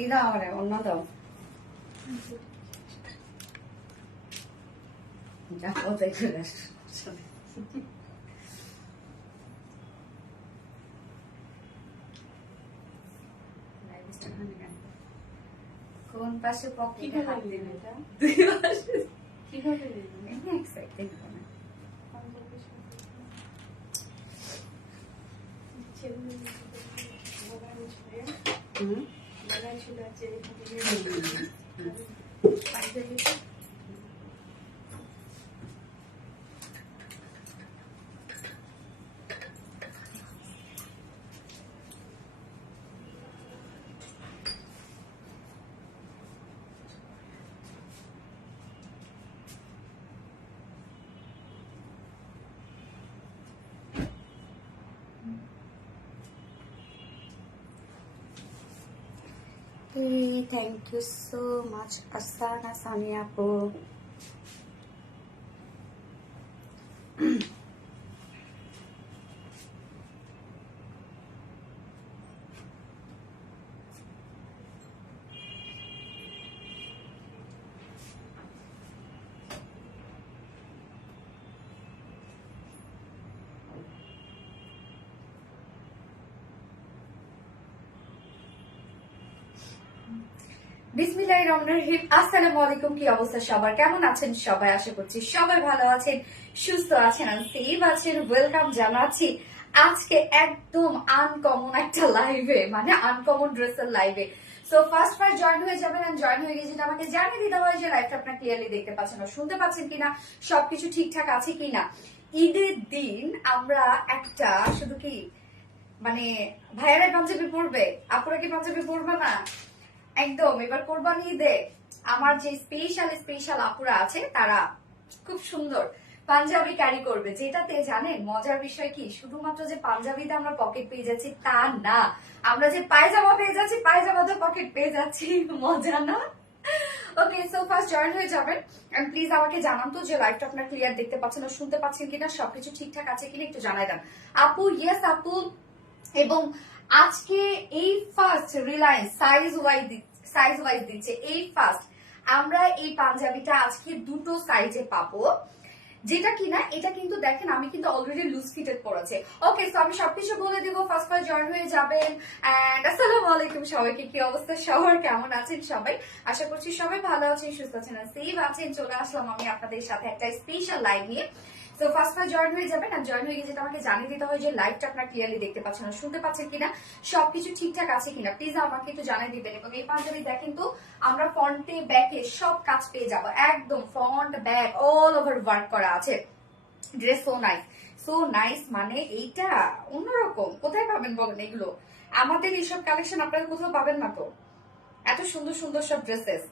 এই দাও আমার অন্য দাও যা কোথায় চলে আসছো কোন পাশে পকেটে হাত দিবে এটা দুই পাশে কিভাবে দিবে আমি এক্সাইটেড না Hey, thank you so much, Asana Samiapo. বিসমিল্লাহির রহমানির রহিম। আসসালামু আলাইকুম। কি অবস্থা সবার, কেমন আছেন সবাই? আশা করছি সবাই ভালো আছেন, সুস্থ আছেন আর সেফ আছেন। ওয়েলকাম জানাচ্ছি আজকে একদম আনকমন একটা লাইভে, মানে আনকমন ড্রেসের লাইভে। সো ফার্স্ট জয়েন হয়ে যাবেন। আমি জয়েন হয়ে গেছি, আমাকে জানিয়ে দিতে হয় যে লাইভটা আপনারা ক্লিয়ারলি দেখতে পাচ্ছেন না, শুনতে পাচ্ছেন কিনা, সবকিছু ঠিকঠাক আছে কিনা। ঈদের দিন আমরা একটা শুধু কি মানে ভাইয়ারা পাঞ্জাবি পরবে, আপুরা কি পাঞ্জাবি পরবে না? একদম এবার কোরবানি ঈদে আমার যে স্পেশাল আপুরা আছে তারা খুব সুন্দর পাঞ্জাবি ক্যারি করবে, যেটাতে জানেন মজার বিষয় কি, শুধুমাত্র যে পাঞ্জাবিতে আমরা পকেট পেয়ে যাচ্ছি তা না, আমরা যে পায়জামা পেয়ে যাচ্ছি পায়জামাতে পকেট পেয়ে যাচ্ছি। মজা না? ওকে, সো ফার্স্ট জয়েন হয়ে যাবেন এন্ড প্লিজ আমাকে জানান তো যে লাইভটা আপনারা ক্লিয়ার দেখতে পাচ্ছেন ও শুনতে পাচ্ছেন কিনা, সবকিছু ঠিকঠাক আছে কিনা একটু জানাই দেন। আপু ইয়েস আপু, এবং আজকে এই ফার্স্ট রিলায়েন্স সাইজ ওয়াইজ দিচ্ছে। এই ফার্স্ট আমরা এই পাঞ্জাবিটা আজকে দুটো সাইজে পাবো, যেটা কিনা এটা কিন্তু দেখেন আমি কিন্তু অলরেডি লুজ ফিটেড পড়েছে। ওকে, তো আমি সবকিছু বলে দিব, ফার্স্ট জয়েন হয়ে যাবেন। এন্ড আসসালামু আলাইকুম সবাইকে, কি অবস্থা সবার, কেমন আছেন সবাই? আশা করছি সবাই ভালো আছেন, সুস্থ আছেন আর সেফ আছেন। চলে আসলাম আমি আপনাদের সাথে একটা স্পেশাল লাইভ নিয়ে। তো ফার্স্ট জয়েন হয়ে যাবেন আর জয়েন হয়ে গিয়ে যেটা আমাকে জানিয়ে দিতে হয় যে লাইভটা আপনারা ক্লিয়ারলি দেখতে পাচ্ছেন আর শুনতে পাচ্ছেন কিনা, সবকিছু ঠিকঠাক আছে কিনা প্লিজ আমাকে একটু জানিয়ে দিবেন। এবং এই পাঞ্জাবি দেখেন তো আমরা ফ্রন্টে ব্যাকে সব কাজ পেয়ে যাবো, একদম front back all over work করা আছে। ড্রেস সো নাইস, মানে এইটা অন্যরকম। কোথায় পাবেন বলেন এগুলো? আমাদের এইসব কালেকশন আপনারা কোথাও পাবেন না তো, এত সুন্দর সুন্দর সব ড্রেসেস।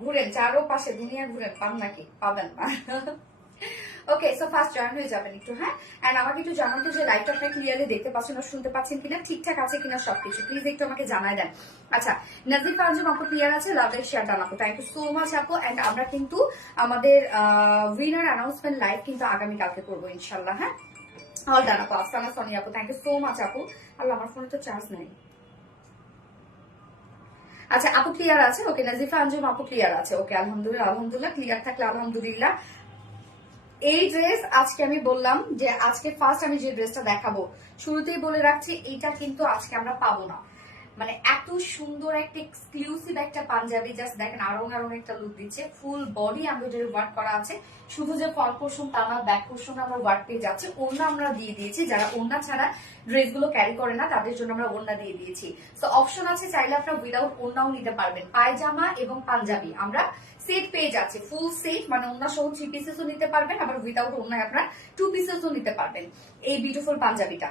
ঘুরেন চারো পাশে দুনিয়া ঘুরেন, পান নাকি? পাবেন না। ওকে, সো ফার্স্ট জয়েন হয়ে যাবেন একটু, হ্যাঁ। এন্ড আমাকে একটু জানান তো যে লাইভটা আপনি ক্লিয়ারলি দেখতে পাচ্ছেন আর শুনতে পাচ্ছেন কিনা, ঠিকঠাক আছে কিনা সবকিছু প্লিজ একটু আমাকে জানায় দেন। আচ্ছা, নাজিফা আঞ্জুম আপু ক্লিয়ার আছে, লাভ লাইক শেয়ার ডান আপু, থ্যাংক ইউ সো মাচ আপু। এন্ড আমরা কিন্তু আমাদের উইনার অ্যানাউন্সমেন্ট লাইভ কিন্তু আগামী কালকে করবো ইনশাল্লাহ, হ্যাঁ। অল ডান আপু। আফসানা সোনিয়া আপু, থ্যাংক ইউ সো মাচ আপু। আল্লাহ, আমার ফোনে তো চার্জ নেই। আচ্ছা, আপু ক্লিয়ার আছে? ওকে, নাজিফা আঞ্জুম আপু ক্লিয়ার আছে। ওকে, আলহামদুলিল্লাহ ক্লিয়ার থাকলে আলহামদুলিল্লাহ। এই ড্রেস আজকে আমি বললাম যে আজকে ফার্স্ট আমি যে ড্রেসটা দেখাবো, শুরুতেই বলে রাখছি এইটা কিন্তু আজকে আমরা পাবো না। মানে এত সুন্দর একটা এক্সক্লুসিভ একটা পাঞ্জাবি, জাস্ট দেখেন আরং আরং একটা লুক দিচ্ছে, ফুল বডি এমব্রয়ডারি ওয়ার্ক করা আছে। শুধু যে ফ্রন্ট পোর্শন তা না, ব্যাক পোর্শন আমরা ওয়ার্ক পেয়ে যাচ্ছে। ওড়না আমরা দিয়ে দিয়েছি, যারা ওড়না ছাড়া ড্রেসগুলো ক্যারি করে না তাদের জন্য আমরা ওড়না দিয়ে দিয়েছি। তো অপশন আছে, চাইলে আপনারা উইদাউট ওড়নাও নিতে পারবেন। পায়জামা এবং পাঞ্জাবি আমরা সেট পেয়ে যাচ্ছে, ফুল সেট, মানে ওড়না সহ 3 পিসেসও নিতে পারবেন, আবার উইদাউট ওড়নায় আপনারা 2 পিসেসও নিতে পারবেন এই বিউটিফুল পাঞ্জাবিটা।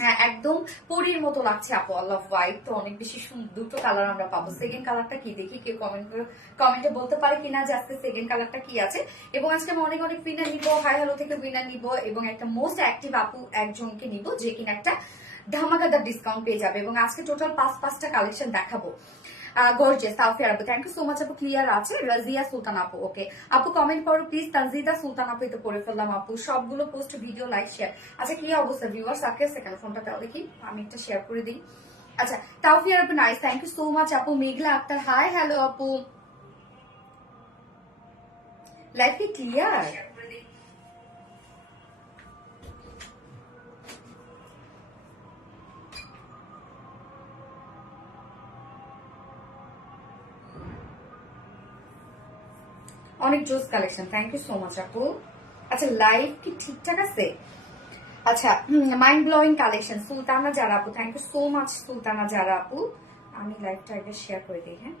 হ্যাঁ, একদম পরীর মতো লাগছে আপু। আল্লাহ, হোয়াইট তো অনেক বেশি সুন্দর। দুটো কালার আমরা পাবো। সেকেন্ড কালারটা কি দেখি, কেউ কমেন্টে বলতে পারে কিনা যে আজকে সেকেন্ড কালারটা কি আছে। এবং আজকে আমি অনেক উইনার নিবো, হাই হ্যালো থেকে উইনার নিবো এবং একটা মোস্ট অ্যাক্টিভ আপু একজনকে নিবো, যে কিনা একটা ধামাকাদার ডিসকাউন্ট পেয়ে যাবে। এবং আজকে টোটাল 5টা কালেকশন দেখাবো। গর্জিয়াস সাউফিয়া আপু, থ্যাংক ইউ সো মাচ আপু। ক্লিয়ার আছে? রাজিয়া সুলতান আপু, ওকে আপু কমেন্ট করো প্লিজ। তানজিদা সুলতান আপু তো পড়ে ফেললাম আপু, সবগুলো পোস্ট ভিডিও লাইক শেয়ার। আচ্ছা, কি অবস্থা ভিউয়ার্স? আজকে সেকেন্ড ফোনটা তাহলে কি আমি একটা শেয়ার করে দিই। আচ্ছা, তাওফিয়া আপু nice, thank you so much আপু। মেঘলা আক্তার হাই হ্যালো আপু, লাইভ কি ক্লিয়ার? অনেক জোস collection, thank you so much আপু। আচ্ছা, লাইভ কি ঠিকঠাক আছে? আচ্ছা, mind blowing collection Sultana Zara আপু, thank you so much Sultana Zara আপু। আমি লাইভটা একবার শেয়ার করে দিই। হ্যাঁ,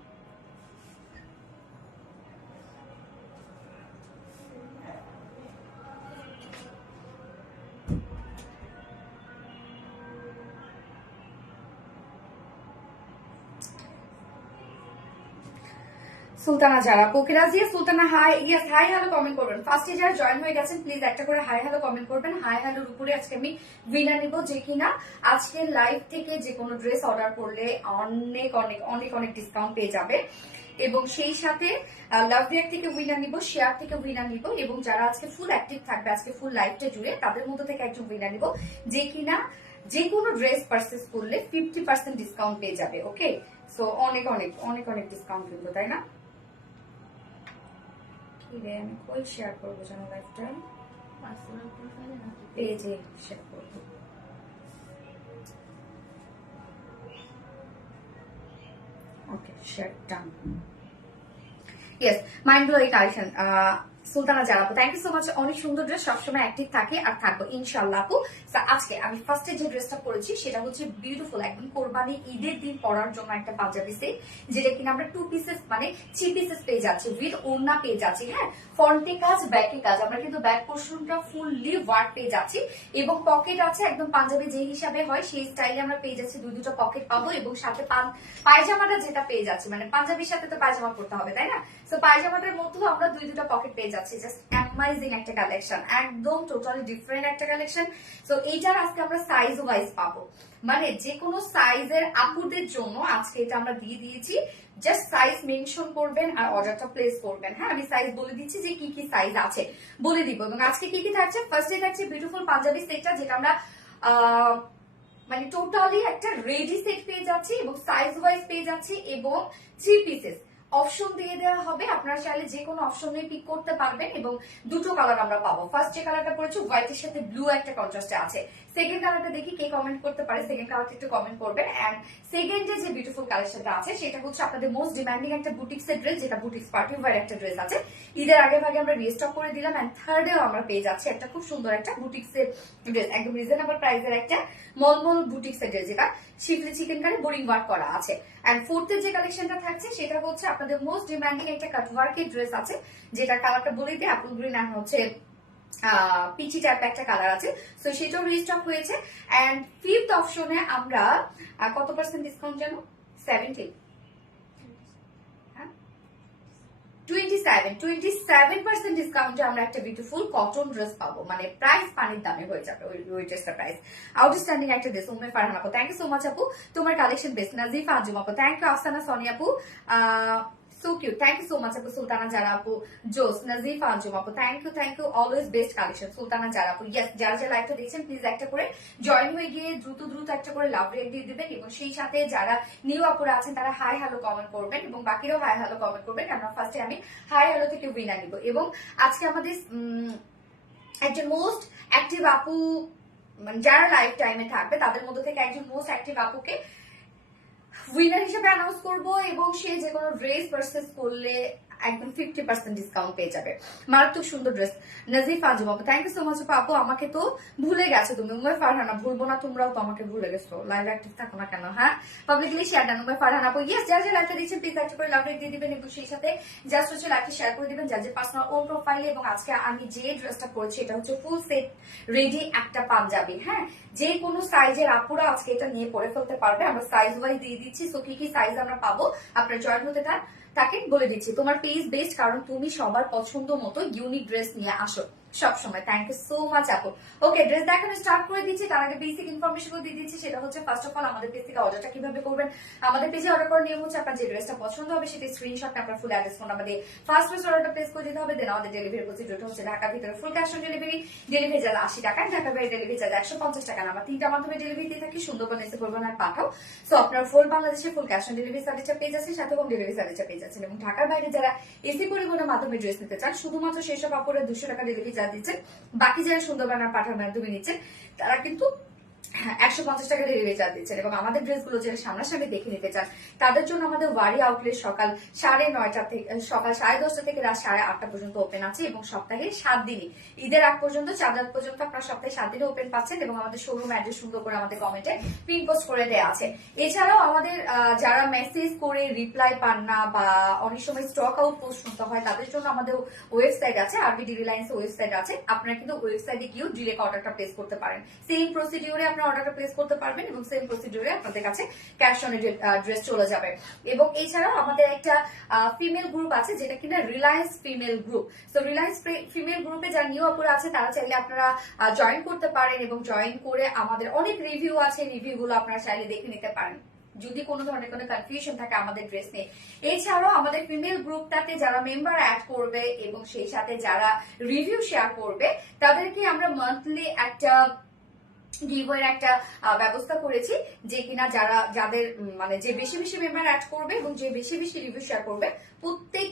সুলতানা যারা কোকিরাজিয়া Sultana hi, yes hi hello comment করবেন। ফার্স্টে যারা জয়েন হয়ে গেছেন প্লিজ একটা করে হাই হ্যালো কমেন্ট করবেন। হাই হ্যালোর উপরে আজকে আমি উইনার নিব, যে কিনা আজকের লাইভ থেকে যে কোনো ড্রেস অর্ডার করলে অনেক অনেক অনেক অনেক ডিসকাউন্ট পেয়ে যাবে। এবং সেই সাথে লাভ রিয়াক্ট থেকে উইনার নিব, শেয়ার থেকে উইনার নিব, এবং যারা আজকে ফুল অ্যাক্টিভ থাকবে আজকে ফুল লাইভটা জুড়ে তাদের মধ্যে থেকে একজন উইনার নিব, যে কিনা যে কোনো ড্রেস পারচেস করলে 50% ডিসকাউন্ট পেয়ে যাবে। ওকে, সো অনেক অনেক অনেক অনেক ডিসকাউন্ট কিন্তু, তাই না? আমি কই শেয়ার করবো যেন লাইভটা, পেজে শেয়ার করবো। Okay, share done. Yes, mind blowing collection Sultana Zara আপু, থ্যাংক ইউ সো মাচ। অনেক সুন্দর ড্রেস, সবসময় অ্যাক্টিভ থাকে আর থাকবো ইনশাআল্লাহ আপু। আজকে আমি ফার্স্টে যে ড্রেসটা পরেছি সেটা হচ্ছে বিউটিফুল, একদম কোরবানি ঈদের দিন পরার জন্য একটা পাঞ্জাবি সেট, যেটা কিনা আমরা 2 পিসেস মানে 3 পিসেস পেয়ে যাচ্ছি, উইথ ওড়না পেয়ে যাচ্ছি। হ্যাঁ, ফ্রন্টে কাজ ব্যাকে কাজ, আমরা কিন্তু ব্যাক পোর্শনটা ফুললি ওয়ার্ক পেয়ে যাচ্ছি, এবং পকেট আছে একদম পাঞ্জাবি যে হিসাবে হয় সেই স্টাইলে আমরা পেয়ে যাচ্ছি। দুটো পকেট পাবো, এবং সাথে পায়জামাটা যেটা পেয়ে যাচ্ছি, মানে পাঞ্জাবির সাথে তো পায়জামা পড়তে হবে তাই না, তো পায়জামাটার মধ্যেও আমরা দুটো পকেট পেয়ে যাচ্ছি। জাস্ট অ্যামাইজিং একটা কালেকশন, একদম টোটালি ডিফারেন্ট একটা কালেকশন। তো এইটার আজকে আমরা সাইজ ওয়াইজ পাবো, মানে যে কোনো সাইজের আপুদের জন্য আজকে এটা আমরা দিয়ে দিয়েছি। জাস্ট সাইজ মেনশন করবেন আর অর্ডারটা প্লেস করবেন। হ্যাঁ, আমি সাইজ বলে দিচ্ছি যে কি কি সাইজ আছে বলে দিব। এবং আজকে কি কি থাকছে, ফার্স্টে থাকছে বিউটিফুল পাঞ্জাবি সেটটা, যেটা আমরা মানে টোটালি একটা রেডি সেট পেয়ে যাচ্ছি, এবং সাইজ ওয়াইজ পেয়ে যাচ্ছি, এবং 3 পিসেস অপশন দিয়ে দেওয়া হবে। আপনারা চাইলে যে কোনো অপশনে পিক করতে পারবেন, এবং দুটো কালার আমরা পাবো। ফার্স্ট যে কালারটা পড়েছে হোয়াইটের সাথে ব্লু একটা কন্ট্রাস্টে আছে। সেকেন্ড কালারটা দেখি কে কমেন্ট করতে পারে, সেকেন্ড কালারটা একটু কমেন্ট করবেন। এন্ড সেকেন্ডে যে বিউটিফুল কালেকশনটা আছে সেটা হচ্ছে আপনাদের মোস্ট ডিমান্ডিং একটা বুটিক্সের ড্রেস, যেটা বুটিক্স পার্টি ওয়্যার একটা ড্রেস আছে, ঈদের আগে ভাগে আমরা রিস্টক করে দিলাম। এন্ড থার্ডেও আমরা পেয়ে যাচ্ছি একটা খুব সুন্দর একটা বুটিক্সের ড্রেস, একদম রিজনেবল প্রাইসের একটা মলমল বুটিক্সের ড্রেস, যেটা শিফলি চিকেন কারি বোরিং ওয়ার্ক করা আছে। এন্ড ফোর্থের যে কালেকশনটা থাকছে সেটা হচ্ছে আপনাদের মোস্ট ডিমান্ডিং একটা কাটওয়ার্কের ড্রেস আছে, যেটা কালারটা বলে দিয়ে অ্যাপল গ্রিন আর হচ্ছে পিচি টাইপ একটা কালার আছে। সো সেটাও রিস্টক হয়েছে। এন্ড ফিফথ অপশনে আমরা কত পার্সেন্ট ডিসকাউন্ট জানো? 70, 27% ডিসকাউন্টে আমরা একটা বিউটিফুল কটন ড্রেস পাবো, মানে প্রাইস পানির দামে হয়ে যাবে ওই ড্রেসটা প্রাইস। আউটস্ট্যান্ডিং একটা ড্রেস। উম্মে ফারহান আপু, থ্যাংক ইউ সো মাচ আপু, তোমার কালেকশন বেস্ট। নাজিফা আজম আপু, থ্যাংক ইউ। আফসানা সোনি আপু, so cute, thank you so much আপু। সুলতানা জারা আপু, জোস। নাজিফা আজম আপু, thank you always best collection. Sultana Zara আপু, ইয়েস, যারা যারা লাইভটা দেখছেন প্লিজ একটা করে জয়েন হয়ে গিয়ে দ্রুত একটা করে লাভ রেট দিয়ে দিবেন, এবং সেই সাথে যারা নিউ আপুরা আছেন তারা হাই হ্যালো কমেন্ট করবেন, এবং বাকিরাও হাই হ্যালো কমেন্ট করবেন। আমরা ফার্স্টে আমি হাই হ্যালো থেকে উইনার নিব, এবং আজকে আমাদের একজন মোস্ট অ্যাক্টিভ আপু, মানে যারা লাইভ টাইমে থাকবে তাদের মধ্যে থেকে একজন মোস্ট অ্যাক্টিভ আপুকে উইনার হিসেবে অ্যানাউন্স করব, এবং সে যে কোনো ড্রেস পারচেজ করলে একদম 50% ডিসকাউন্ট পেয়ে যাবে। মারাত্মক সুন্দর ড্রেস। নাজিফ আজম আপু, থ্যাংক ইউ সো মাচ আপু। আমাকে তো ভুলে গেছো তুমি। উম্মে ফারহানা, ভুলবো না, তোমরাও তো আমাকে ভুলে গেছো। লাইভ অ্যাক্টিভ থাকো না কেন? হ্যাঁ, পাবলিকলি শেয়ার দেন। উম্মে ফারহানা আপু, ইয়েস, যারা যারা লাইভটা দিচ্ছেন প্লিজ একটা করে লাভ রেট দিয়ে দিবেন, এবং সেই সাথে জাস্ট হচ্ছে লাইভটা শেয়ার করে দিবেন যার যে পার্সোনাল ওন প্রোফাইলে। এবং আজকে আমি যে ড্রেসটা পরেছি এটা হচ্ছে ফুল সেট রেডি একটা পাঞ্জাবি। হ্যাঁ, যে কোনো সাইজের আপুরা আজকে এটা নিয়ে পরে ফেলতে পারবে। আমরা সাইজ ওয়াইজ দিয়ে দিচ্ছি। সো কি কি সাইজ আমরা পাবো আপনারা জয়েন হতে তাকে বলে দিচ্ছি। তোমার পেজ বেস্ট, কারণ তুমি সবার পছন্দ মতো ইউনিক ড্রেস নিয়ে আসো। সবসময়। থ্যাংক ইউ সো মাচ আপু। ওকে, ড্রেস দেখানো স্টার্ট করে দিচ্ছি। তার আগে বেসিক ইনফরমেশন দিয়ে দিচ্ছি। সেটা হচ্ছে ফার্স্ট অফ অল আমাদের পেজ থেকে অর্ডারটা কিভাবে করবেন। আমাদের পেজে অর্ডার করার নিয়ম হচ্ছে আপনার যে ড্রেসটা পছন্দ হবে সেটা স্ক্রিনশট আপনার ফুল অ্যাড্রেস ফোন নাম্বার দিয়ে ফার্স্ট পেজ অর্ডারটা প্লেস করে দিতে হবে। দেন আমাদের ডেলিভারি প্রসিডিউরটা হচ্ছে ঢাকার ভিতরে full cash on delivery. Delivery charge 80 টাকা, ঢাকা বাইরে ডেলিভারি চার্জ 150 টাকা। আমরা 3টা মাধ্যমে ডেলিভারি দিয়ে থাকি, সুন্দরবন এসে করবেন আর পাঠাও। সো আপনার ফুল বাংলাদেশে ফুল ক্যাশ অন ডেলিভারি সার্ভিসটা পেয়ে যাচ্ছেন, সাথে হোম ডেলিভারি সার্ভিসটা পেয়ে যাচ্ছেন। এবং ঢাকার বাইরে যারা এসি পরিবহনের মাধ্যমে ড্রেস নিতে চান, শুধুমাত্র সেই সব আপুরা 200 টাকা ডেলিভারি চার্জ দিচ্ছেন। বাকি যারা সুন্দরবন আর পাঠার মাধ্যমে নিচ্ছেন তারা কিন্তু 150 টাকা ডেলিভারি চার্জ দিচ্ছেন। এবং আমাদের ড্রেসগুলো যারা সামনাসামনি দেখে নিতে চান তাদের জন্য আমাদের ওয়ারি আউটলেট সকাল 9:30 থেকে সকাল 10:30 থেকে রাত 8:30 পর্যন্ত ওপেন আছে এবং সপ্তাহে 7 দিনই ঈদের আগ পর্যন্ত চাঁদ রাত পর্যন্ত আপনারা সপ্তাহে 7 দিনে ওপেন পাচ্ছেন। এবং আমাদের শোরুম অ্যাড্রেস সুন্দর করে আমাদের কমেন্টে পিন পোস্ট করে দেওয়া আছে। এছাড়াও আমাদের যারা মেসেজ করে রিপ্লাই পান না বা অনেক সময় স্টক আউট পোস্ট শুনতে হয় তাদের জন্য আমাদের ওয়েবসাইট আছে, আরবিডি রিলায়েন্স ওয়েবসাইট আছে। আপনারা কিন্তু ওয়েবসাইটে গিয়েও ডিরেক্ট অর্ডারটা প্লেস করতে পারেন। সেম প্রসিডিউরে আপনারা অর্ডারটা প্লেস করতে পারবেন এবং সেম প্রসিডিউরে আপনাদের কাছে ক্যাশ অন ড্রেস চলে যাবে। এবং এছাড়াও আমাদের একটা ফিমেল গ্রুপ আছে যেটা কিনা রিলায়েন্স ফিমেল গ্রুপ। তো রিলায়েন্স ফিমেল গ্রুপে যারা নিউ আপুরা আছে তারা চাইলে আপনারা জয়েন করতে পারেন এবং জয়েন করে আমাদের অনেক রিভিউ আছে, রিভিউ গুলো আপনারা চাইলে দেখে নিতে পারেন যদি কোনো ধরনের কোনো কনফিউশন থাকে আমাদের ড্রেস নিয়ে। এছাড়াও আমাদের ফিমেল গ্রুপটাতে যারা মেম্বার অ্যাড করবে এবং সেই সাথে যারা রিভিউ শেয়ার করবে তাদেরকে আমরা মান্থলি একটা গিভওয়ের একটা ব্যবস্থা করেছি, যে কিনা যাদের মানে যে বেশি বেশি মেম্বার অ্যাড করবে এবং যে বেশি বেশি রিভিউ শেয়ার করবে প্রত্যেক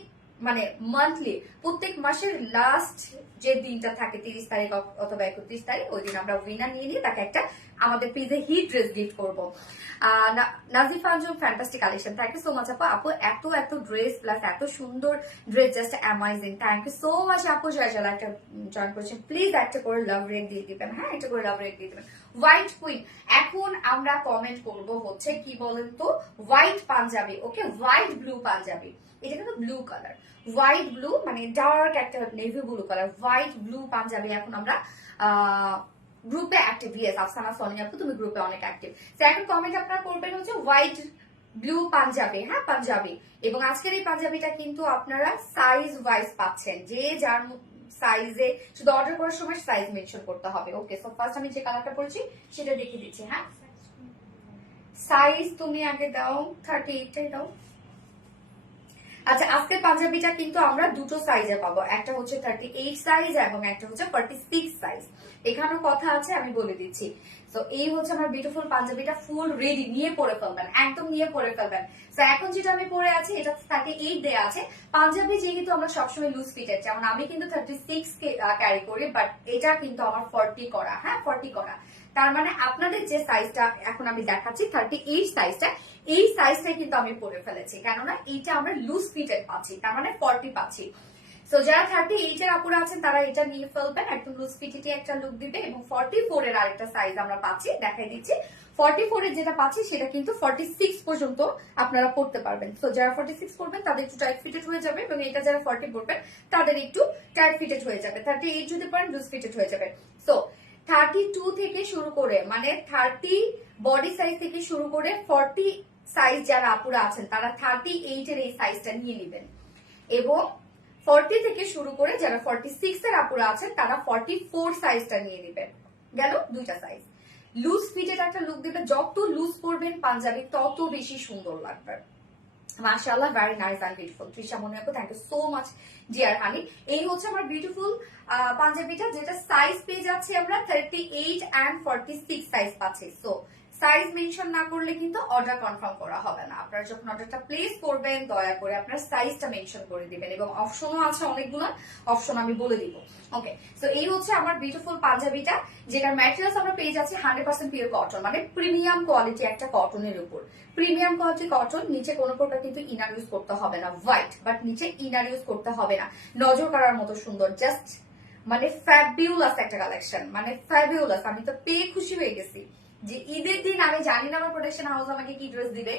মানে মান্থলি প্রত্যেক মাসের লাস্ট যে দিনটা থাকে 30 তারিখ অথবা 31 তারিখ, ওই দিন আমরা উইনার নিয়ে তাকে একটা আমাদের পেজে হিট ড্রেস গিফট করবো। Nazifa Anjum fantastic collection, thank you so much আপু। আপু এত ড্রেস প্লাস এত সুন্দর dress, just amazing. Thank you so much আপু। যারা একটা জয়েন করেছেন প্লিজ একটা করে লাভ রেক দিয়ে দিবেন। হ্যাঁ, একটা করে লাভ রেক দিয়ে দিবেন। হোয়াইট কুইন, এখন আমরা কমেন্ট করব হচ্ছে কি বলেন তো, white panjabi. Okay, white blue panjabi, এটা কিন্তু ব্লু কালার, হোয়াইট ব্লু মানে ডার্ক একটা navy blue colour, white blue panjabi এখন আমরা গ্রুপে অ্যাক্টিভ। ইয়েস আফসানা সোনিয়া আপু, তুমি গ্রুপে অনেক অ্যাক্টিভ। তো এখন কমেন্ট আপনারা করবেন হচ্ছে হোয়াইট ব্লু পাঞ্জাবি। হ্যাঁ, পাঞ্জাবি। এবং আজকের এই পাঞ্জাবিটা কিন্তু আপনারা সাইজ ওয়াইজ পাচ্ছেন, যে যার সাইজে শুধু অর্ডার করার সময় সাইজ মেনশন করতে হবে। ওকে, সো ফার্স্ট আমি যে কালারটা পড়ছি সেটা দেখিয়ে দিচ্ছি। হ্যাঁ, সাইজ তুমি আগে দাও, 38টাই দাও। আচ্ছা, আজকের পাঞ্জাবিটা কিন্তু আমরা দুটো সাইজে পাবো, একটা হচ্ছে 38 সাইজ এবং একটা হচ্ছে 46 সাইজ। এখানেও কথা আছে, আমি বলে দিচ্ছি। তো এই হচ্ছে আমার বিউটিফুল পাঞ্জাবিটা, ফুল রেডি, নিয়ে পরে ফেলবেন, একদম নিয়ে পরে ফেলবেন। তো এখন যেটা আমি পরে আছি এটা 38 দেয়া আছে। পাঞ্জাবি যেহেতু আমরা সবসময় লুজ ফিটের, যেমন আমি কিন্তু 36 ক্যারি করি, বাট এটা কিন্তু আমার 40 করা। হ্যাঁ, 40 করা। তার মানে আপনাদের যে সাইজটা এখন আমি দেখাচ্ছি 38 সাইজটা, এই সাইজটাই কিন্তু আমি পরে ফেলেছি, কেননা এইটা আমরা লুজ ফিটেড পাচ্ছি, তার মানে 40 পাচ্ছি। সো যারা 38 এর আপুরা আছেন তারা এটা নিয়ে ফেলবেন, একদম লুজ ফিটেড একটা লুক দিবে। এবং 44 এর আরেকটা সাইজ আমরা পাচ্ছি, দেখাই দিচ্ছি। 44 এর যেটা পাচ্ছি সেটা কিন্তু 46 পর্যন্ত আপনারা পড়তে পারবেন। তো যারা 46 পড়বেন তাদের একটু টাইট ফিটেড হয়ে যাবে, এবং এটা যারা 40 পড়বেন তাদের একটু টাইট ফিটেড হয়ে যাবে। 38 যদি পড়েন লুজ ফিটেড হয়ে যাবে। সো 32 থেকে শুরু করে মানে 30 বডি সাইজ থেকে শুরু করে 40 সাইজ যারা আপুরা আছেন তারা 38 এর এই সাইজটা নিয়ে নেবেন। এবং 40 থেকে শুরু করে যারা 46 এর আপুরা আছেন তারা 44 সাইজটা নিয়ে নেবেন। গেল দুইটা সাইজ। লুজ ফিটেড একটা লুক দিবে, যত লুজ করবেন পাঞ্জাবি তত বেশি সুন্দর লাগবে। মাশাআল্লাহ, very nice and beautiful. Trisha মনে আপু, thank you so much. Dear honey, এই হচ্ছে আমার বিউটিফুল পাঞ্জাবিটা, যেটা সাইজ পেয়ে যাচ্ছে আমরা 38 এন্ড 46 সাইজ পাচ্ছি। সো সাইজ মেনশন না করলে কিন্তু অর্ডার কনফার্ম করা হবে না। আপনারা যখন অর্ডারটা প্লেস করবেন দয়া করে আপনার সাইজটা মেনশন করে দিবেন, এবং অপশনও আছে অনেকগুলো, অপশন আমি বলে দিব। ওকে, সো এই হচ্ছে আমার বিউটিফুল পাঞ্জাবিটা, যেটার ম্যাটেরিয়ালস আমরা পেয়ে যাচ্ছি 100% পিওর কটন, মানে প্রিমিয়াম কোয়ালিটি একটা কটনের উপর। প্রিমিয়াম কোয়ালিটি কটন, নিচে কোনো প্রকার কিন্তু ইনার ইউজ করতে হবে না, হোয়াইট, বাট নিচে ইনার ইউজ করতে হবে না। নজর কাড়ার মতো সুন্দর, জাস্ট মানে ফ্যাবিউলাস একটা কালেকশন, মানে ফ্যাবিউলাস। আমি তো পেয়ে খুশি হয়ে গেছি যে ঈদের দিন আমি জানি না আমার প্রোডাকশন হাউস আমাকে কি ড্রেস দিবে।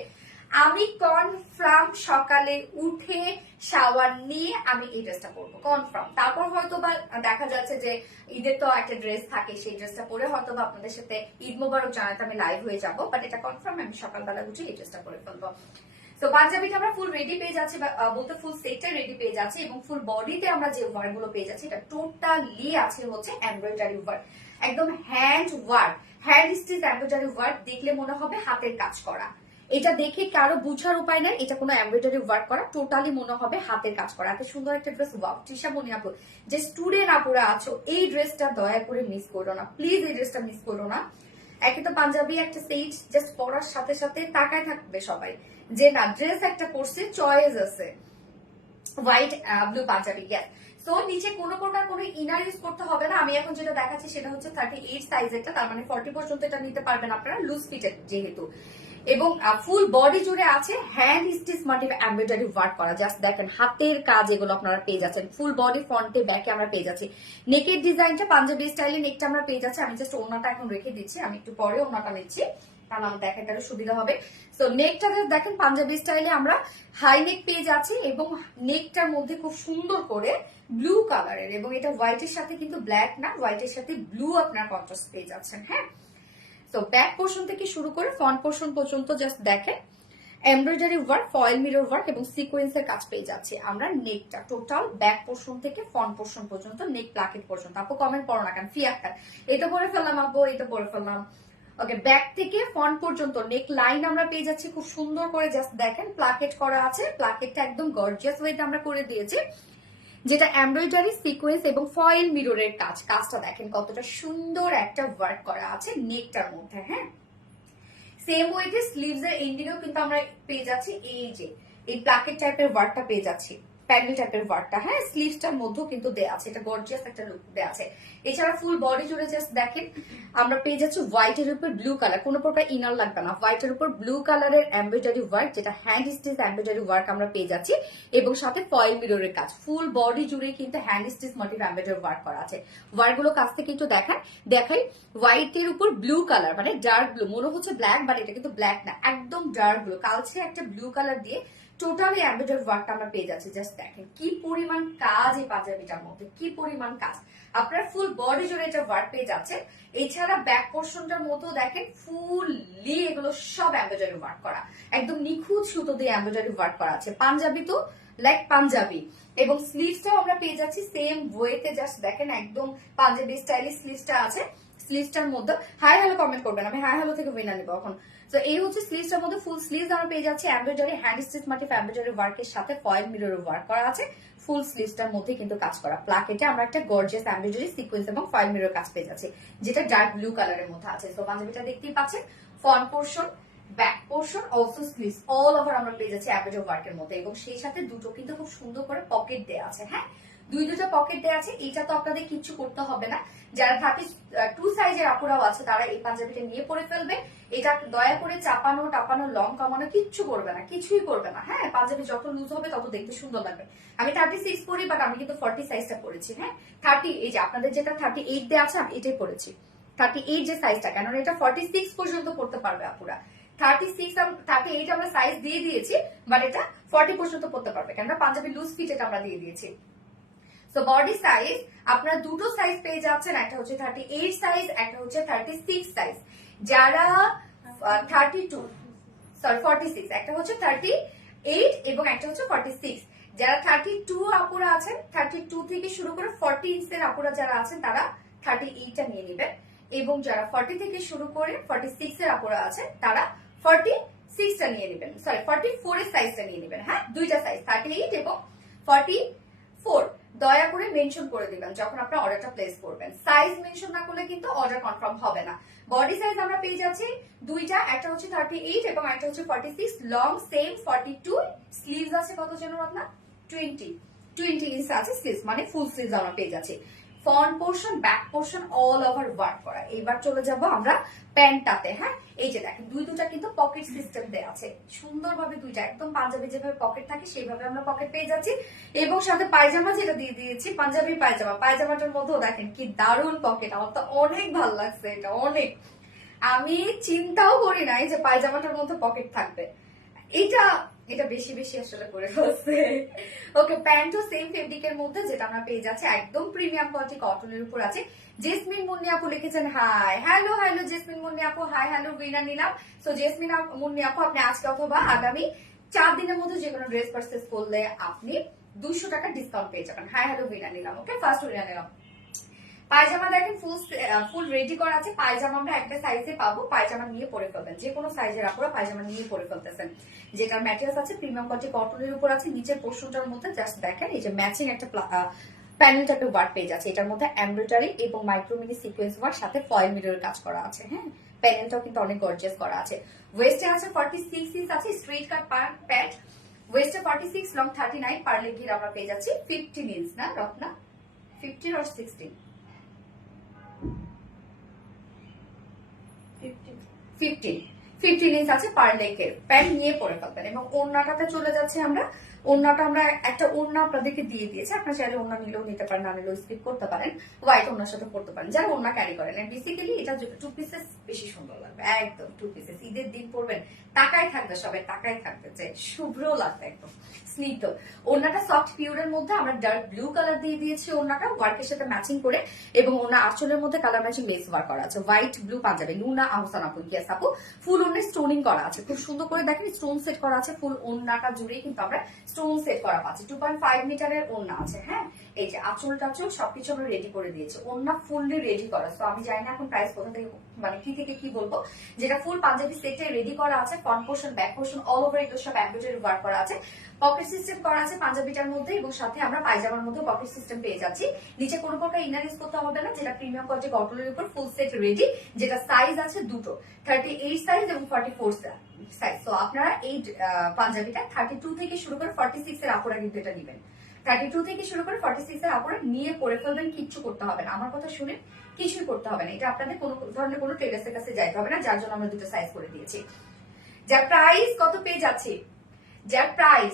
আমি কনফার্ম সকালে উঠে শাওয়ার নিয়ে আমি এই ড্রেসটা পরবো, কনফার্ম। তারপর হয়তো বা দেখা যাচ্ছে যে ঈদের তো একটা ড্রেস থাকে, সেই ড্রেসটা পরে হয়তো বা আপনাদের সাথে ঈদ মোবারক জানাতে আমি লাইভ হয়ে যাবো, বাট এটা কনফার্ম আমি সকালবেলা উঠে এই ড্রেসটা পরে ফেলবো। তো পাঞ্জাবিটা আমরা ফুল রেডি পেয়ে যাচ্ছি, বলতে ফুল সেটটা রেডি পেয়ে যাচ্ছি, এবং ফুল বডিতে আমরা যে ওয়ার্ক গুলো পেয়ে যাচ্ছি এটা টোটালি আছে হচ্ছে এমব্রয়ডারি ওয়ার্ক, একদম hand work, hand stitch embroidery work. দেখলে মনে হবে হাতের কাজ করা, এটা দেখে কারো বুঝার উপায় নাই এটা কোনো এমব্রয়ডারি ওয়ার্ক করা, টোটালি মনে হবে হাতের কাজ করা। এত সুন্দর একটা ড্রেস, ওয়াও। তৃষা মনি আপু, যে স্টুডেন্ট আপুরা আছো, এই ড্রেসটা দয়া করে মিস করো না প্লিজ, এই ড্রেসটা মিস করো না। একে তো পাঞ্জাবি একটা সেট, জাস্ট পরার সাথে সাথে তাকায় থাকবে সবাই যে না ড্রেস একটা পরছে, চয়েস আছে, white blue panjabi. Guys so নিচে কোনো প্রকার কোনো ইনার ইউজ করতে হবে না। আমি এখন যেটা দেখাচ্ছি সেটা হচ্ছে 38 সাইজেরটা, তার মানে 40 পর্যন্ত এটা নিতে পারবেন আপনারা, লুজ ফিটেড যেহেতু, এবং ফুল বডি জুড়ে আছে hand stitch motif embroidery work করা। জাস্ট দেখেন হাতের কাজ, এগুলো আপনারা পেয়ে যাচ্ছেন ফুল বডি, ফ্রন্টে ব্যাকে আমরা পেয়ে যাচ্ছি। নেকের ডিজাইনটা পাঞ্জাবি স্টাইলে নেকটা আমরা পেয়ে যাচ্ছি। আমি জাস্ট ওড়নাটা এখন রেখে দিচ্ছি, আমি একটু পরে ওড়নাটা নিচ্ছি কারণ আমার দেখাটা আরো সুবিধা হবে। তো নেকটা দেখেন পাঞ্জাবি স্টাইলে আমরা হাই নেক পেয়ে যাচ্ছি, এবং নেকটার মধ্যে খুব সুন্দর করে ব্লু কালারের, এবং এটা হোয়াইটের সাথে কিন্তু ব্ল্যাক না, হোয়াইটের সাথে ব্লু আপনার কন্ট্রাস্ট পেয়ে যাচ্ছেন। হ্যাঁ, তো ব্যাক পোর্শন থেকে শুরু করে ফ্রন্ট পোর্শন পর্যন্ত জাস্ট দেখেন embroidery work, foil mirror work এবং সিকোয়েন্সের কাজ পেয়ে যাচ্ছি আমরা। নেকটা টোটাল ব্যাক পোর্শন থেকে ফ্রন্ট পোর্শন পর্যন্ত, নেক প্লাকেট পর্যন্ত। আপু কমেন্ট পড়ো না কেন, ফি আক্তার এটা পরে ফেললাম, আপু এটা পরে ফেললাম। ওকে, ব্যাক থেকে ফ্রন্ট পর্যন্ত নেক লাইন আমরা পেয়ে যাচ্ছি খুব সুন্দর করে, জাস্ট দেখেন প্লাকেট করা আছে, প্লাকেটটা একদম গর্জিয়াস ওয়েতে আমরা করে দিয়েছি, যেটা এমব্রয়ডারি সিকোয়েন্স এবং ফয়েল মিররের কাজ। কাজটা দেখেন কতটা সুন্দর একটা ওয়ার্ক করা আছে নেকটার মধ্যে। হ্যাঁ, সেম ওয়েতে স্লিভস এর এন্ডিংও কিন্তু আমরা পেয়ে যাচ্ছি এই যে এই প্লাকেট টাইপের ওয়ার্কটা পেয়ে যাচ্ছি, প্যানেল টাইপের ওয়ার্কটা। হ্যাঁ, স্লিভসটার মধ্যেও কিন্তু দেয়া আছে, এটা গর্জিয়াস একটা লুক দেয়া আছে। এছাড়া ফুল বডি জুড়ে জাস্ট দেখেন আমরা পেয়ে যাচ্ছি হোয়াইটের উপর ব্লু কালার, কোনো প্রকার ইনার লাগবে না, হোয়াইটের উপর ব্লু কালারের এমব্রয়ডারি ওয়ার্ক, যেটা হ্যান্ড স্টিচ এমব্রয়ডারি ওয়ার্ক আমরা পেয়ে যাচ্ছি, এবং সাথে ফয়েল মিররের কাজ। ফুল বডি জুড়ে কিন্তু hand stitch motif embroidery work করা আছে। ওয়ার্ক গুলো কাছ থেকে একটু দেখাই হোয়াইটের উপর ব্লু কালার, মানে ডার্ক ব্লু, মনে হচ্ছে ব্ল্যাক বাট এটা কিন্তু ব্ল্যাক না, একদম ডার্ক ব্লু, কালচে একটা ব্লু কালার দিয়ে টোটালি এমব্রয়ডারি ওয়ার্কটা আমরা পেয়ে যাচ্ছি। জাস্ট দেখেন কি পরিমাণ কাজ এই পাঞ্জাবিটার মধ্যে, কি পরিমাণ কাজ। আপনার ফুল বডি জুড়ে এটা ওয়ার্ক পেয়ে যাচ্ছে। এছাড়া ব্যাক পোর্শনটার মধ্যেও দেখেন ফুললি এগুলো সব এমব্রয়ডারি ওয়ার্ক করা, একদম নিখুঁত সুতো দিয়ে এমব্রয়ডারি ওয়ার্ক করা আছে। পাঞ্জাবি তো লাইক পাঞ্জাবি, এবং স্লিভসটাও আমরা পেয়ে যাচ্ছি সেম ওয়েতে, জাস্ট দেখেন একদম পাঞ্জাবি স্টাইলিশ স্লিভসটা আছে। স্লিভসটার মধ্যে হাই হ্যালো কমেন্ট করবেন, আমি হাই হ্যালো থেকে উইনার নিব এখন। তো এই হচ্ছে স্লিভসটার মধ্যে ফুল স্লিভস আমরা পেয়ে যাচ্ছি embroidery hand stitch motif embroidery ওয়ার্কের সাথে ফয়েল মিরর ওয়ার্ক করা আছে। ফুল স্লিভসটার মধ্যে কিন্তু কাজ করা, প্লাকেটে আমরা একটা গর্জিয়াস এমব্রয়ডারি সিকোয়েন্স এবং ফয়েল মিরর কাজ পেয়ে যাচ্ছি, যেটা ডার্ক ব্লু কালারের মধ্যে আছে। তো পাঞ্জাবিটা দেখতেই পাচ্ছেন, front portion, back portion, also sleeves all over আমরা পেয়ে যাচ্ছি এমব্রয়ডারি ওয়ার্কের মধ্যে, এবং সেই সাথে দুটো কিন্তু খুব সুন্দর করে পকেট দেয়া আছে। হ্যাঁ, দুটো পকেট দেওয়া আছে। এটা তো আপনাদের কিচ্ছু করতে হবে না, যারা 32 সাইজের আপুরাও আছে তারা এই পাঞ্জাবিটা নিয়ে পরে ফেলবে। এটা দয়া করে চাপানো টাপানো লং কমানো কিচ্ছু করবে না, কিছুই করবে না। হ্যাঁ, পাঞ্জাবি যত লুজ হবে তত দেখতে সুন্দর লাগবে। আমি 36 পরি, বাট আমি কিন্তু 40 সাইজটা পরেছি। হ্যাঁ, 30, এই যে আপনাদের যেটা 38 দেওয়া আছে আমি এটাই পরেছি, 38 যে সাইজটা, কেন এটা 46 পর্যন্ত পড়তে পারবে আপুরা। 38 আমরা সাইজ দিয়ে দিয়েছি, বাট এটা 40 পর্যন্ত পড়তে পারবে, কেন পাঞ্জাবি লুজ ফিট এটা আমরা দিয়ে দিয়েছি। তো বডি সাইজ আপনারা দুটো সাইজ পেয়ে যাচ্ছেন, একটা হচ্ছে 38 সাইজ, একটা হচ্ছে 36 সাইজ। যারা 46, একটা হচ্ছে 38 এবং একটা হচ্ছে 46। যারা 32 আপুরা আছেন, 32 থেকে শুরু করে 40 ইঞ্চের আপুরা যারা আছেন তারা 38টা নিয়ে নেবেন, এবং যারা 40 থেকে শুরু করে 46 এর আপুরা আছেন তারা 46টা নিয়ে নেবেন, 44 এর সাইজটা নিয়ে নেবেন। হ্যাঁ, দুইটা সাইজ 38 এবং 44 দয়া করে মেনশন করে দিবেন যখন আপনারা অর্ডারটা প্লেস করবেন। সাইজ মেনশন না করলে কিন্তু অর্ডার কনফার্ম হবে না। বডি সাইজ আমরা পেয়ে যাচ্ছি দুইটা, একটা হচ্ছে 38 এবং একটা হচ্ছে 46, লং সেম 42, স্লিভস আছে কত যেন আপনার 20 ইঞ্চ আছে স্লিভস, মানে ফুল স্লিভস আমরা পেয়ে যাচ্ছি। Front portion, back portion all over work করা। এবার চলে যাব আমরা প্যান্টটাতে। হ্যাঁ, এই যে দেখেন দুইটা কিন্তু পকেট সিস্টেম দেওয়া আছে সুন্দরভাবে, দুইটা একদম পাঞ্জাবি যেভাবে পকেট থাকে সেইভাবে আমরা পকেট পেয়ে যাচ্ছি, এবং সাথে পায়জামা যেটা দিয়ে দিয়েছি পাঞ্জাবি পায়জামা। পায়জামাটার মধ্যেও দেখেন কি দারুণ পকেট, আমার তো অনেক ভালো লাগছে এটা অনেক। আমি চিন্তাও করি নাই যে পায়জামাটার মধ্যে পকেট থাকবে, এটা বেশি বেশি আসলে করে ফেলছে। ওকে, প্যান্টও সেম ফেব্রিকের মধ্যে, যেটা আমরা পেয়ে যাচ্ছি একদম প্রিমিয়াম কোয়ালিটি কটনের উপর আছে। জেসমিন মুন্নি আপু লিখেছেন হাই হ্যালো, জেসমিন মুন্নি আপু হাই হ্যালো উইনার নিলাম। সো জেসমিন মুন্নি আপু আপনি আজকে অথবা আগামী 4 দিনের মধ্যে যে কোনো ড্রেস পারচেজ করলে আপনি 200 টাকা ডিসকাউন্ট পেয়ে যাবেন। হাই হ্যালো উইনার নিলাম, ওকে ফার্স্ট উইনার নিলাম। পায়জামা দেখেন ফুল রেডি করা আছে। পায়জামা আমরা একটা সাইজে পাবো, পায়জামা নিয়ে পরে ফেলবেন। যে কোনো সাইজের আপনারা পায়জামা নিয়ে পরে ফেলতেছেন। যেটার ম্যাটেরিয়ালস আছে প্রিমিয়াম কোয়ালিটি কটনের উপর আছে। নিচের পোর্শনটার মধ্যে জাস্ট দেখেন এই যে ম্যাচিং একটা প্যানেল টাইপের ওয়ার্ক পেজ আছে। এটার মধ্যে এমব্রয়ডারি এবং মাইক্রোমিনি সিকোয়েন্স ওয়ার্ক সাথে ফয়েল মিররের কাজ করা আছে। হ্যাঁ, প্যানেলটাও কিন্তু অনেক গর্জিয়াস করা আছে। ওয়েস্টে আছে 46 ইঞ্চ আছে স্ট্রেট কাট প্যান্ট। ওয়েস্টে 46, লং 39, পার্লে ঘির আমরা পেয়ে যাচ্ছি 15 ইঞ্চ না রত্না, 15 or 16, 15 ইঞ্চ আছে পার লেগের প্যান্ট নিয়ে পরে ফেলবেন। এবং ওড়নাটাতে চলে যাচ্ছে আমরা। ওড়নাটা আমরা একটা ওড়না আপনাদেরকে দিয়ে দিয়েছি, আপনার চাইলে ওড়না নিলেও নিতে পারেন, না নিলেও স্কিপ করতে পারেন, হোয়াইট ওড়নার সাথে পড়তে পারেন যারা ওড়না ক্যারি করেন। বেসিক্যালি এটা 2 পিসেস বেশি সুন্দর লাগবে, একদম 2 পিসেস। ঈদের দিন পরবেন, তাকাই থাকবে, সবাই তাকাই থাকবে, যে শুভ্র লাগবে, একদম স্নিগ্ধ। ওড়নাটা সফট পিওরের মধ্যে আমরা ডার্ক ব্লু কালার দিয়ে দিয়েছি ওড়নাটা ওয়ার্কের সাথে ম্যাচিং করে। এবং ওড়না আঁচলের মধ্যে কালার ম্যাচিং লেস ওয়ার্ক করা আছে। হোয়াইট ব্লু পাঞ্জাবি, নুনা আহসান আপু, ইয়েস আপু। ফুল ওড়নায় স্টোনিং করা আছে, খুব সুন্দর করে দেখেন স্টোন সেট করা আছে। ফুল ওড়নাটা জুড়েই কিন্তু আমরা স্টোন সেট করা পাচ্ছি। 2.5 মিটারের ওড়না আছে। হ্যাঁ, এই যে আঁচল টাচল সবকিছু আমরা রেডি করে দিয়েছি। ওড়না ফুললি রেডি করা। তো আমি জানি না এখন প্রাইস কোথা থেকে, মানে কি থেকে কি বলবো। যেটা ফুল পাঞ্জাবি সেটে রেডি করা আছে। Front portion, back portion all over এগুলো সব এমব্রয়ডারি ওয়ার্ক করা আছে। পকেট সিস্টেম করা আছে পাঞ্জাবিটার মধ্যে, এবং সাথে আমরা পায়জামার মধ্যে পকেট সিস্টেম পেয়ে যাচ্ছি। নিচে কোনো প্রকার ইনার ইউজ করতে হবে না, যেটা প্রিমিয়াম কোয়ালিটি কটনের উপর ফুল সেট রেডি। যেটা সাইজ আছে দুটো, 38 সাইজ এবং 44 সাইজ। তো আপনারা এই পাঞ্জাবিটা 32 থেকে শুরু করে 46 এর আপুরা কিন্তু এটা নেবেন। 32 থেকে শুরু করে 46 এর আপুরা নিয়ে পরে ফেলবেন, কিচ্ছু করতে হবে না। আমার কথা শুনে কিছুই করতে হবে না। এটা আপনাদের কোনো ধরনের কোনো টেলার্সের কাছে যাইতে হবে না, যার জন্য আমরা দুটো সাইজ করে দিয়েছি। যার প্রাইস কত পেয়ে যাচ্ছে, যার প্রাইস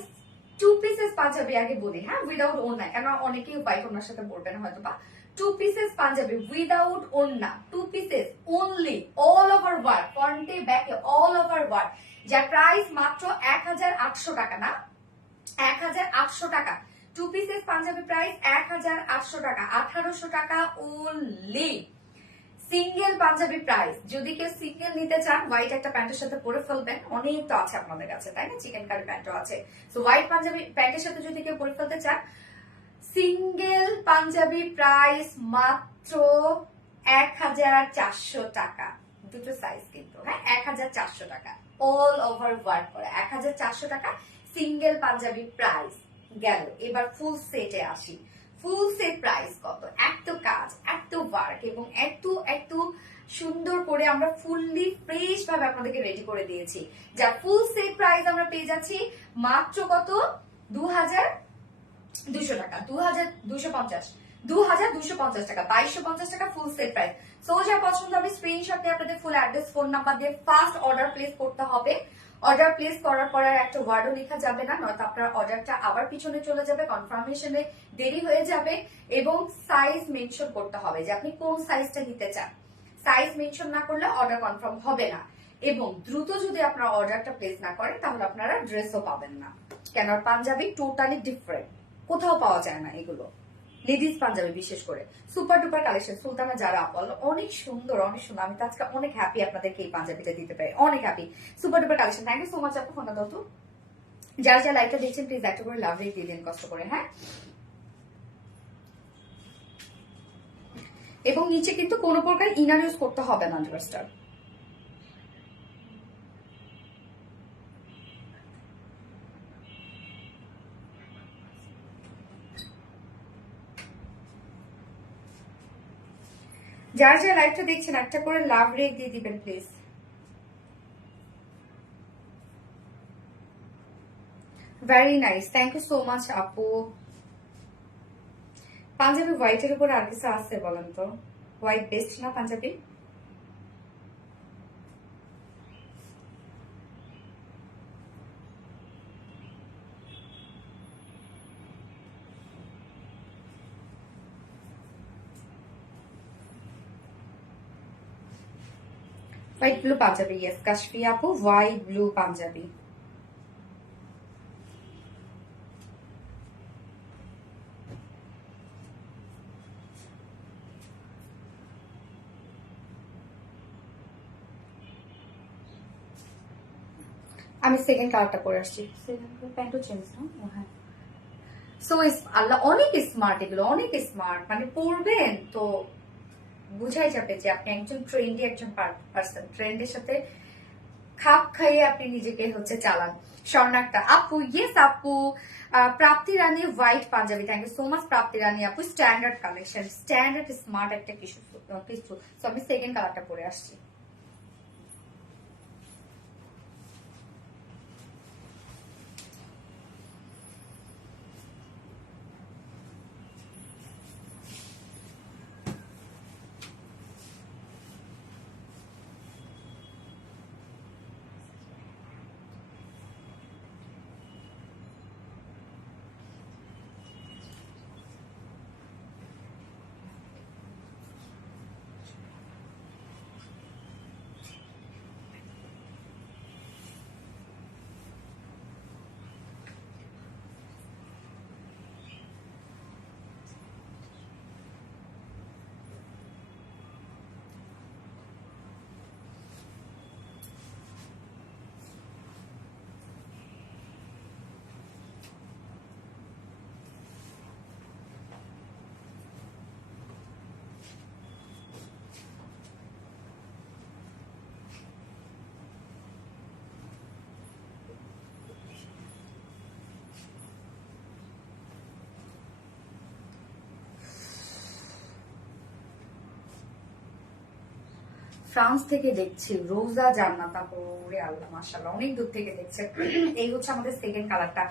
2 পিসেস পাঞ্জাবি আগে বলি, হ্যাঁ, উইদাউট ওড়না, কেন অনেকেই হোয়াইট ওড়নার সাথে পরবেন হয়তো বা। 2 পিসেস পাঞ্জাবি উইদাউট ওড়না, 2 pieces only, all over work, ফ্রন্টে ব্যাকে অল ওভার ওয়ার্ক। যার প্রাইস মাত্র 1800 টাকা, না 1800 টাকা। 2 পিসেস পাঞ্জাবি প্রাইস 1800 টাকা, 1800 টাকা অনলি। সিঙ্গেল পাঞ্জাবি প্রাইস, যদি কেউ সিঙ্গেল নিতে চান হোয়াইট একটা প্যান্টের সাথে পরে ফেলবেন, অনেক তো আছে আপনাদের কাছে, তাই না, চিকেন কারি প্যান্টও আছে। তো হোয়াইট পাঞ্জাবি প্যান্টের সাথে যদি কেউ পরে ফেলতে চান, সিঙ্গেল পাঞ্জাবি প্রাইস মাত্র 1400 টাকা। দুটো সাইজ কিন্তু, হ্যাঁ, 1400 টাকা, অল ওভার ওয়ার্ক করে 1400 টাকা সিঙ্গেল পাঞ্জাবি প্রাইস গেল। এবার ফুল সেটে আসি। ফুল সেট প্রাইস কত, এত কাজ, এত ওয়ার্ক এবং এত এত সুন্দর করে আমরা ফুললি ফ্রেশ ভাবে আপনাদেরকে রেডি করে দিয়েছি। যা ফুল সেট প্রাইস আমরা পেয়ে যাচ্ছি মাত্র কত, 2200 টাকা, 2250 টাকা, 2250 টাকা ফুল সেট প্রাইস। সো যা পছন্দ হবে স্ক্রিনশট দিয়ে আপনাদের ফুল অ্যাড্রেস, ফোন নাম্বার দিয়ে ফার্স্ট অর্ডার প্লেস করতে হবে। অর্ডার প্লেস করার পর আর একটা ওয়ার্ডও লেখা যাবে না, নয়তো আপনার অর্ডারটা আবার পিছনে চলে যাবে, কনফার্মেশনে দেরি হয়ে যাবে। এবং সাইজ মেনশন করতে হবে যে আপনি কোন সাইজটা নিতে চান। সাইজ মেনশন না করলে অর্ডার কনফার্ম হবে না। এবং দ্রুত যদি আপনারা অর্ডারটা প্লেস না করেন তাহলে আপনারা ড্রেসও পাবেন না, কেন পাঞ্জাবি টোটালি ডিফারেন্ট, কোথাও পাওয়া যায় না এগুলো। লেডিস পাঞ্জাবি বিশেষ করে সুপার ডুপার কালেকশন, সুলতানা যারা আপল, অনেক সুন্দর, অনেক সুন্দর। আমি তো আজকে অনেক হ্যাপি আপনাদেরকে এই পাঞ্জাবিটা দিতে পারি, অনেক happy. Super duper collection, thank you so much আপু, ফোনটা দাও তো। যারা যারা লাইভটা দেখছেন প্লিজ একটা করে লাভ রেট দিয়ে দিন কষ্ট করে, হ্যাঁ। এবং নিচে কিন্তু কোনো প্রকার ইনার ইউজ করতে হবে না ড্রেসটার। যারা যারা লাইভটা দেখছেন একটা করে লাভ রেট দিয়ে দিবেন please. Very nice, thank you so much আপু। পাঞ্জাবি হোয়াইটের উপর আর কিছু আছে বলেন তো? হোয়াইট বেস্ট না panjabi? White blue panjabi, yes Kashfi আপু, হোয়াইট ব্লু পাঞ্জাবি। আমি সেকেন্ড কালারটা পরে আসছি, প্যান্টও চেঞ্জ না, হ্যাঁ। সো আল্লাহ অনেক স্মার্ট, এগুলো অনেক স্মার্ট, মানে পরবেন তো বুঝাই যাবে যে আপনি একজন ট্রেন্ডি একজন পার্সন, ট্রেন্ডের সাথে খাপ খাইয়ে আপনি নিজেকে হচ্ছে চালান। স্বর্ণাক্তা আপু, ইয়েস আপু। Prapti Rani white punjabi, thank you so much Prapti Rani আপু। স্ট্যান্ডার্ড কালেকশন, স্ট্যান্ডার্ড স্মার্ট একটা কিছু। সো আমি সেকেন্ড কালারটা পরে আসছি। ফ্রান্স থেকে দেখছি রোজা জান্নাত আপু, ওরে আল্লাহ মাশাআল্লাহ, অনেক দূর থেকে দেখছে। এই হচ্ছে আমাদের সেকেন্ড কালারটা,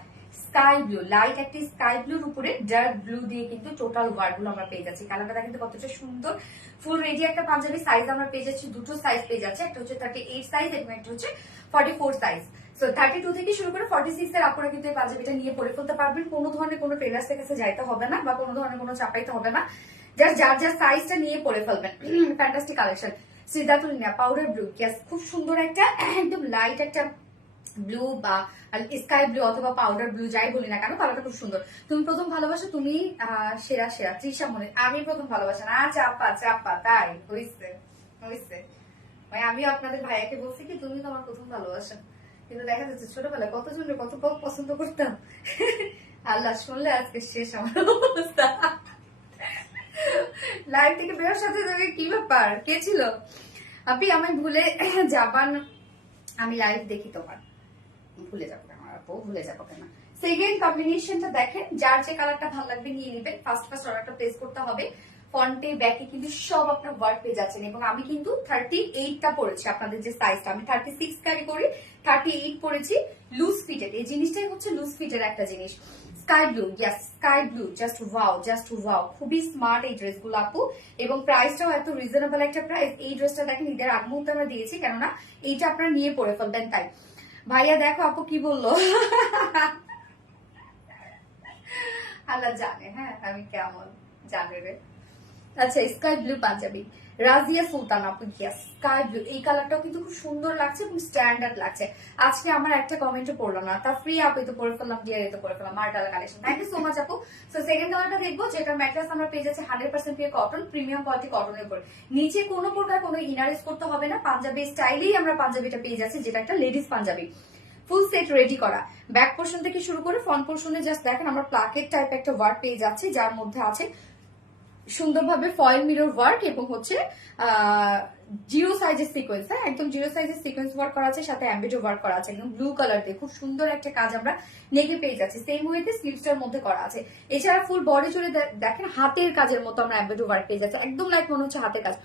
স্কাই ব্লু, লাইট একটি স্কাই ব্লুর উপরে ডার্ক ব্লু দিয়ে কিন্তু টোটাল ওয়ার্ড গুলো আমরা পেয়ে যাচ্ছি। কালারটা কিন্তু কতটা সুন্দর, ফুল রেডি একটা পাঞ্জাবি। সাইজ আমরা পেয়ে যাচ্ছি, দুটো সাইজ পেয়ে যাচ্ছে, একটা হচ্ছে 38 সাইজ এবং একটা হচ্ছে 44 সাইজ। সো 32 থেকে শুরু করে 46 এর আপনারা কিন্তু এই পাঞ্জাবিটা নিয়ে পরে ফেলতে পারবেন। কোনো ধরনের কোনো টেলার্সের কাছে যাইতে হবে না বা কোনো ধরনের কোনো চাপাইতে হবে না, জাস্ট যার যার সাইজটা নিয়ে পরে ফেলবেন। Fantastic collection. সিদ্ধাতুলিনা পাউডার ব্লু, খুব সুন্দর একটা একদম লাইট একটা ব্লু বা স্কাই ব্লু অথবা পাউডার ব্লু যাই বলি না কেন, কালারটা খুব সুন্দর। তুমি প্রথম ভালোবাসা, তুমি সেরা সেরা। তৃষা মনে, আমি প্রথম ভালোবাসা না, চাপা চাপা, তাই হইছে হইছে। মানে আমি আপনাদের ভাইয়াকে বলছি কি তুমি তো আমার প্রথম ভালোবাসা, কিন্তু দেখা যাচ্ছে ছোটবেলায় কতজনের কত পছন্দ করতাম। আল্লাহ শুনলে আজকে শেষ আমার অবস্থা। লাইভ থেকে বেরোর সাথে সাথে কি ব্যাপার, কে ছিল আপনি? আমি ভুলে যাবান, আমি লাইভ দেখি তোমার, ভুলে যাবো কেন আপু, ভুলে যাবো কেন। সেকেন্ড কম্বিনেশনটা দেখেন, যার যে কালারটা ভালো লাগবে নিয়ে নেবেন। ফার্স্ট অর্ডারটা প্লেস করতে হবে। ফন্টে ব্যাকে কিন্তু সব আপনার ওয়ার্ক পেয়ে যাচ্ছেন, এবং আমি কিন্তু 38টা পড়েছি। আপনাদের যে সাইজটা আমি 36 ক্যারি করি, 38 পড়েছি লুজ ফিটেড। এই জিনিসটাই হচ্ছে লুজ ফিটের একটা জিনিস। Sky blue, yes sky blue, just wow, just wow, খুবই স্মার্ট এই ড্রেসগুলো আপু, এবং প্রাইসটাও এত রিজনেবল একটা প্রাইস। এই ড্রেসটা দেখেন ঈদের আগ মুহূর্তে আমরা দিয়েছি, কেননা এইটা আপনারা নিয়ে পরে ফেলবেন তাই। ভাইয়া দেখো আপু কি বললো। আল্লাহ জানে, হ্যাঁ আমি কেমন জানে রে। আচ্ছা স্কাই ব্লু পাঞ্জাবি, রাজিয়া সুলতান আপু, ইয়েস স্কাই ব্লু। এই কালারটাও কিন্তু খুব সুন্দর লাগছে এবং স্ট্যান্ডার্ড লাগছে। আজকে আমার একটা কমেন্টও পড়লাম না, তা ফ্রি আপু তো পরে ফেললাম, ডিয়ার তো পরে ফেললাম। মার্টালা collection, thank you so much আপু। সো সেকেন্ড কালারটা দেখবো, যেটা ম্যাট্রেস আমরা পেয়ে যাচ্ছি 100% পিওর কটন, প্রিমিয়াম কোয়ালিটি কটনের উপর। নিচে কোনো প্রকার কোনো ইনারেস করতে হবে না, পাঞ্জাবি স্টাইলেই আমরা পাঞ্জাবিটা পেয়ে যাচ্ছি, যেটা একটা ladies panjabi. Full set ready করা, ব্যাক পোর্শন থেকে শুরু করে ফ্রন্ট পোর্শনে জাস্ট দেখেন আমরা প্লাকেট টাইপ একটা ওয়ার্ক পেয়ে যাচ্ছি, যার মধ্যে আছে সুন্দরভাবে ফয়েল মিরর ওয়ার্ক এবং হচ্ছে জিরো সাইজের সিকোয়েন্স। হ্যাঁ একদম জিরো সাইজের সিকোয়েন্স ওয়ার্ক করা আছে, সাথে অ্যাম্বিডো ওয়ার্ক করা আছে একদম ব্লু কালার দিয়ে। খুব সুন্দর একটা কাজ আমরা নেকে পেয়ে যাচ্ছি, সেম ওয়েতে স্লিভসটার মধ্যে করা আছে। এছাড়া ফুল বডি জুড়ে দেখেন হাতের কাজের মতো আমরা অ্যাম্বিডো ওয়ার্ক পেয়ে যাচ্ছি, একদম লাইক মনে হচ্ছে হাতের কাজ।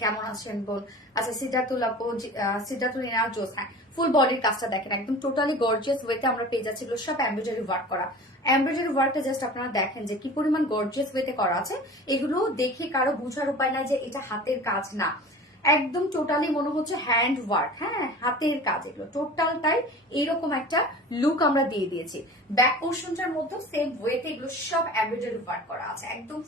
কেমন আছেন বল? আচ্ছা সিদ্ধাতুল আপু, সিদ্ধাতুল ইনার জোস, হ্যাঁ ফুল বডির কাজটা দেখেন একদম টোটালি গর্জিয়াস ওয়েতে আমরা পেয়ে যাচ্ছি। এগুলো সব এমব্রয়ডারি ওয়ার্ক করা। এমব্রয়ডারি ওয়ার্কটা জাস্ট আপনারা দেখেন যে কি পরিমাণ গর্জিয়াস ওয়েতে করা আছে। এগুলো দেখে কারো বোঝার উপায় নাই যে এটা হাতের কাজ না, একদম টোটালি মনে হচ্ছে হ্যান্ড ওয়ার্ক, হ্যাঁ হাতের কাজ। এগুলো টোটালটাই এইরকম একটা লুক আমরা দিয়ে দিয়েছি। ব্যাক পোর্শনটার মধ্যে সেম ওয়েতে এগুলো সব এমব্রয়ডারি ওয়ার্ক করা আছে, একদম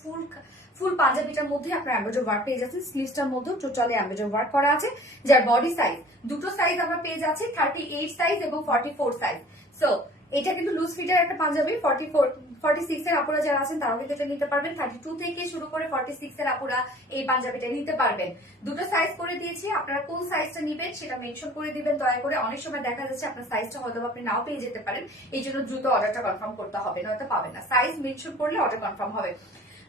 ফুল পাঞ্জাবিটার মধ্যে আপনার এমব্রয়ডারি ওয়ার্ক পেয়ে যাচ্ছেন। স্লিভসটার মধ্যেও টোটালি এমব্রয়ডারি ওয়ার্ক করা আছে, যার বডি সাইজ দুটো সাইজ আমরা পেয়ে যাচ্ছি, 38 সাইজ এবং 44 সাইজ। সো এটা কিন্তু লুজ ফিটের একটা পাঞ্জাবি। 46 এর আপুরা যারা আছেন তারাও কিন্তু এটা নিতে পারবেন। 32 থেকে শুরু করে 46 এর আপুরা এই পাঞ্জাবিটা নিতে পারবেন। দুটো সাইজ করে দিয়েছি, আপনারা কোন সাইজটা নেবেন সেটা মেনশন করে দিবেন দয়া করে। অনেক সময় দেখা যাচ্ছে আপনার সাইজটা হয়তো আপনি নাও পেয়ে যেতে পারেন, এই জন্য দ্রুত অর্ডারটা কনফার্ম করতে হবে, নয়তো পাবেন না। সাইজ মেনশন করলে অর্ডার কনফার্ম হবে।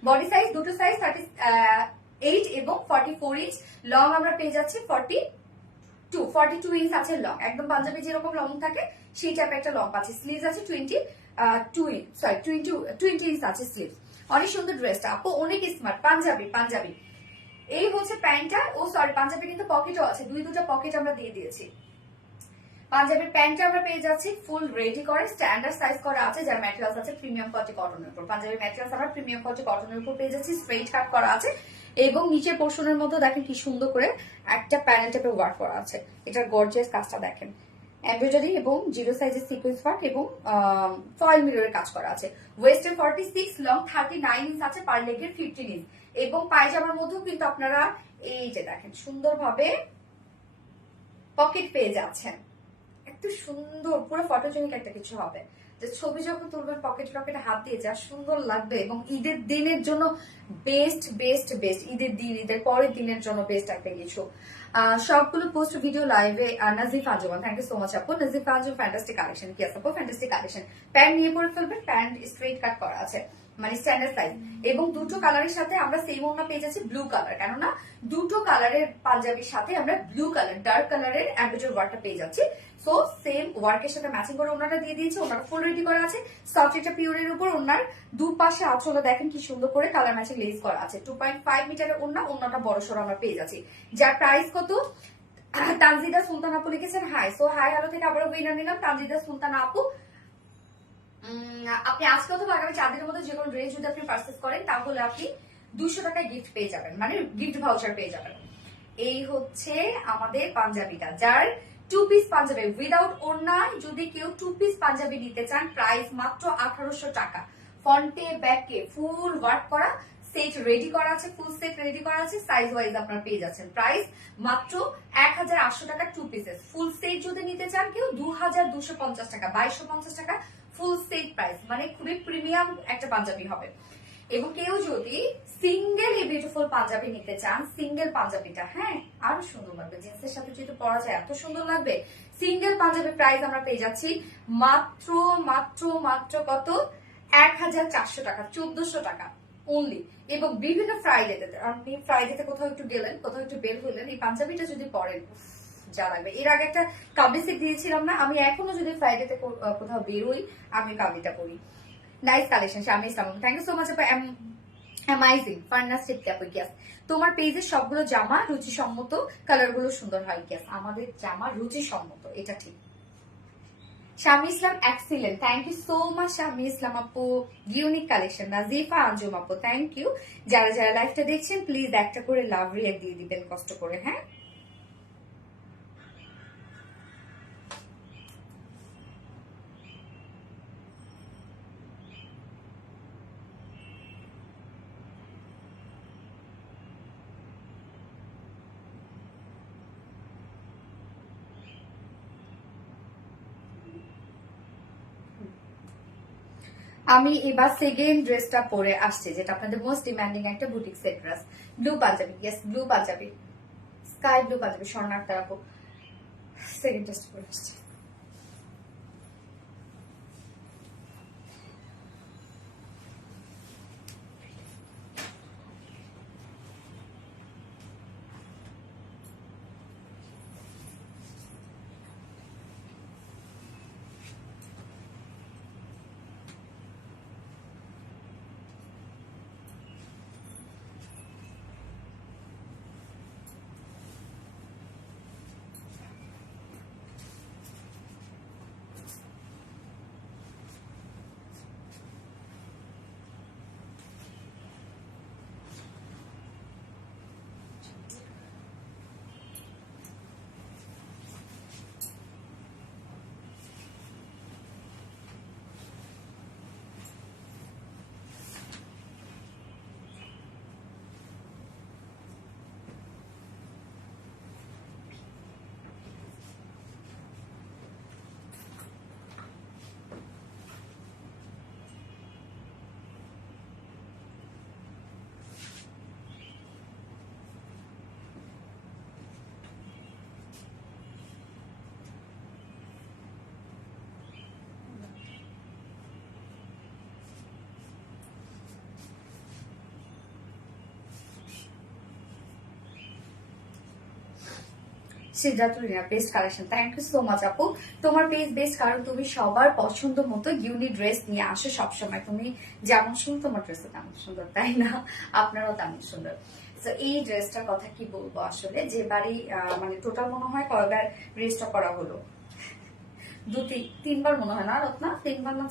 বডি সাইজ দুটো সাইজ 38 এবং 44 ইঞ্চ, লং আমরা পেয়ে যাচ্ছি 42 ইঞ্চ আছে লং, একদম পাঞ্জাবি যেরকম লং থাকে সেই টাইপের একটা লং পাচ্ছি। স্লিভস আছে 20 ইঞ্চ আছে স্লিভস। অনেক সুন্দর ড্রেসটা আপু, অনেক স্মার্ট। পাঞ্জাবি এই হচ্ছে প্যান্টটা। ও সরি, পাঞ্জাবি কিন্তু পকেটও আছে, দুটো পকেট আমরা দিয়ে দিয়েছি। পাঞ্জাবির প্যান্টটা আমরা পেয়ে যাচ্ছি ফুল রেডি করে, স্ট্যান্ডার্ড সাইজ করা আছে, যার ম্যাটেরিয়ালস আছে প্রিমিয়াম কোয়ালিটি কটনের উপর। পাঞ্জাবির ম্যাটেরিয়ালস আমরা প্রিমিয়াম কোয়ালিটি কটনের উপর পেয়ে যাচ্ছি, স্ট্রেইট কাট করা আছে এবং নিচের পোর্শনের মধ্যে দেখেন কি সুন্দর করে একটা প্যানেল টাইপের ওয়ার্ক করা আছে। এটার গর্জিয়াস কাজটা দেখেন, এমব্রয়ডারি এবং জিরো সাইজের সিকোয়েন্স ওয়ার্ক এবং ফয়েল মিররের কাজ করা আছে। ওয়েস্টের 46, লং 39 ইঞ্চ আছে, পার লেগের 15 ইঞ্চ এবং পায়জামার মধ্যেও কিন্তু আপনারা এই যে দেখেন সুন্দরভাবে পকেট পেয়ে যাচ্ছেন। এত সুন্দর, পুরো ফটোজেনিক একটা কিছু হবে, যে ছবি যখন তুলবেন পকেট পকেটে হাত দিয়ে যা সুন্দর লাগবে। এবং ঈদের দিনের জন্য বেস্ট বেস্ট বেস্ট, ঈদের দিন, ঈদের পরের দিনের জন্য বেস্ট একটা কিছু। সবগুলো পোস্ট ভিডিও লাইভে Nazif Anjuman, thank you so much আপু। নাজিফ আঞ্জুম ফ্যান্টাস্টিক কালেকশন, কি আছে আপু? Fantastic collection. প্যান্ট নিয়ে পরে ফেলবেন, প্যান্ট স্ট্রেট কাট করা আছে, মানে স্ট্যান্ডার্ড সাইজ। এবং দুটো কালারের সাথে আমরা সেম ওড়না পেয়ে যাচ্ছি ব্লু কালার, কেননা দুটো কালারের পাঞ্জাবির সাথে আমরা ব্লু কালার ডার্ক কালারের এমব্রয়ডারি ওয়ার্কটা পেয়ে যাচ্ছি। সো সেম ওয়ার্কের সাথে ম্যাচিং করে ওড়নাটা দিয়ে দিয়েছি, ওড়নাটা ফুল রেডি করা আছে। সফট একটা পিওরের উপর ওড়নার দুপাশে আঁচলে দেখেন কি সুন্দর করে কালার ম্যাচিং লেস করা আছে। 2.5 মিটারের ওড়নাটা বড় সড়ো আমরা পেয়ে যাচ্ছি, যার প্রাইস কত? তানজিদা সুলতান আপু লিখেছেন হাই। সো হাই হ্যালো থেকে আবার উইনার নিলাম তানজিদা সুলতান আপু। আপনি আজকে অথবা আগামী 4 দিনের মধ্যে যে কোনো ড্রেস যদি আপনি পারচেজ করেন তাহলে আপনি 200 টাকায় গিফট পেয়ে যাবেন, মানে গিফট ভাউচার পেয়ে যাবেন। এই হচ্ছে আমাদের পাঞ্জাবিটা, যার 2 পিস পাঞ্জাবি উইদাউট ওড়না। যদি কেউ 2 পিস পাঞ্জাবি নিতে চান, প্রাইস মাত্র 1800 টাকা। ফ্রন্টে ব্যাকে ফুল ওয়ার্ক করা সেট রেডি করা আছে, ফুল সেট রেডি করা আছে, সাইজ ওয়াইজ আপনারা পেয়ে যাচ্ছেন। প্রাইস মাত্র 1800 টাকা 2 পিসেস। ফুল সেট যদি নিতে চান কেউ 2250 টাকা, 2250 টাকা ফুল সেট প্রাইস, মানে খুবই প্রিমিয়াম একটা পাঞ্জাবি হবে। এবং কেউ যদি সিঙ্গেল এই বিউটিফুল পাঞ্জাবি নিতে চান, সিঙ্গেল পাঞ্জাবিটা হ্যাঁ আরো সুন্দর লাগবে, জিন্সের সাথে যদি পরা যায় এত সুন্দর লাগবে। সিঙ্গেল পাঞ্জাবি প্রাইস আমরা পেয়ে যাচ্ছি মাত্র মাত্র মাত্র কত? 1400 টাকা, 1400 টাকা অনলি। এবং বিভিন্ন ফ্রাইডেতে, আপনি ফ্রাইডেতে কোথাও একটু গেলেন, কোথাও একটু বের হইলেন, এই পাঞ্জাবিটা যদি পরেন যা লাগবে। এর আগে একটা কাবলি সেট দিয়েছিলাম না, আমি এখনো যদি ফ্রাইডেতে কোথাও বেরোই আমি কাবলিটা পরি। Nice collection Shami Islam, thank you so much. Amazing fantastic আপু। গ্যাস তোমার পেজের সবগুলো জামা রুচিসম্মত, কালার গুলো সুন্দর হয়। গ্যাস আমাদের জামা রুচিসম্মত, এটা ঠিক। Shami Islam excellent, thank you so much Shami Islam আপু। Unique collection. নাজিফা আঞ্জুম আপু থ্যাংক ইউ। যারা যারা লাইভটা দেখছেন প্লিজ একটা করে লাভ রিয়াক্ট দিয়ে দিবেন কষ্ট করে, হ্যাঁ। আমি এবার সেকেন্ড ড্রেসটা পরে আসছে, যেটা আপনাদের মোস্ট ডিমান্ডিং একটা boutique set dress, blue panjabi. Yes blue punjabi, sky blue punjabi, স্বর্ণাক্তার আপু সেকেন্ড ড্রেসটা পরে আসছে। সিদ্ধাতুলিনা best collection, thank you so much আপু। তোমার পেজ বেস্ট, কারণ তুমি সবার পছন্দ মতো ইউনিক ড্রেস নিয়ে আসো সবসময়। তুমি যেমন সুন্দর, তোমার ড্রেসও তেমন সুন্দর, তাই না? আপনারাও তেমন সুন্দর। তো এই ড্রেসটার কথা কি বলবো আসলে, যে বাড়ি মানে টোটাল মনে হয় কয়বার রেজিস্টার করা হলো, তিনবার মনে হয় না রত্না, তিনবার না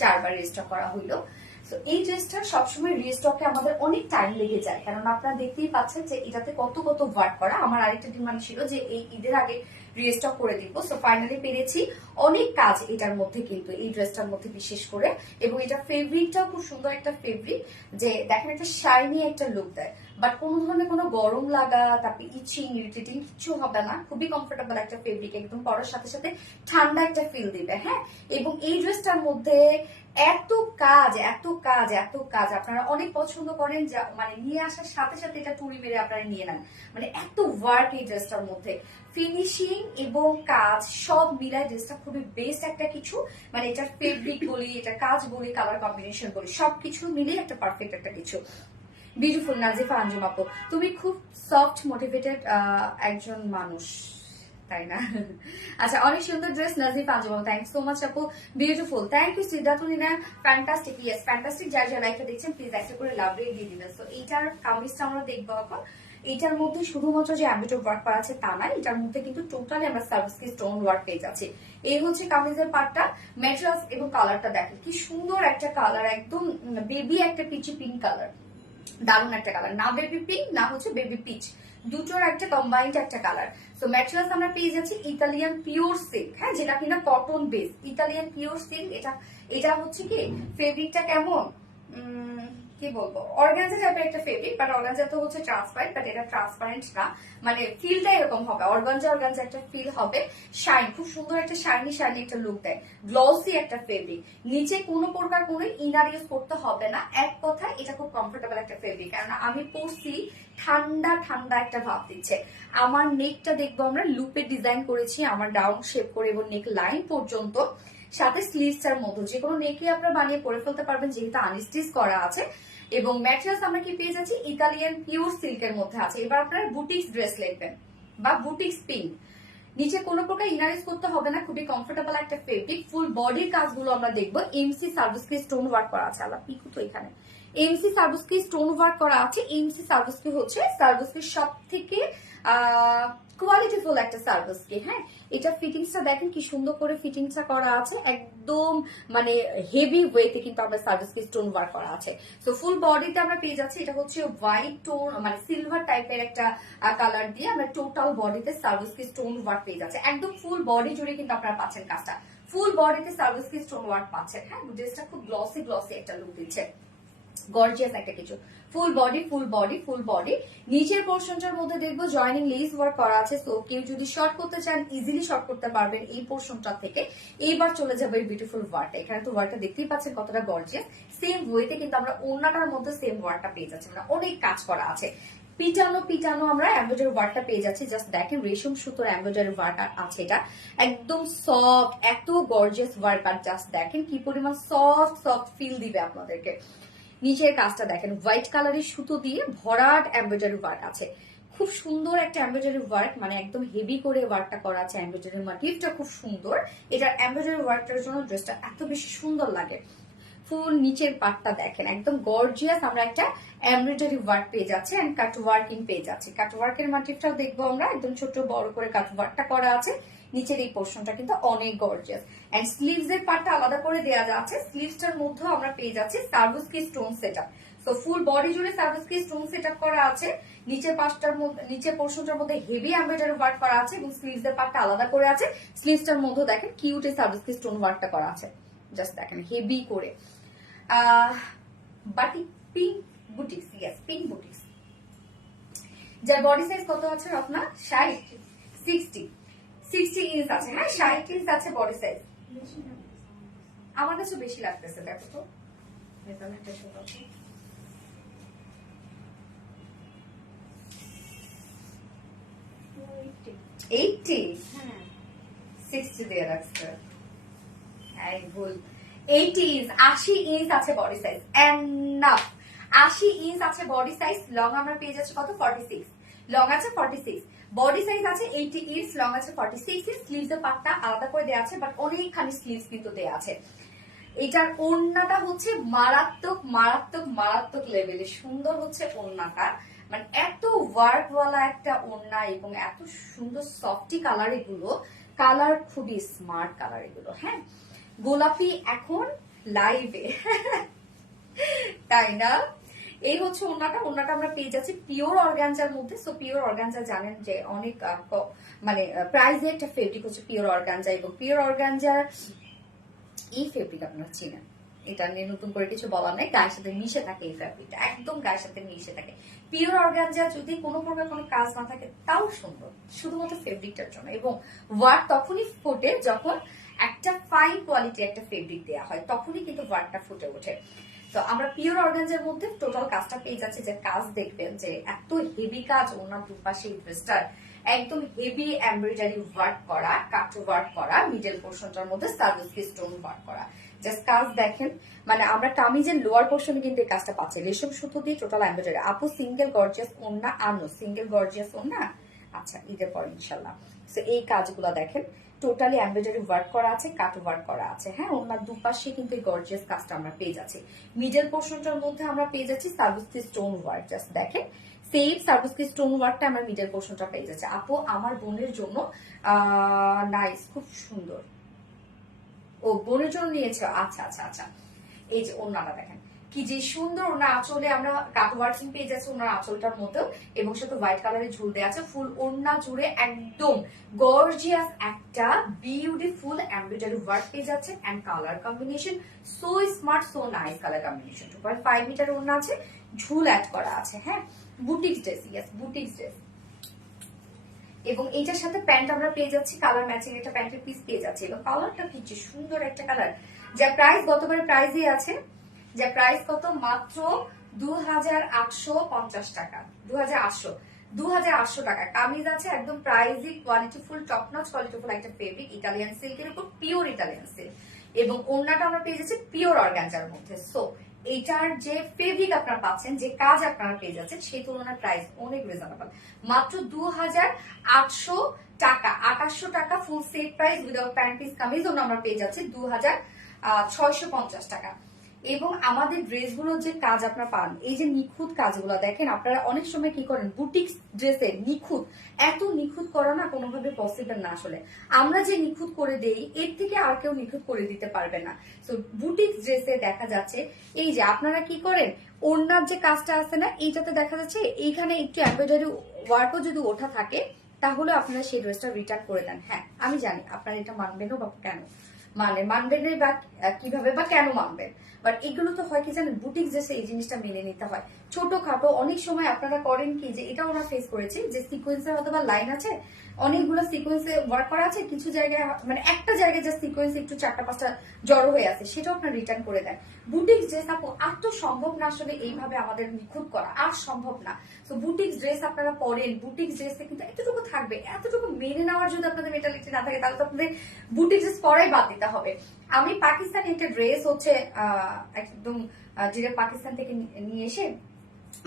চারবার রেজিস্টার করা হইলো। তো এই ড্রেসটা সবসময় রিস্টকে আমাদের অনেক টাইম লেগে যায়, কারণ আপনারা দেখতেই পাচ্ছেন যে এটাতে কত কত ওয়ার্ক করা। আমার আরেকটা ডিমান্ড ছিল যে এই ঈদের আগে রিস্টক করে দিব, সো ফাইনালি পেরেছি। অনেক কাজ এটার মধ্যে, কিন্তু এই ড্রেসটার মধ্যে বিশেষ করে, এবং এটা ফেব্রিকটাও খুব সুন্দর একটা ফেব্রিক, যে দেখেন একটা শাইনি একটা লুক দেয়, বাট কোনো ধরনের কোনো গরম লাগা, তারপরে ইচিং ইরিটেটিং কিছু হবে না। খুবই কমফোর্টেবল একটা ফেব্রিক, একদম পরার সাথে সাথে ঠান্ডা একটা ফিল দিবে। হ্যাঁ, এবং এই ড্রেসটার মধ্যে এত কাজ এত কাজ এত কাজ, আপনারা অনেক পছন্দ করেন, যা মানে নিয়ে আসার সাথে সাথে এটা টুরি মেরে আপনারা নিয়ে নেন, মানে এত ওয়ার্ক এই ড্রেসটার মধ্যে। ফিনিশিং এবং কাজ সব মিলায় ড্রেসটা খুবই বেস্ট একটা কিছু, মানে এটার ফেব্রিক বলি, এটা কাজ বলি, কালার কম্বিনেশন বলি, সবকিছু মিলিয়ে একটা পারফেক্ট একটা কিছু। বিউটিফুল নাজিফা আঞ্জুম আপু, তুমি খুব সফট মোটিভেটেড একজন মানুষ, তাই না? আচ্ছা, অনেক সুন্দর ড্রেস নাজিফা আঞ্জুম আপু, থ্যাংক সো মাচ আপু, বিউটিফুল, থ্যাংক ইউ সিদ্ধাতুলিনা, ফ্যান্টাস্টিক, ইয়েস ফ্যান্টাস্টিক। যার যারা লাইফটা দেখছেন প্লিজ একটা করে লাভ রেট দিয়ে দিবেন। তো এইটার কামিজটা আমরা দেখবো এখন। এটার মধ্যে শুধুমাত্র যে অ্যাম্বিটর ওয়ার্ক করা আছে তা না, এটার মধ্যে কিন্তু টোটালি আমরা সার্ভিস কি স্টোন ওয়ার্ক পেয়ে যাচ্ছি। এই হচ্ছে কামিজের পার্টটা, ম্যাটেরিয়ালস এবং কালারটা দেখেন কি সুন্দর একটা কালার, একদম বেবি একটা পিচি পিঙ্ক কালার, দারুণ একটা কালার, না বেবি পিঙ্ক না হচ্ছে বেবি পিচ, দুটোর একটা কম্বাইন্ড একটা কালার। তো ম্যাটেরিয়ালস আমরা পেয়ে যাচ্ছি ইতালিয়ান পিওর সিল্ক, হ্যাঁ, যেটা কিনা cotton base, Italian pure silk. এটা হচ্ছে কি ফেব্রিকটা কেমন কি বলবো, অর্গানজা টাইপের একটা ফেব্রিক, বাট অর্গানজা তো হচ্ছে ট্রান্সপারেন্ট, বাট এটা ট্রান্সপারেন্ট না, মানে ফিলটা এরকম হবে, অর্গানজা একটা ফিল হবে, শাইন, খুব সুন্দর একটা শাইনি শাইনি একটা লুক দেয়, গ্লসি একটা ফেব্রিক। নিচে কোনো প্রকার কোনো ইনার ইউজ করতে হবে না, এক কথায় এটা খুব কমফোর্টেবল একটা ফেব্রিক, কারণ আমি পরছি ঠান্ডা ঠান্ডা একটা ভাব দিচ্ছে। আমার নেকটা দেখবো আমরা লুপে ডিজাইন করেছি, আমার ডাউন শেপ করে এবং নেক লাইন পর্যন্ত, সাথে স্লিভসটার মতো যে কোনো নেকে আপনারা বানিয়ে পরে ফেলতে পারবেন, যেহেতু আনস্টিচ করা আছে। এবং ম্যাটেরিয়ালস আমরা কি পেয়ে যাচ্ছি ইতালিয়ান পিওর সিল্কের মধ্যে আছে। এবার আপনারা বুটিক্স ড্রেস লিখবেন বা বুটিক্স পিঙ্ক, নিচে কোনো প্রকার ইনারিজ করতে হবে না, খুবই কমফোর্টেবল একটা ফেব্রিক। ফুল বডির কাজগুলো আমরা দেখবো, এমসি সার্ভিসকি স্টোন ওয়ার্ক করা আছে, আল্লাহ পিকু তো এখানে এমসি সার্ভিসকি স্টোন ওয়ার্ক করা আছে। এমসি সার্ভিসকি হচ্ছে সার্ভিসকির সব থেকে কোয়ালিটিফুল একটা সার্ভিসকি। হ্যাঁ, এটা ফিটিংসটা দেখেন কি সুন্দর করে ফিটিংসটা করা আছে, একদম মানে হেভি ওয়েতে কিন্তু আমরা সার্ভিসকি স্টোন ওয়ার্ক করা আছে। তো ফুল বডিতে আমরা পেয়ে যাচ্ছি, এটা হচ্ছে হোয়াইট টোন মানে সিলভার টাইপের একটা কালার দিয়ে আমরা টোটাল বডিতে সার্ভিসকি স্টোন ওয়ার্ক পেয়ে যাচ্ছে, একদম ফুল বডি জুড়ে কিন্তু আপনারা পাচ্ছেন কাজটা, ফুল বডিতে সার্ভিসকি স্টোন ওয়ার্ক পাচ্ছেন। হ্যাঁ, ড্রেসটা খুব গ্লসি গ্লসি একটা লুক দিচ্ছে, গর্জিয়াস একটা কিছু। Full body full body full body. নিচের পোর্শনটার মধ্যে দেখবো জয়েনিং লেস ওয়ার্ক করা আছে, তো কেউ যদি শর্ট করতে চান ইজিলি শর্ট করতে পারবেন এই পোর্শনটা থেকে। এইবার চলে যাবে এই বিউটিফুল ওয়ার্কটা, এখানে তো ওয়ার্কটা দেখতেই পাচ্ছেন কতটা গর্জিয়াস। সেম ওয়েতে কিন্তু আমরা ওড়নাটার মধ্যে সেম ওয়ার্কটা পেয়ে যাচ্ছি, মানে অনেক কাজ করা আছে, পিটানো আমরা এমব্রয়ডারি ওয়ার্কটা পেয়ে যাচ্ছি। জাস্ট দেখেন রেশম সুতোর এমব্রয়ডারি ওয়ার্ক আছে, এটা একদম সফট, এত গর্জিয়াস ওয়ার্ক, আর জাস্ট দেখেন কি পরিমাণ সফট সফট ফিল দিবে আপনাদেরকে। নিচের কাজটা দেখেন হোয়াইট কালারের সুতো দিয়ে ভরাট এমব্রয়ডারি ওয়ার্ক আছে, খুব সুন্দর একটা এমব্রয়ডারি ওয়ার্ক, মানে একদম হেভি করে ওয়ার্কটা করা আছে, এমব্রয়ডারি মোটিভটা খুব সুন্দর। এটা এমব্রয়ডারি ওয়ার্কটার জন্য ড্রেসটা এত বেশি সুন্দর লাগে। ফুল নিচের পাটটা দেখেন একদম গর্জিয়াস, আমরা একটা এমব্রয়ডারি ওয়ার্ক পেয়ে যাচ্ছি এন্ড কাট ওয়ার্কিং পেয়ে যাচ্ছি। কাট ওয়ার্কের মোটিভটাও দেখবো আমরা, একদম ছোট বড় করে কাট ওয়ার্কটা করা আছে। নিচের এই পোর্শনটা কিন্তু অনেক গর্জিয়াস, এন্ড স্লিভস এর পার্টটা আলাদা করে দেওয়া যাচ্ছে। স্লিভসটার মধ্যেও আমরা পেয়ে যাচ্ছি সার্ভিসকি stone setup, so full body জুড়ে সার্ভিসকি স্টোন সেটআপ করা আছে। নিচের পাশটার মধ্যে, নিচের পোর্শনটার মধ্যে হেভি এমব্রয়ডারি ওয়ার্ক করা আছে এবং স্লিভস এর পার্টটা আলাদা করে আছে। স্লিভসটার মধ্যে দেখেন কিউট এই সার্ভিসকি স্টোন ওয়ার্কটা করা আছে, জাস্ট দেখেন হেভি করে। Batik pink boutiques, yes pink boutiques. যার বডি সাইজ কত আছে আপনার? 60 ইঞ্চ আছে। হ্যাঁ, 60 ইঞ্চ আছে বডি সাইজ। আমার কাছে বেশি লাগতেছে, দেখো তো 80, 60 দিয়ে রাখছে, ভুল। 80 ইঞ্চ আছে বডি সাইজ, এনাফ। 80 ইঞ্চ আছে বডি সাইজ। লং আমরা পেয়ে যাচ্ছি কত? 46, লং আছে 46। বডি সাইজ আছে 80 ইঞ্চ, লং আছে 46 ইঞ্চ, স্লিভস এর পাটটা আলাদা করে দেওয়া আছে, বাট অনেকখানি স্লিভস কিন্তু দেওয়া আছে। এটার ওড়নাটা হচ্ছে মারাত্মক মারাত্মক মারাত্মক লেভেলে সুন্দর হচ্ছে ওড়নাটা, মানে এত ওয়ার্ক ওয়ালা একটা ওড়না এবং এত সুন্দর সফটি কালার, এগুলো কালার খুবই স্মার্ট কালার এগুলো। হ্যাঁ, গোলাপি এখন লাইভে তাই না? এই হচ্ছে ওড়নাটা। ওড়নাটা আমরা পেয়ে যাচ্ছি পিওর অর্গানজার মধ্যে। সো পিওর অর্গানজা জানেন যে অনেক মানে প্রাইজে একটা ফেব্রিক হচ্ছে পিওর অর্গানজা, এবং পিওর অর্গানজার এই ফেব্রিক আপনারা চিনেন, এটা নিয়ে নতুন করে কিছু বলার নাই, গায়ের সাথে মিশে থাকে এই ফেব্রিকটা, একদম গায়ের সাথে মিশে থাকে। পিওর অর্গানজা যদি কোনো প্রকার কোনো কাজ না থাকে তাও সুন্দর, শুধুমাত্র ফেব্রিকটার জন্য। এবং ওয়ার্ক তখনই ফোটে যখন একটা ফাইন কোয়ালিটি একটা ফেব্রিক দেওয়া হয়, তখনই কিন্তু ওয়ার্কটা ফুটে ওঠে। তো আমরা পিওর অর্গানজার মধ্যে টোটাল কাজটা পেয়ে যাচ্ছি, যে কাজ দেখবেন যে এত হেভি কাজ, ওনার দুপাশে ড্রেসটার একদম হেভি এমব্রয়ডারি ওয়ার্ক করা, কাট ওয়ার্ক করা, মিডল পোর্শনটার মধ্যে সার্ভিসকি স্টোন ওয়ার্ক করা। জাস্ট কাজ দেখেন, মানে আমরা কামিজের লোয়ার পোর্শনে কিন্তু এই কাজটা পাচ্ছি রেশম সুতো দিয়ে টোটাল এমব্রয়ডারি। আপু সিঙ্গেল গর্জিয়াস ওন্না আনো, সিঙ্গেল গর্জিয়াস ওন্না, আচ্ছা ঈদের পর ইনশাল্লাহ। তো এই কাজগুলো দেখেন টোটালি এমব্রয়ডারি ওয়ার্ক করা আছে, কাট ওয়ার্ক করা আছে। হ্যাঁ, ওনার দুপাশে কিন্তু এই গর্জিয়াস কাজটা আমরা পেয়ে যাচ্ছি। মিডল পোর্শনটার মধ্যে আমরা পেয়ে যাচ্ছি সার্ভিসকি স্টোন ওয়ার্ক। জাস্ট দেখেন সেম সার্ভিসকি স্টোন ওয়ার্কটা আমরা মিডল পোর্শনটা পেয়ে যাচ্ছি। আপু আমার বোনের জন্য নাইস, খুব সুন্দর। ও বোনের জন্য নিয়েছে, আচ্ছা আচ্ছা আচ্ছা। এই যে ওনাটা দেখেন কি যে সুন্দর, ওনার আঁচলে আমরা কাট ওয়ার্কিং পেয়ে যাচ্ছি ওনার আঁচলটার মধ্যে, এবং সাথে হোয়াইট কালারের ঝুল দেওয়া আছে। ফুল ওড়না জুড়ে একদম গর্জিয়াস একটা বিউটিফুল এমব্রয়ডারি ওয়ার্ক পেয়ে যাচ্ছে, and colour combination so smart, so nice colour combination. 2.5 metre ওড়না আছে, ঝুল অ্যাড করা আছে। হ্যাঁ, boutiques dress, yes boutiques dress. এবং এইটার সাথে প্যান্ট আমরা পেয়ে যাচ্ছি, কালার ম্যাচিং একটা প্যান্টের পিস পেয়ে যাচ্ছি, এবং কালারটা কি সুন্দর একটা কালার। যা প্রাইস গতবারের প্রাইসই আছে, যা প্রাইস কত মাত্র 2850 টাকা, 2800 টাকা। কামিজ আছে একদম প্রাইজি কোয়ালিটিফুল, টপ নচ কোয়ালিটিফুল একটা ফেব্রিক, ইটালিয়ান সিল্কের উপর, পিওর ইটালিয়ান সিল্ক। এবং ওড়নাটা আমরা পেয়ে যাচ্ছি পিওর অর্গানজার মধ্যে। সো এইটার যে ফেব্রিক আপনারা পাচ্ছেন, যে কাজ আপনারা পেয়ে যাচ্ছেন, সেই তুলনায় প্রাইস অনেক রিজনেবল, মাত্র 2800 টাকা। 2800 টাকা full set price without pant piece kameez আমরা পেয়ে যাচ্ছি 2650 টাকা। এবং আমাদের ড্রেসগুলোর যে কাজ আপনারা পান, এই যে নিখুঁত কাজগুলো দেখেন, আপনারা অনেক সময় কি করেন বুটিক্স ড্রেসে নিখুঁত, এত নিখুঁত করা না কোনোভাবে পসিবল না। আসলে আমরা যে নিখুঁত করে দেই এর থেকে আর কেউ নিখুঁত করে দিতে পারবে না। তো বুটিক্স ড্রেসে দেখা যাচ্ছে এই যে আপনারা কি করেন, ওড়নার যে কাজটা আছে না, এইটাতে দেখা যাচ্ছে এইখানে একটু এমব্রয়ডারি ওয়ার্কও যদি ওঠা থাকে, তাহলে আপনারা সেই ড্রেসটা রিটার্ন করে দেন। হ্যাঁ আমি জানি আপনারা এটা মানবেনও বা কেন মানবেন বা কিভাবে বা কেন মানবেন, বাট এগুলো তো হয় কি জানেন, বুটিক্স ড্রেসে এই জিনিসটা মেনে নিতে হয়। ছোটখাটো অনেক সময় আপনারা করেন কি, যে এটা ওরা ফেস করেছে, যে সিকোয়েন্সের হয়তো বা লাইন আছে, অনেকগুলো সিকোয়েন্সে ওয়ার্ক করা আছে, কিছু জায়গায় মানে একটা জায়গায় যে সিকোয়েন্স একটু 4টা 5টা জড়ো হয়ে আছে, সেটাও আপনার রিটার্ন করে দেন। বুটিক্স ড্রেস আপু আর তো সম্ভব না আসলে এইভাবে আমাদের নিখুঁত করা, আর সম্ভব না। তো বুটিক্স ড্রেস আপনারা পরেন, বুটিক্স ড্রেসে কিন্তু এতটুকু থাকবে, এতটুকু মেনে নেওয়ার যদি আপনাদের মেন্টালিটি না থাকে, তাহলে তো আপনাদের বুটিক্স ড্রেস পরাই বাদ দিতে হবে। আমি পাকিস্তানি একটা ড্রেস হচ্ছে একদম যেটা পাকিস্তান থেকে নিয়ে এসে,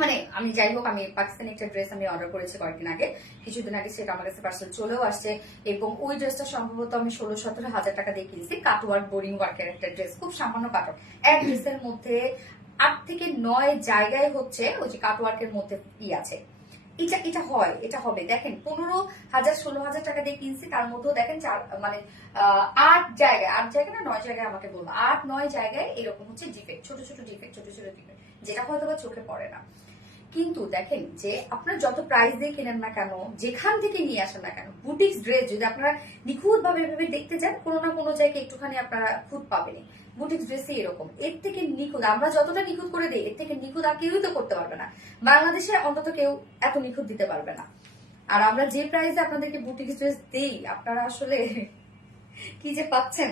মানে আমি যাই হোক, আমি পাকিস্তানি একটা ড্রেস আমি অর্ডার করেছি কয়েকদিন আগে, কিছুদিন আগে সেটা আমার কাছে পার্সেল চলেও আসছে, এবং ওই ড্রেসটা সম্ভবত আমি 16-17 হাজার টাকা দিয়ে কিনেছি। কাটওয়ার্ক বোরিং ওয়ার্কের একটা ড্রেস, খুব সামান্য কাটওয়ার্ক, এক ড্রেসের মধ্যে 8 থেকে 9 জায়গায় হচ্ছে ওই যে কাটওয়ার্কের মধ্যে ই আছে। এটা হয়, এটা হবে। দেখেন 15,000-16,000 টাকা দিয়ে কিনছি, তার মধ্যেও দেখেন মানে 8 জায়গায়, 8 জায়গায় না 9 জায়গায় আমাকে বলবো, 8-9 জায়গায় এরকম হচ্ছে ডিফেক্ট, ছোট ছোট ডিফেক্ট, যেটা হয়তো বা চোখে পড়ে না। কিন্তু দেখেন যে আপনার যত প্রাইস দিয়ে কেনেন না কেন, যেখান থেকে নিয়ে আসেন না কেন, বুটিক্স ড্রেস যদি আপনারা নিখুঁত ভাবে এভাবে দেখতে যান, কোনো না কোনো জায়গায় একটুখানি আপনারা খুঁত পাবেন। বুটিক্স ড্রেসে এরকম, এর থেকে নিখুঁত আমরা যতটা নিখুঁত করে দিই, এর থেকে নিখুঁত আর কেউই তো করতে পারবে না, বাংলাদেশে অন্তত কেউ এত নিখুঁত দিতে পারবে না। আর আমরা যে প্রাইসে আপনাদেরকে বুটিক্স ড্রেস দেই, আপনারা আসলে কি যে পাচ্ছেন।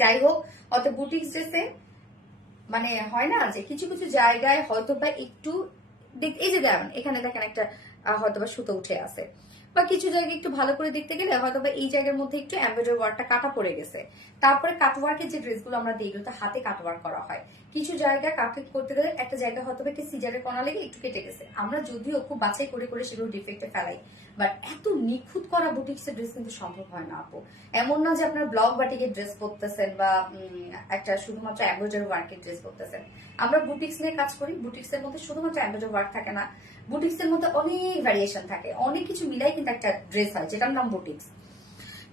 যাই হোক, অত বুটিক্স ড্রেসে মানে হয় না যে কিছু কিছু জায়গায় হয়তো বা একটু, এই যে দেখেন এখানে দেখেন একটা হয়তো বা সুতো উঠে আছে, বা কিছু জায়গায় একটু ভালো করে দেখতে গেলে হয়তো বা এই জায়গার মধ্যে একটু এমব্রয়ডারি ওয়ার্কটা কাটা পড়ে গেছে। তারপরে কাটওয়ার্কের যে ড্রেসগুলো আমরা দিই, এগুলো হাতে কাটওয়ার্ক করা হয়, কিছু জায়গায় কাট করতে গেলে একটা জায়গায় হয়তো বা একটু সিজারের কণা লেগে একটু কেটে গেছে। আমরা যদিও খুব বাছাই করে করে সেগুলো ডিফেক্টে ফেলাই, বাট এত নিখুঁত করা বুটিক্সের ড্রেস কিন্তু সম্ভব হয় না আপু। এমন না যে আপনার ব্লক বাটিকের ড্রেস পরতেছেন বা একটা শুধুমাত্র এমব্রয়ডারি ওয়ার্কের ড্রেস পরতেছেন। আমরা বুটিক্স নিয়ে কাজ করি, বুটিক্সের মধ্যে শুধুমাত্র এমব্রয়ডারি ওয়ার্ক থাকে না, বুটিক্সের মধ্যে অনেক ভ্যারিয়েশন থাকে, অনেক কিছু মিলাই কিন্তু একটা ড্রেস হয়, যেটার নাম boutiques.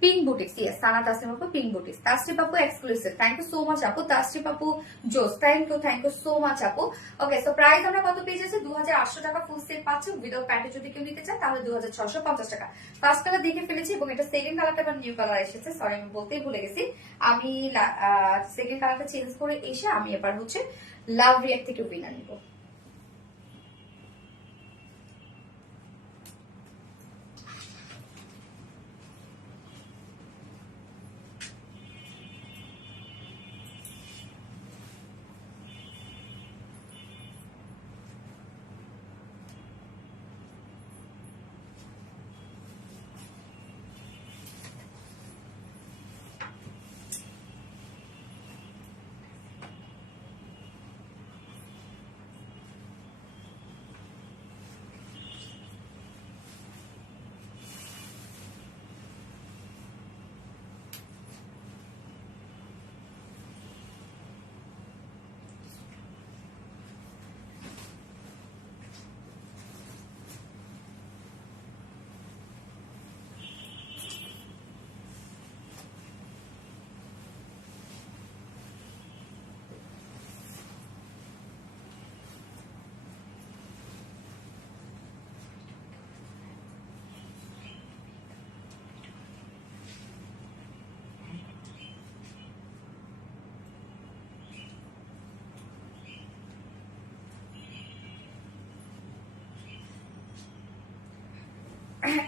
Pink boutiques, yes, Sana Tasnim আপু, পিঙ্ক বুটিক্স। তাসরিফ আপু exclusive, thank you so much আপু। তাসরিফ আপু জোস, থ্যাংক ইউ সো মাচ আপু। ওকে, সো প্রাইস আমরা কত পেয়ে যাচ্ছি? 2800 টাকা ফুল সেট পাচ্ছি। উইদাউট প্যান্টে যদি কেউ নিতে চান তাহলে 2650 টাকা। ফার্স্ট কালার দেখে ফেলেছি এবং এটা সেকেন্ড কালারটা আবার নিউ কালার এসেছে, সরি আমি বলতেই ভুলে গেছি। আমি সেকেন্ড কালারটা চেঞ্জ করে এসে আমি এবার হচ্ছে লাভ রিয়াক্ট থেকে উইনার নিব।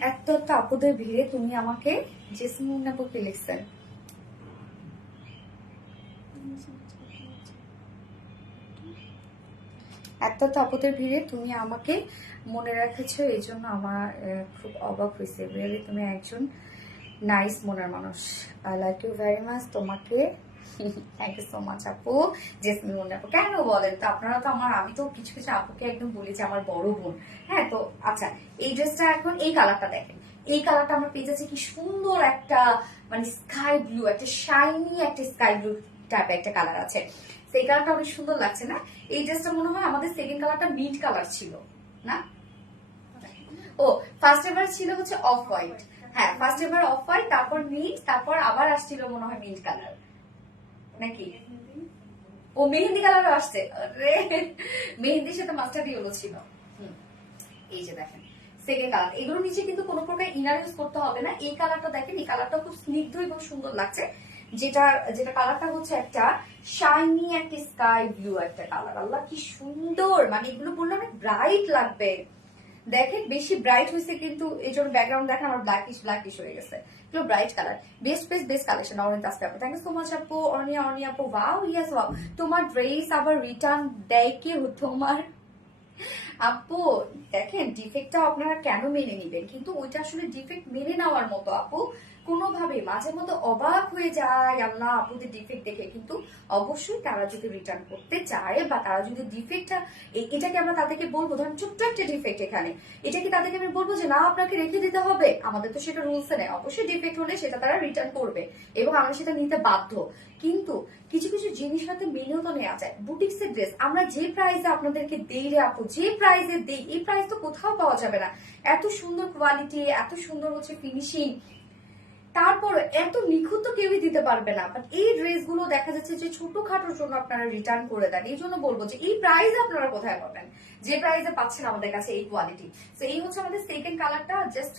এত আপুদের ভিড়ে তুমি আমাকে জেসমিন আপুকে লিখছেন। এত আপুদের ভিড়ে তুমি আমাকে মনে রেখেছো, এই জন্য আমার খুব অবাক হয়েছে। রিয়েলি তুমি একজন নাইস মনের মানুষ। I like you very much. তোমাকে থ্যাংক ইউ সো মাচ আপু। জেসমিন মনে আপু কেন বলেন তো আপনারা? তো আমি তো কিছু কিছু আপুকে একদম বলি যে আমার বড় বোন। হ্যাঁ, তো আচ্ছা, এই ড্রেসটা এখন এই কালারটা দেখেন, এই কালারটা আমরা পেয়ে যাচ্ছি কি সুন্দর একটা মানে স্কাই ব্লু, একটা শাইনি একটা স্কাই ব্লু টাইপের একটা কালার আছে। সেই কালারটা অনেক সুন্দর লাগছে না? এই ড্রেসটা মনে হয় আমাদের সেকেন্ড কালারটা মিন্ট কালার ছিল না? ও, ফার্স্ট এবার ছিল হচ্ছে অফ হোয়াইট। হ্যাঁ, ফার্স্ট এবার অফ হোয়াইট, তারপর মিন্ট, তারপর আবার আসছিল মনে হয় মিন্ট কালার নাকি? ও মেহেন্দি কালারও আসছে। মেহেন্দির সাথে মাস্টার্ড ইয়েলো ছিল। এই যে দেখেন সেকেন্ড কালার, এগুলো নিচে কিন্তু কোনো প্রকার ইনার ইউজ করতে হবে না। এই কালারটা দেখেন, এই কালারটা খুব স্নিগ্ধ এবং সুন্দর লাগছে। যেটা যেটা কালারটা হচ্ছে একটা শাইনি একটা স্কাই ব্লু একটা কালার। আল্লাহ কি সুন্দর, মানে এগুলো বললে অনেক ব্রাইট লাগবে। দেখেন বেশি ব্রাইট হয়েছে কিন্তু এই জন্য ব্যাকগ্রাউন্ড দেখেন আমার ব্ল্যাকিশ হয়ে গেছে। এগুলো bright colour, best collection. Anita আপু থ্যাংক ইউ সো মাচ আপু। অনিয়া আপু ওয়াও, ইয়েস ওয়াও। তোমার ড্রেস আবার রিটার্ন দেয় কি তোমার আপু? দেখেন ডিফেক্টটা আপনারা কেন মেনে নিবেন, কিন্তু ওইটা আসলে ডিফেক্ট মেনে নেওয়ার মতো আপু কোনোভাবে। মাঝে মধ্যে অবাক হয়ে যায় আল্লাহ আপুদের ডিফেক্ট দেখে, কিন্তু অবশ্যই তারা যদি রিটার্ন করতে চায় বা তারা যদি ডিফেক্টটা, এটাকে আমরা তাদেরকে বলবো ধরেন ছোট্ট একটা ডিফেক্ট এখানে, এটা কি তাদেরকে আমি বলবো যে না আপনাকে রেখে দিতে হবে? আমাদের তো সেটা রুলসে নেই। অবশ্যই ডিফেক্ট হলে সেটা তারা রিটার্ন করবে এবং আমরা সেটা নিতে বাধ্য। কিন্তু কিছু কিছু জিনিস হাতে মেনেও তো নেওয়া যায়। বুটিক্সের ড্রেস আমরা যে প্রাইসে আপনাদেরকে দেই রে আপু, যে প্রাইসে দেই, এই প্রাইস তো কোথাও পাওয়া যাবে না। এত সুন্দর কোয়ালিটি, এত সুন্দর হচ্ছে ফিনিশিং, তারপর এত নিখুঁত তো কেউই দিতে পারবে না। বাট এই ড্রেসগুলো দেখা যাচ্ছে যে ছোটখাটোর জন্য আপনারা রিটার্ন করে দেন। এই জন্য বলবো যে এই প্রাইসে আপনারা কোথায় পাবেন, যে প্রাইসে পাচ্ছেন আমাদের কাছে এই কোয়ালিটি। তো এই হচ্ছে আমাদের সেকেন্ড কালারটা, জাস্ট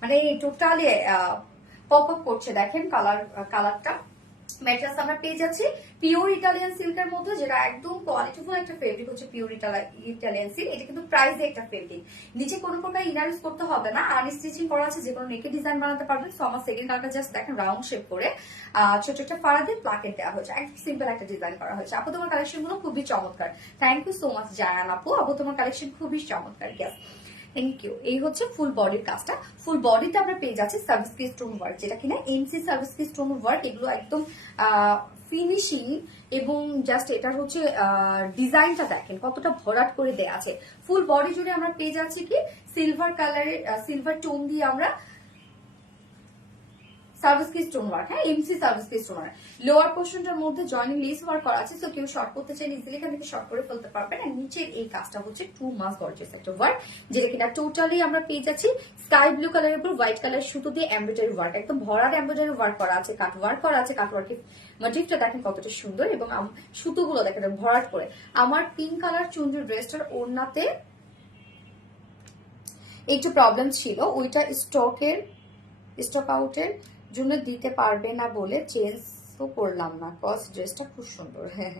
মানে টোটালি পপ আপ করছে। দেখেন কালারটা ম্যাট্রাস আমরা পেয়ে যাচ্ছি পিওর ইটালিয়ান সিল্কের মধ্যে, যেটা একদম কোয়ালিটিফুল একটা ফেব্রিক হচ্ছে পিওর ইটালিয়ান সিল্ক। এটা কিন্তু প্রাইসে একটা ফেব্রিক, নিচে কোনো প্রকার ইনার ইউজ করতে হবে না, আনস্টিচিং করা আছে, যে কোনো নেকে ডিজাইন বানাতে পারবেন। সো আমার সেকেন্ড কালারটা জাস্ট দেখেন রাউন্ড শেপ করে ছোট একটা ফাড়া দিয়ে প্লাকেট দেওয়া হয়েছে, একদম সিম্পল একটা ডিজাইন করা হয়েছে। আপু তোমার কালেকশন গুলো খুবই চমৎকার, thank you so much Zayan আপু। আপু তোমার কালেকশন খুবই চমৎকার, গ্যাস থ্যাংক ইউ। এই হচ্ছে ফুল বডির কাজটা। ফুল বডিতে আমরা পেয়ে যাচ্ছি সার্ভিস কি স্টোন ওয়ার্ক, যেটা কিনা এমসি সার্ভিস কি স্টোন ওয়ার্ক। এগুলো একদম ফিনিশিং এবং জাস্ট এটার হচ্ছে ডিজাইনটা দেখেন কতটা ভরাট করে দেয়া আছে। ফুল বডি জুড়ে আমরা পেয়ে যাচ্ছি কি সিলভার কালারের সিলভার টোন দিয়ে আমরা সার্ভিস কি স্টোন ওয়ার্ক, হ্যাঁ এমসি সার্ভিস কি স্টোন ওয়ার্ক। লোয়ার পোর্শনটার মধ্যে জয়েনিং লেস ওয়ার্ক করা আছে, সো কেউ শর্ট করতে চাইলে ইজিলি এখান থেকে শর্ট করে ফেলতে পারবেন। আর নিচের এই কাজটা হচ্ছে 2 মাস গর্জিয়াস একটা ওয়ার্ক, যেটা কিনা টোটালি আমরা পেয়ে যাচ্ছি স্কাই ব্লু কালারের উপর হোয়াইট কালার সুতো দিয়ে এমব্রয়ডারি ওয়ার্ক, একদম ভরাট এমব্রয়ডারি ওয়ার্ক করা আছে, কাট ওয়ার্ক করা আছে। কাট ওয়ার্কের মোটিভটা দেখেন কতটা সুন্দর এবং সুতোগুলো দেখেন ভরাট করে। আমার পিঙ্ক কালার চুনরির ড্রেসটার ওড়নাতে একটু প্রবলেম ছিল, ওইটা স্টক আউটের জন্য দিতে পারবে না বলে চেঞ্জও করলাম না, কজ ড্রেসটা খুব সুন্দর। হ্যাঁ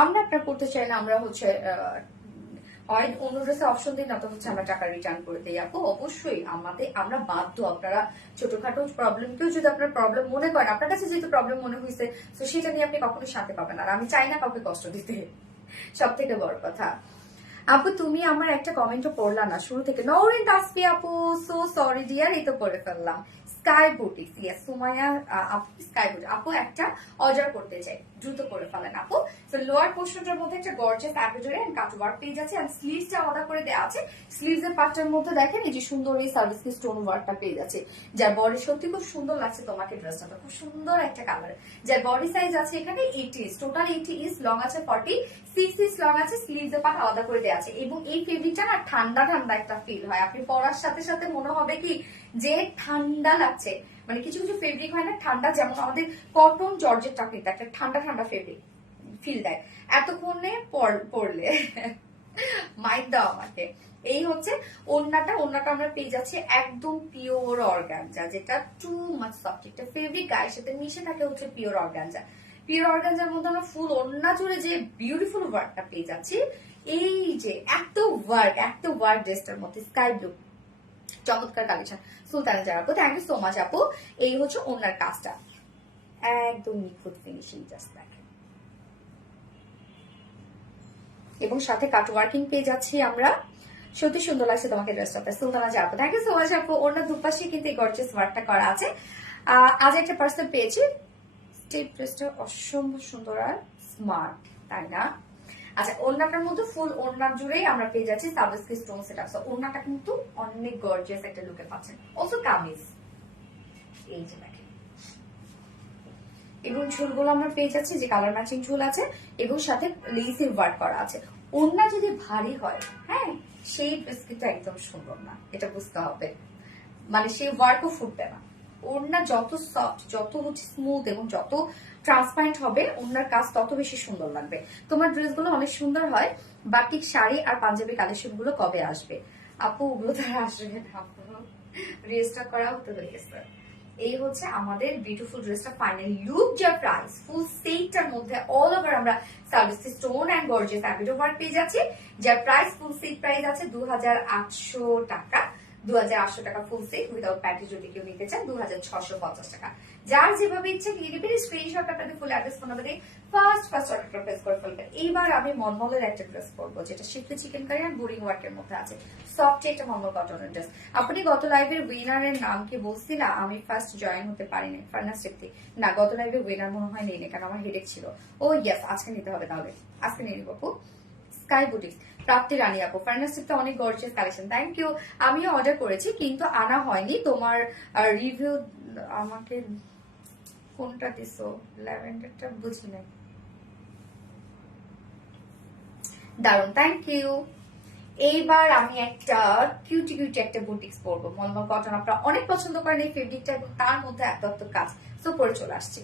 আমরা আপনার করতে চাই না, আমরা হচ্ছে অন্য ড্রেসে অপশন দিই না, তো হচ্ছে আমরা টাকা রিটার্ন করে দিই আপু। অবশ্যই আমরা বাধ্য, আপনারা ছোটখাটো প্রবলেমকেও যদি আপনার প্রবলেম মনে করেন, আপনার কাছে যেহেতু প্রবলেম মনে হয়েছে, তো সেটা নিয়ে আপনি কখনোই শান্তি পাবেন। আর আমি চাই না কাউকে কষ্ট দিতে, সব থেকে বড় কথা। আপু তুমি আমার একটা কমেন্টও পড়লা না শুরু থেকে। নওরিন তাসফি আপু, সো সরি ডিয়ার, এই তো পড়ে ফেললাম। স্কাই বুটিক্স, ইয়েস সুমাইয়া আপু, স্কাই বুটিক আপু একটা অর্ডার করতে চাই, দ্রুত করে ফেলেন আপু। তো লোয়ার পোর্শনটার মধ্যে একটা gorgeous embroidery and cut work পেয়ে যাচ্ছে, এন্ড স্লিভসটা আলাদা করে দেওয়া আছে। স্লিভস এর পার্টটার মধ্যে দেখেন এই যে সুন্দর এই সার্ভিস কি স্টোন ওয়ার্কটা পেয়ে যাচ্ছে, যার বডি সত্যি খুব সুন্দর লাগছে তোমাকে। ড্রেসটা খুব সুন্দর একটা কালার, যার বডি সাইজ আছে এখানে 80 টোটাল 80 ইঞ্চ, লং আছে 46 ইঞ্চ লং আছে, স্লিভস এর পার্ট আলাদা করে দেওয়া আছে। এবং এই ফেব্রিকটা না ঠান্ডা ঠান্ডা একটা ফিল হয়, আপনি পরার সাথে সাথে মনে হবে কি যে ঠান্ডা লাগছে। মানে কিছু কিছু ফেব্রিক হয় না ঠান্ডা, যেমন আমাদের কটন জর্জেট চাকরিটা একটা ঠান্ডা ঠান্ডা ফেব্রিক ফিল দেয় এতক্ষণে পরলে। মাইক দাও আমাকে। এই হচ্ছে ওড়নাটা আমরা পেয়ে যাচ্ছি একদম পিওর অর্গানজা, যেটা টু মাচ সফট একটা ফেব্রিক, গায়ের সাথে মিশে থাকে হচ্ছে পিওর অর্গানজা। পিওর অর্গানজার মধ্যে আমরা ফুল ওড়না জুড়ে যে বিউটিফুল ওয়ার্কটা পেয়ে যাচ্ছি, এই যে এত ওয়ার্ক ড্রেসটার মধ্যে স্কাই ব্লু, চমৎকার কালেকশন। সুলতানা জারা আপু, থ্যাংক ইউ সো মাচ আপু। এই হচ্ছে ওনার কাজটা, একদম নিখুঁত ফিনিশিং, জাস্ট দেখেন। এবং সাথে কাট ওয়ার্কিং পেয়ে যাচ্ছি আমরা, সত্যি সুন্দর লাগছে তোমাকে ড্রেসটাতে। সুলতানা জারা আপু, থ্যাংক ইউ সো মাচ আপু। ওনার দুপাশে কিন্তু এই গর্জিয়াস ওয়ার্কটা করা আছে। আজ একটা পার্সেল পেয়েছি, স্টেপ ড্রেসটা অসম্ভব সুন্দর আর স্মার্ট, তাই না? আচ্ছা, ওড়নাটার মধ্যে ফুল ওড়না জুড়েই আমরা পেয়ে যাচ্ছি সার্ভিস কি স্টোন সেটআপ। সো ওড়নাটা কিন্তু অনেক গর্জিয়াস একটা লুকে পাচ্ছেন। অলসো কামিজ, এই যে দেখেন। এবং ঝুলগুলো আমরা পেয়ে যাচ্ছি যে কালার ম্যাচিং ঝুল আছে এবং সাথে লেসের ওয়ার্ক করা আছে। ওড়না যদি ভারী হয়, হ্যাঁ সেই বিস্কিটটা একদম সুন্দর না, এটা বুঝতে হবে। মানে সেই ওয়ার্কও ফুটবে না। ওড়না যত সফট, যত হচ্ছে স্মুথ এবং যত ট্রান্সপারেন্ট হবে, ওড়নার কাজ তত বেশি সুন্দর লাগবে। তোমার ড্রেসগুলো অনেক সুন্দর হয়। বাটিক শাড়ি আর পাঞ্জাবি কালেকশন গুলো কবে আসবে আপু? ওগুলো তো আসবে না আপু, রেজিস্টার করা হতে হয়ে গেছে। এই হচ্ছে আমাদের বিউটিফুল ড্রেসটা ফাইনাল লুক। যার প্রাইস ফুল সেটটার মধ্যে অল ওভার আমরা service stone and gorgeous embroidery work পেয়ে যাচ্ছি, যার প্রাইস ফুল সেট প্রাইস আছে 2800 টাকা। 2800 টাকা ফুল সেট উইদাউট প্যান্টি যদি কেউ নিতে চান 2650 টাকা। যার যেভাবে ইচ্ছে নিয়ে নেবেন, স্ক্রিনশট আপনাদের ফুল অ্যাড্রেস ফোন নাম্বার দিয়ে ফার্স্ট অর্ডারটা প্লেস করে ফেলবেন। এইবার আমি মলমলের একটা ড্রেস পরবো, যেটা শিফটে চিকেন কারি আর বোরিং ওয়ার্কের মধ্যে আছে, সফট একটা মলমল কটনের ড্রেস। আপনি গত লাইভের উইনারের নাম কি বলছি না, আমি ফার্স্ট জয়েন হতে পারিনি ফার্নাস্টেপতে না, গত লাইভের উইনার মনে হয় নেই, কারণ আমার হেডেক ছিল। ও ইয়েস, আজকে নিতে হবে, তাহলে আজকে নিয়ে নিব আপু। স্কাই বুটিক্স, প্রাপ্তি রানী আপু, ফার্নাস্টেপতে অনেক গর্জিয়াস কালেকশন, থ্যাংক ইউ। আমিও অর্ডার করেছি কিন্তু আনা হয়নি। তোমার রিভিউ আমাকে কোনটা দিছো? ল্যাভেন্ডারটা বুঝি নাই। দারুন, থ্যাংক ইউ। এইবার আমি একটা কিউটি একটা বুটিক্স পরবো, মলমল কটন। আপনারা অনেক পছন্দ করেন এই ফেব্রিকটা এবং তার মধ্যে এত কাজ, সো পরে চলে আসছি।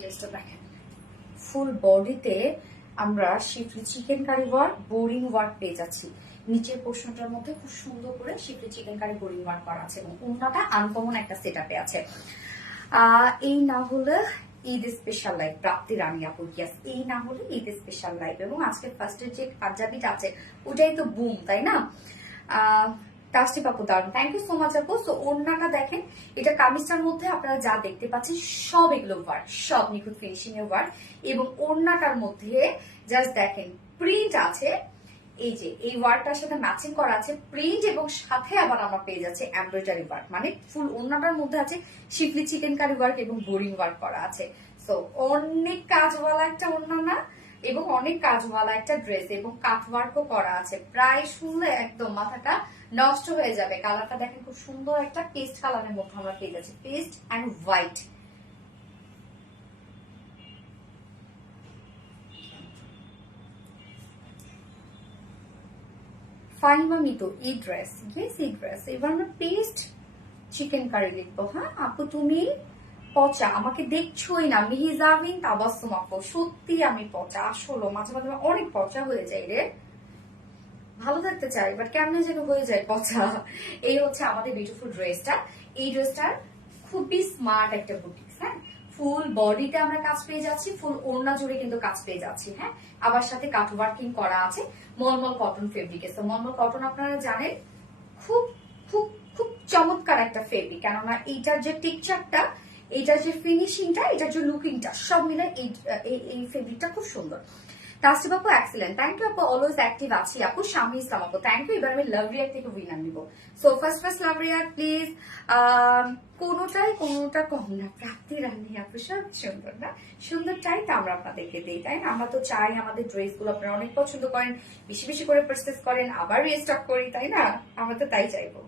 ড্রেসটা দেখেন, ফুল বডিতে আমরা schiffli chikankari work, boring work পেয়ে যাচ্ছি। নিচের পোর্শনটার মধ্যে খুব সুন্দর করে schiffli chikankari boring work করা আছে এবং ওড়নাটা আনকমন একটা সেটআপে আছে। এই না হলে ঈদ স্পেশাল লাইভ প্রাপ্তি রানী আপু, ইয়াস, এই না হলে ঈদ স্পেশাল লাইভ। এবং আজকে ফার্স্টের যে পাঞ্জাবিটা আছে ওটাই তো বুম, তাই না? টাস্টি পাপু দারুন, থ্যাংক ইউ সো মাচ আপু। সো ওড়নাটা দেখেন, এটা কামিজটার মধ্যে আপনারা যা দেখতে পাচ্ছেন সব এগুলো ওয়ার্ক, সব নিখুঁত ফিনিশিং এর ওয়ার্ক। এবং ওড়নাটার মধ্যে জাস্ট দেখেন প্রিন্ট আছে, এই যে এই ওয়ার্কটার সাথে ম্যাচিং করা আছে প্রিন্ট, এবং সাথে আবার আমরা পেয়ে যাচ্ছে এমব্রয়ডারি ওয়ার্ক। মানে ফুল ওড়নাটার মধ্যে আছে শিফলি চিকেন কারি ওয়ার্ক এবং বোরিং ওয়ার্ক করা আছে। সো অনেক কাজওয়ালা একটা ওড়না না, এবং অনেক কাজওয়ালা একটা ড্রেস, এবং কাট ওয়ার্কও করা আছে। প্রায় শুনলে একদম মাথাটা নষ্ট হয়ে যাবে। কালারটা দেখেন খুব সুন্দর একটা পেস্ট কালারের মধ্যে আমরা পেয়ে যাচ্ছি, পেস্ট অ্যান্ড হোয়াইট। ফাইমা মিতো এই ড্রেস, ইয়েস এই ড্রেস। এবার আমরা পেস্ট চিকেন কারি লিখবো। হ্যাঁ আপু তুমি পচা, আমাকে দেখছোই না। মিহিজাবিন তাবাসসুম আপু, সত্যি আমি পচা, আসলে মাঝে মাঝে অনেক পচা হয়ে যায় রে। ভালো থাকতে চাই বাট কেমনে যেন হয়ে যায় পচা। এই হচ্ছে আমাদের বিউটিফুল ড্রেসটা। এই ড্রেসটার খুবই স্মার্ট একটা বুটিক্স। হ্যাঁ, ফুল বডিতে আমরা কাজ পেয়ে যাচ্ছি, ফুল ওড়না জুড়ে কিন্তু কাজ পেয়ে যাচ্ছি। হ্যাঁ, আবার সাথে কাট ওয়ার্কিং করা আছে মলমল কটন ফেব্রিকে। তো মলমল কটন আপনারা জানেন খুব খুব খুব চমৎকার একটা ফেব্রিক, কেননা এইটার যে টেক্সচারটা, এইটার যে ফিনিশিংটা, এটার যে লুকিংটা সব মিলে এই ফেব্রিকটা খুব সুন্দর। তাসিফ আপু এক্সেলেন্ট, থ্যাংক ইউ আপু, অলওয়েজ অ্যাক্টিভ আছি আপু। শামি ইসলাম আপু থ্যাংক ইউ। এবার আমি লাভ রিয়াক্ট থেকে উইনার নিব। So first love react please. কোনোটা কম না, প্রাপ্তি রানী আপু সব সুন্দর না, সুন্দরটাই তো আমরা আপনাদেরকে দিই, তাই না? আমরা তো চাই আমাদের ড্রেস গুলো আপনারা অনেক পছন্দ করেন, বেশি বেশি করে পারচেজ করেন, আবার রিস্টক করি, তাই না? আমরা তো তাই চাইবো।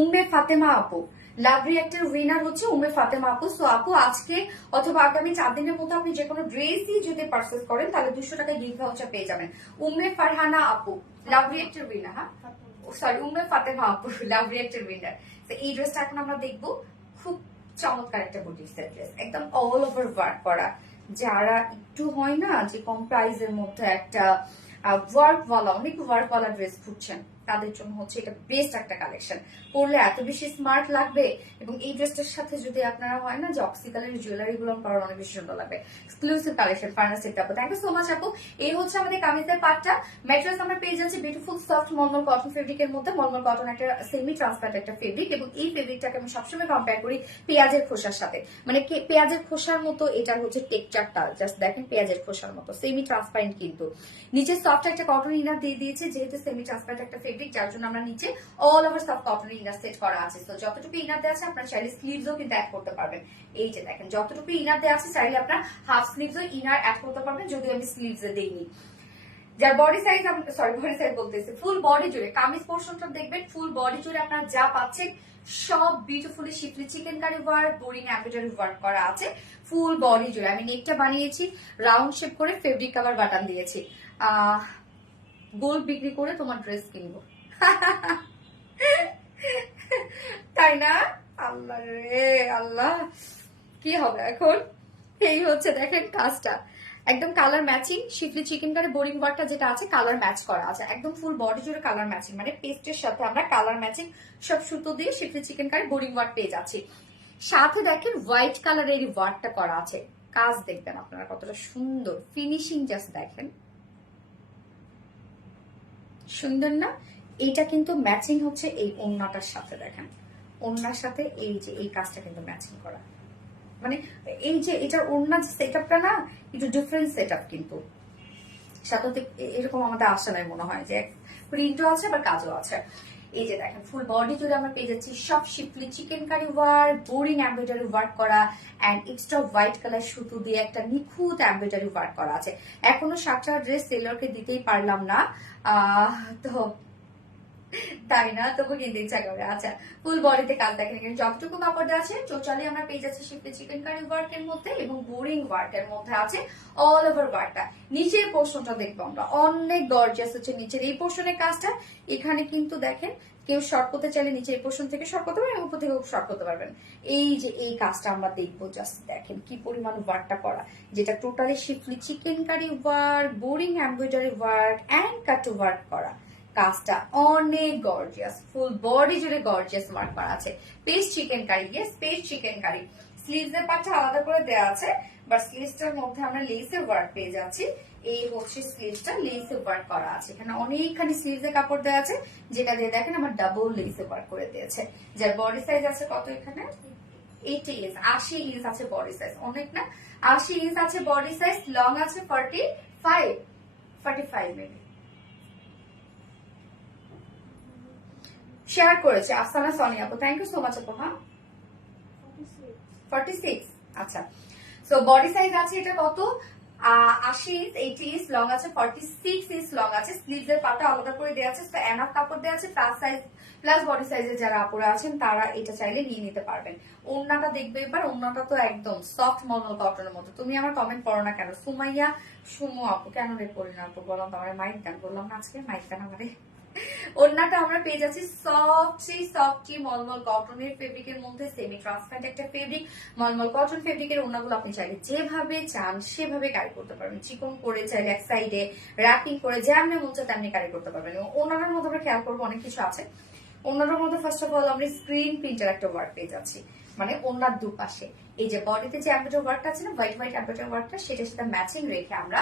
উম্মে ফাতেমা আপু, লাভ রিয়াক্টের উইনার হচ্ছে উম্মে ফাতেমা আপু। সো আপু আজকে অথবা আগামী 4 দিনের মধ্যে আপনি যে কোনো ড্রেসই যদি পারচেস করেন তাহলে 200 টাকা গিফট ভাউচার পেয়ে যাবেন। উম্মে ফারহানা আপু লাভ রিয়াক্টের উইনার। হ্যাঁ সরি, উম্মে ফাতেমা আপু লাভ রিয়াক্টের উইনার। তো এই ড্রেসটা এখন আমরা দেখবো, খুব চমৎকার একটা বুটিক্সের ড্রেস, একদম অল ওভার ওয়ার্ক করা। যারা একটু হয় না যে কম প্রাইসের মধ্যে একটা ওয়ার্কওয়ালা, অনেক ওয়ার্কওয়ালা ড্রেস খুঁজছেন, তাদের জন্য হচ্ছে এটা বেস্ট একটা কালেকশন। পরলে এত বেশি স্মার্ট লাগবে, এবং এই ড্রেসটার সাথে যদি আপনারা হয় না যে অক্সিকালের জুয়েলারি গুলো পরার অনেক বেশি সুন্দর লাগবে। এক্সক্লুসিভ কালেকশন ফার্নাসিক আপু, থ্যাংক ইউ সো মাচ আপু। এই হচ্ছে আমাদের কামিজের পার্টটা। ম্যাটেরিয়ালস আমরা পেয়ে যাচ্ছি বিউটিফুল সফট মলমল কটন ফেব্রিকের মধ্যে। মলমল কটন একটা সেমি ট্রান্সপারেন্ট একটা ফেব্রিক, এবং এই ফেব্রিকটাকে আমি সবসময় কম্পেয়ার করি পেঁয়াজের খোসার সাথে। মানে পেঁয়াজের খোসার মতো এটার হচ্ছে টেক্সচারটা, জাস্ট দেখেন পেঁয়াজের খোসার মতো, সেমি ট্রান্সপারেন্ট। কিন্তু নিচে সফট একটা কটন ইনার দিয়ে দিয়েছে, যেহেতু সেমি ট্রান্সপারেন্ট একটা ফেব্রিক, যার জন্য আমরা নিচে all over soft cotton inner set করা আছে। তো যতটুকু ইনার দেওয়া আছে আপনার চাইলে স্লিভসও কিন্তু অ্যাড করতে পারবেন। এই যে দেখেন যতটুকু ইনার দেওয়া আছে চাইলে আপনার হাফ স্লিভসও ইনার অ্যাড করতে পারবেন, যদিও আমি স্লিভসে দেইনি। যার body size, sorry body size বলতেছি, ফুল বডি জুড়ে কামিজ পোর্শনটা দেখবেন, ফুল বডি জুড়ে আপনারা যা পাচ্ছেন সব beautifully schiffli chikankari work, boring embroidery work করা আছে ফুল বডি জুড়ে। আমি নেকটা বানিয়েছি রাউন্ড শেপ করে, ফেব্রিক কাভার বাটন দিয়েছি। গোল্ড বিক্রি করে তোমার ড্রেস কিনবো তাই না? আল্লাহ রে আল্লাহ, কি হবে এখন? এই হচ্ছে দেখেন কাজটা, একদম colour matching শিফলি chikankari boring ওয়ার্কটা যেটা আছে কালার ম্যাচ করা আছে, একদম ফুল বডি জুড়ে কালার ম্যাচিং, মানে পেস্টের সাথে আমরা কালার ম্যাচিং সব সুতো দিয়ে শিফলি চিকেন কারি বোরিং ওয়ার্ক পেয়ে যাচ্ছি। সাথে দেখেন হোয়াইট কালারের এই ওয়ার্কটা করা আছে, কাজ দেখবেন আপনারা কতটা সুন্দর ফিনিশিং, জাস্ট দেখেন সুন্দর না? এইটা কিন্তু ম্যাচিং হচ্ছে এই ওড়নাটার সাথে, দেখেন ওড়নার সাথে এই যে এই কাজটা কিন্তু ম্যাচিং করা, মানে এই যে এটার ওড়নার সেটআপটা না একটু ডিফারেন্ট সেটআপ, কিন্তু সাথে এরকম আমাদের আসে নাই মনে হয় যে প্রিন্টও আছে আবার কাজও আছে। এই যে দেখেন ফুল বডি জুড়ে আমরা পেয়ে যাচ্ছি সব schiffli chikankari work, boring embroidery work করা এন্ড এক্সট্রা হোয়াইট কালার সুতো দিয়ে একটা নিখুঁত এমব্রয়ডারি ওয়ার্ক করা আছে। এখনো 60টা ড্রেস টেলরকে দিতেই পারলাম না, তো তাই না, তবু কিনতে ইচ্ছা করে। আচ্ছা, ফুল বডিতে কাজ দেখেন এখানে যতটুকু কাপড় দেওয়া আছে টোটালি আমরা পেয়ে যাচ্ছি শিফলি চিকেন কারি ওয়ার্কের মধ্যে এবং বোরিং ওয়ার্কের মধ্যে আছে অল ওভার ওয়ার্কটা। নিচের পোর্শনটা দেখবো আমরা অনেক গর্জিয়াস হচ্ছে নিচের এই পোর্শনের কাজটা। এখানে কিন্তু দেখেন কেউ শর্ট করতে চাইলে নিচে এই পোর্শন থেকে শর্ট করতে পারবেন, উপর থেকে শর্ট করতে পারবেন। এই যে এই কাজটা আমরা দেখবো, জাস্ট দেখেন কি পরিমাণ ওয়ার্কটা করা, যেটা totally schiffli chikankari work, boring embroidery work and cut work করা। কাজটা অনেক গর্জিয়াস, ফুল বডি জুড়ে গর্জিয়াস ওয়ার্ক করা আছে। Paste chikankari, yes paste chikankari. Sleeves এর পার্টটা আলাদা করে দেওয়া আছে, বাট স্লিভসটার মধ্যে আমরা লেসের ওয়ার্ক পেয়ে যাচ্ছি। এই হচ্ছে স্লিভসটা, লেসের ওয়ার্ক করা আছে। এখানে অনেকখানি স্লিভস এর কাপড় দেওয়া আছে, যেটা দিয়ে দেখেন আমার ডাবল লেসের ওয়ার্ক করে দিয়েছে। যার বডি সাইজ আছে কত, এখানে 80 ইঞ্চ, 80 ইঞ্চ আছে বডি সাইজ, অনেক না, 80 ইঞ্চ আছে বডি সাইজ। লং আছে 45 মেবি। শেয়ার করেছে আফসানা সনি আপু, থ্যাংক ইউ সো মাচ আপু। হ্যাঁ 46, আচ্ছা। সো বডি সাইজ আছে এটা কত, 80 ইঞ্চ, 80 ইঞ্চ লং আছে, 46 ইঞ্চ লং আছে। স্লিভস এর পাটা আলাদা করে দেওয়া আছে, তো এনাফ কাপড় দেওয়া আছে। প্লাস সাইজ প্লাস বডি সাইজের যারা আপুরা আছেন তারা এটা চাইলে নিয়ে নিতে পারবেন। ওড়নাটা দেখবে এবার, ওড়নাটা তো একদম সফট মলমল কটনের মতো। তুমি আমার কমেন্ট পড়ো না কেন সুমাইয়া, সুমু আপু, কেন রে পড়ি না আপু, বললাম তো আমার মাইক গান, বললাম না আজকে মাইক গান আমারে। ওড়নাটা আমরা পেয়ে যাচ্ছি সফটি মলমল কটনের ফেব্রিকের মধ্যে, সেমি ট্রান্সপারেন্ট একটা ফেব্রিক। মলমল কটন ফেব্রিকের ওড়নাগুলো আপনি চাইলে যেভাবে চান সেভাবে ক্যারি করতে পারবেন। চিকন করে চাইলে এক সাইডে র্যাপিং করে যেমনি মন চায় তেমনি ক্যারি করতে পারবেন। এবং ওড়নাটার মধ্যে আমরা খেয়াল করবো অনেক কিছু আছে। ওড়নাটার মধ্যে ফার্স্ট অফ অল আমরা স্ক্রিন প্রিন্টের একটা ওয়ার্ক পেয়ে যাচ্ছি, মানে ওড়নার দুপাশে এই যে বডিতে যে এমব্রয়ডারি ওয়ার্কটা আছে না, হোয়াইট এমব্রয়ডারি ওয়ার্কটা, সেটার সাথে ম্যাচিং রেখে আমরা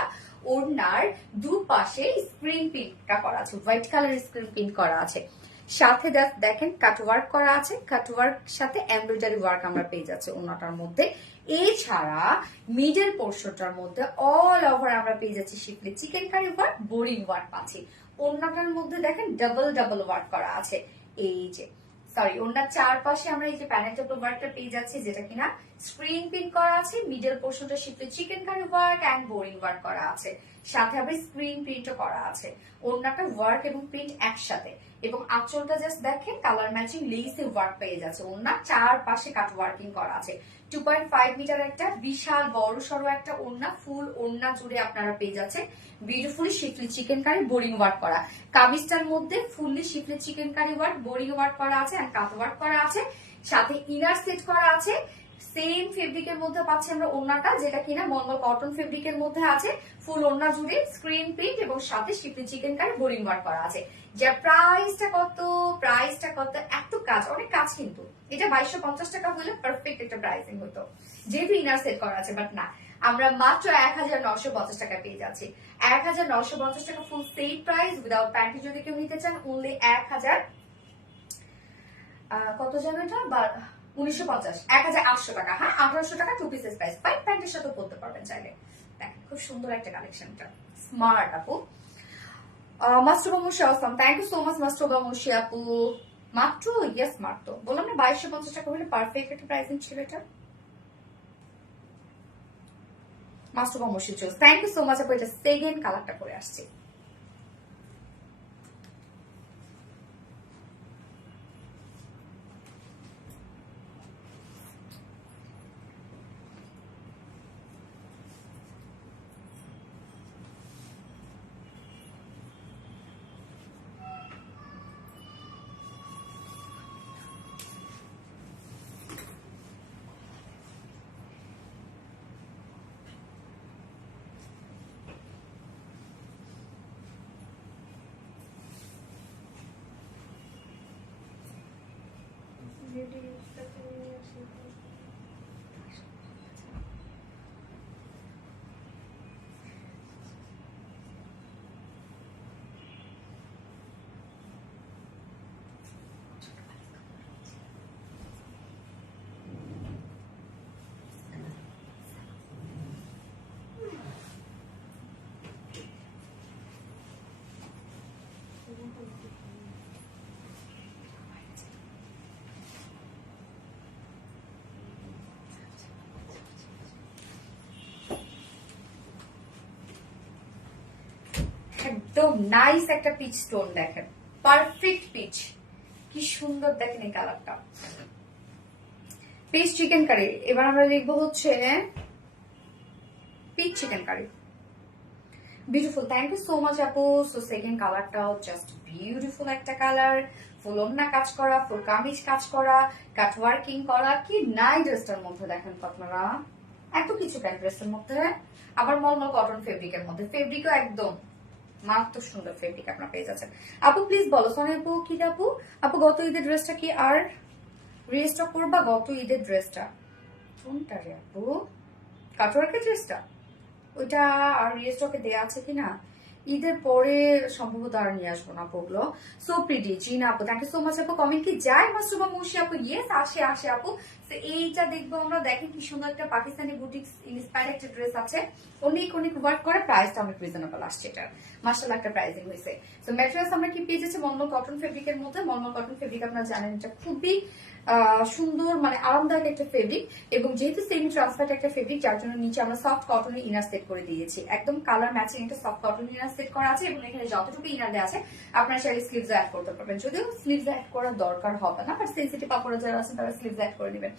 ওড়নার দুপাশে স্ক্রিন প্রিন্টটা করা আছে, হোয়াইট কালারের স্ক্রিন প্রিন্ট করা আছে। সাথে দেখেন কাট ওয়ার্ক করা আছে, কাট ওয়ার্ক সাথে এমব্রয়ডারি ওয়ার্ক আমরা পেয়ে যাচ্ছি ওড়নাটার মধ্যে। এছাড়া মিডল পোর্শনটার মধ্যে অল ওভার আমরা পেয়ে যাচ্ছি schiffli chikankari work, boring work পাচ্ছি। ওড়নাটার মধ্যে দেখেন ডাবল ওয়ার্ক করা আছে। এই যে সরি, ওনার চারপাশে আমরা এই যে প্যানেল ওয়ার্কটা পেয়ে যাচ্ছি, যেটা কিনা স্ক্রিন প্রিন্ট করা আছে। মিডল পোর্শনটা schiffli chikankari work and boring work করা আছে, সাথে আবার স্ক্রিন প্রিন্টও করা আছে। ওনাটা ওয়ার্ক এবং প্রিন্ট একসাথে, এবং আঁচলটা জাস্ট দেখেন কালার ম্যাচিং লেসে ওয়ার্ক পেয়ে যাচ্ছে। ওনার চারপাশে কাট ওয়ার্কিং করা আছে। 2.5 মিটার একটা বিশাল বড় সড়ো একটা ওড়না, ফুল ওড়না জুড়ে আপনারা পেয়ে যাচ্ছেন beautifully schiffli chikankari boring work করা। কামিজটার মধ্যে fully schiffli chikankari work, boring work করা আছে এন্ড কাট ওয়ার্ক করা আছে, সাথে ইনার সেট করা আছে। সেম ফেব্রিকের মধ্যে পাচ্ছি আমরা ওড়নাটা, যেটা কিনা মলমল কটন ফেব্রিকের মধ্যে আছে। ফুল ওড়না জুড়ে স্ক্রিন প্রিন্ট এবং সাথে শিফলি চিকেন কারি বোরিং ওয়ার্ক করা আছে। যার প্রাইসটা কত, এত কাজ, অনেক কাজ, কিন্তু এটা 2250 টাকা হলে পারফেক্ট একটা প্রাইসিং হতো, যেহেতু ইনার সেট করা আছে। বাট না, আমরা মাত্র 1950 টাকা পেয়ে যাচ্ছি। 1950 টাকা ফুল সেম প্রাইস উইদাউট প্যান্টি। যদি কেউ নিতে চান অনলি 1000 কত যেন এটা, 1800 টাকা। হ্যাঁ 1800 টাকা 2 পিসেস প্রাইস, প্যান্টের সাথে পরতে পারবেন চাইলে। দেখেন খুব সুন্দর একটা কালেকশনটা, স্মার্ট আপু। Master Mushi Aslam, thank you so much master Mushi আপু। মাত্র, ইয়েস মাত্র বললাম না 2250 টাকা হলে পারফেক্ট একটা প্রাইসিং ছিল এটা। Master Mushi choose, thank you so much আপু। এটা সেকেন্ড কালারটা পরে আসছে। একদম নাইস একটা পিচ টোন দেখেন, পারফেক্ট পিচ, কি সুন্দর দেখেন এই কালারটা। Peach chikankari. এবার আমরা লিখবো হচ্ছে peach chikankari. Beautiful, thank you so much আপু। সো সেকেন্ড কালারটাও জাস্ট বিউটিফুল একটা কালার, ফুল ওন্না কাজ করা, ফুল কামিজ কাজ করা, কাট ওয়ার্কিং করা, কি নাই ড্রেসটার মধ্যে দেখেন আপনারা, এত কিছু কেন ড্রেসের মধ্যে, আবার মলমল কটন ফেব্রিকের মধ্যে, ফেব্রিকও একদম মারাত্মক সুন্দর ফেব্রিক আপনার পেয়ে যাচ্ছেন। আপু প্লিজ বলো সোনি আপু, কি আপু, আপু গত ঈদের ড্রেসটা কি আর রিস্টক করবা? গত ঈদের ড্রেসটা কোনটা রে আপু? কাটওয়ার্কের ড্রেসটা, ওইটা আর রিস্টকে দেয়া আছে কিনা, ঈদের পরে সম্ভবত আর নিয়ে আসবো না ওগুলো। সো প্রিটি জিনা আপু, থ্যাংক ইউ সো মাচ আপু। কমেন্ট কি যায় মাসরুবা মুশি আপু? ইয়েস, আসে আসে আপু। তো এইটা দেখবো আমরা, দেখেন কি সুন্দর একটা পাকিস্তানি বুটিক্স ইন্সপায়ার্ড একটা ড্রেস আছে, অনেক অনেক ওয়ার্ক করে, প্রাইসটা অনেক রিজনেবল আসছে, এটা মাশাআল্লাহ একটা প্রাইসিং হয়েছে। তো ম্যাটেরিয়ালস আমরা কি পেয়ে যাচ্ছি মলমল কটন ফেব্রিকের মধ্যে। মলমল কটন ফেব্রিক আপনারা জানেন এটা খুবই সুন্দর, মানে আরামদায়ক একটা ফেব্রিক, এবং যেহেতু সেমি ট্রান্সপারেন্ট একটা ফেব্রিক, যার জন্য নিচে আমরা সফট কটনের ইনার সেট করে দিয়েছি, একদম কালার ম্যাচিং একটা সফট কটন ইনার সেট করা আছে, এবং এখানে যতটুকু ইনার দেওয়া আছে আপনারা চাইলে স্লিভস অ্যাড করতে পারবেন, যদিও স্লিভস অ্যাড করার দরকার হবে না, বাট সেন্সিটিভ কাপড় যারা আছেন তারা স্লিভস অ্যাড করে নেবেন।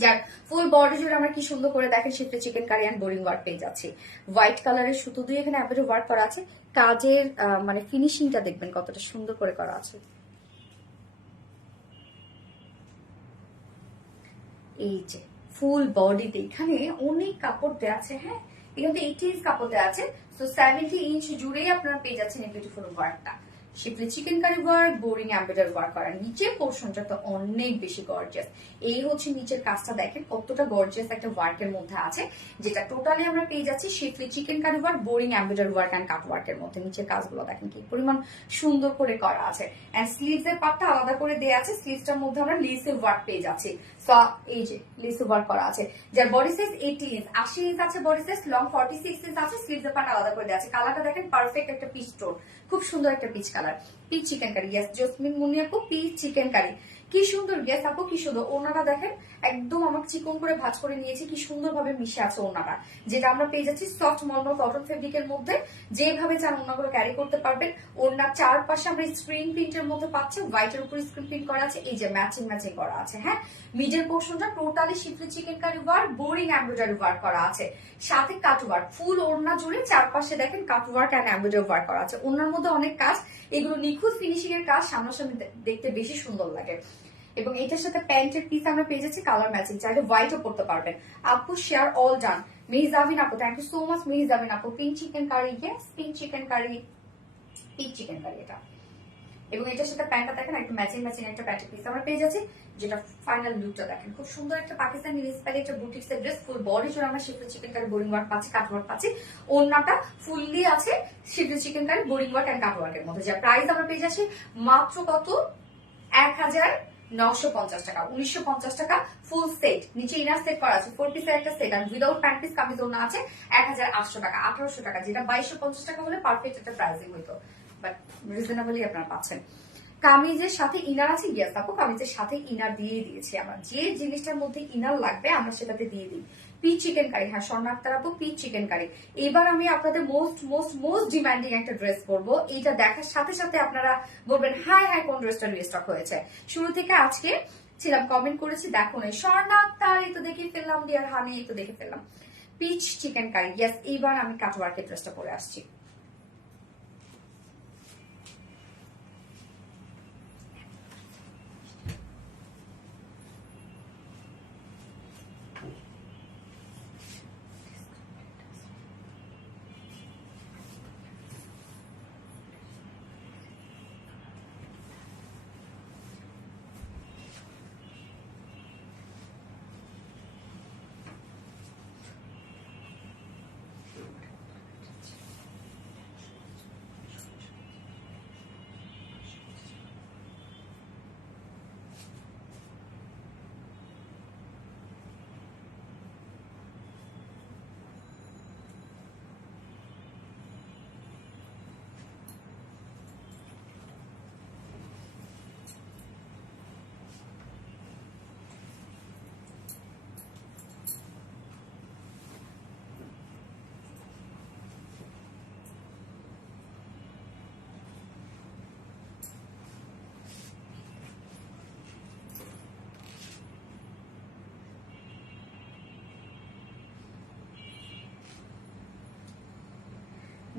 যার ফুল বডি জুড়ে আমরা কি সুন্দর করে দেখেন শিফটে chikankari and boring work পেয়ে যাচ্ছি, হোয়াইট কালারের সুতো দিয়ে এখানে অ্যাপের ওয়ার্ক করা আছে, কাজের মানে ফিনিশিংটা দেখবেন কতটা সুন্দর করে করা আছে। এই যে ফুল বডিতে এখানে অনেক কাপড় দেওয়া আছে, হ্যাঁ এখানে 80 ইঞ্চ কাপড় দেওয়া আছে, তো 70 ইঞ্চ জুড়েই আপনারা পেয়ে যাচ্ছেন এই বিউটিফুল ওয়ার্কটা, schiffli chikankari work, boring embroidery work করা, নিচের পোর্শনটা তো অনেক বেশি গর্জিয়াস। এই হচ্ছে নিচের কাজটা দেখেন কতটা গর্জিয়াস একটা ওয়ার্কের মধ্যে আছে, যেটা টোটালি আমরা পেয়ে যাচ্ছি schiffli chikankari work, boring embroidery work and cut ওয়ার্কের মধ্যে। নিচের কাজগুলো দেখেন কি পরিমাণ সুন্দর করে করা আছে, এন্ড স্লিভস এর পার্টটা আলাদা করে দেওয়া আছে, স্লিভসটার মধ্যে আমরা লেসের ওয়ার্ক পেয়ে যাচ্ছি, এই যে লেস ওয়ার্ক করা আছে, যার বডি সাইজ 80 ইঞ্চ, 80 ইঞ্চ আছে বডি সাইজ, লং 46 ইঞ্চ আছে, স্লিভস এর পার্ট আলাদা করে দেওয়া আছে। কালারটা দেখেন পারফেক্ট একটা পিচ টোন, খুব সুন্দর একটা peach colour, peach chikankari. Yes Jasmin Muni আপু, পিচ চিকেন কারি, কি সুন্দর। ইয়েস আপু কি সুন্দর, ওনাটা দেখেন একদম আমাকে চিকন করে ভাঁজ করে নিয়েছে, কি সুন্দর ভাবে মিশে আছে ওনাটা, যেটা আমরা পেয়ে যাচ্ছি সফট মলমল কটন ফেব্রিকের মধ্যে, যেভাবে চান ওনাগুলো ক্যারি করতে পারবেন। ওনার চারপাশে আমরা স্ক্রিন প্রিন্টের মধ্যে পাচ্ছি, হোয়াইটের উপর স্ক্রিন প্রিন্ট করা আছে, এই যে ম্যাচিং ম্যাচিং করা আছে, হ্যাঁ মিডল পোর্শনটা totally schiffli chikankari work, boring embroidery work করা আছে, সাথে কাট ওয়ার্ক, ফুল ওড়না জুড়ে চারপাশে দেখেন cut work and embroidery work করা আছে। ওড়নার মধ্যে অনেক কাজ, এগুলো নিখুঁত ফিনিশিং এর কাজ, সামনাসামনি দেখতে বেশি সুন্দর লাগে। এবং এটার সাথে প্যান্টের পিস আমরা পেয়ে যাচ্ছি কালার ম্যাচিং, চাইলে হোয়াইটও পড়তে পারবেন। আপু শেয়ার অল ডান, মেহিজাবিন আপু, thank you so much Mehjabin আপু। Pink chikankari, yes pink chikankari, pink chikankari এটা, এবং এটার সাথে প্যান্টটা দেখেন একটা ম্যাচিং ম্যাচিং একটা প্যান্টের পিস আমরা পেয়ে যাচ্ছি, যেটা ফাইনাল লুকটা দেখেন খুব সুন্দর একটা পাকিস্তানি ইন্সপায়ার্ড একটা বুটিক্স এর ড্রেস, ফুল বডি জুড়ে আমরা schiffli chikankari boring work পাচ্ছি, কাট ওয়ার্ক পাচ্ছি, ওড়নাটা ফুললি আছে schiffli chikankari boring work and cut ওয়ার্কের মধ্যে। যা প্রাইস আমরা পেয়ে যাচ্ছি মাত্র কত, 1950 টাকা, 1950 টাকা ফুল সেট, নিচে ইনার সেট করা আছে, 4 পিসের একটা সেট, আর উইদাউট প্যান্ট পিস কামিজ ওড়না আছে 1800 টাকা, 1800 টাকা, যেটা 2250 টাকা হলে পারফেক্ট একটা প্রাইসিং হইতো, বাট রিজনেবলি আপনারা পাচ্ছেন। কামিজের সাথে ইনার আছে, ইয়েস আপু কামিজের সাথে ইনার দিয়ে দিয়েছি আমরা, যে জিনিসটার মধ্যে ইনার লাগবে আমরা সেটাতে দিয়ে দিই। পিচ চিকেন কারি, হ্যাঁ স্বর্ণ আক্তার আপু পিচ চিকেন কারি। এবার আমি আপনাদের মোস্ট মোস্ট মোস্ট ডিমান্ডিং একটা ড্রেস পরবো, এইটা দেখার সাথে সাথে আপনারা বলবেন হাই হাই কোন ড্রেসটা রিস্টক হয়েছে। শুরু থেকে আজকে ছিলাম, কমেন্ট করেছি, দেখুন এই স্বর্ণ আক্তার, এই তো দেখে ফেললাম, ডিয়ার হানি এই তো দেখে ফেললাম, পিচ চিকেন কারি। ইয়েস এইবার আমি কাটওয়ার্কের ড্রেসটা পরে আসছি।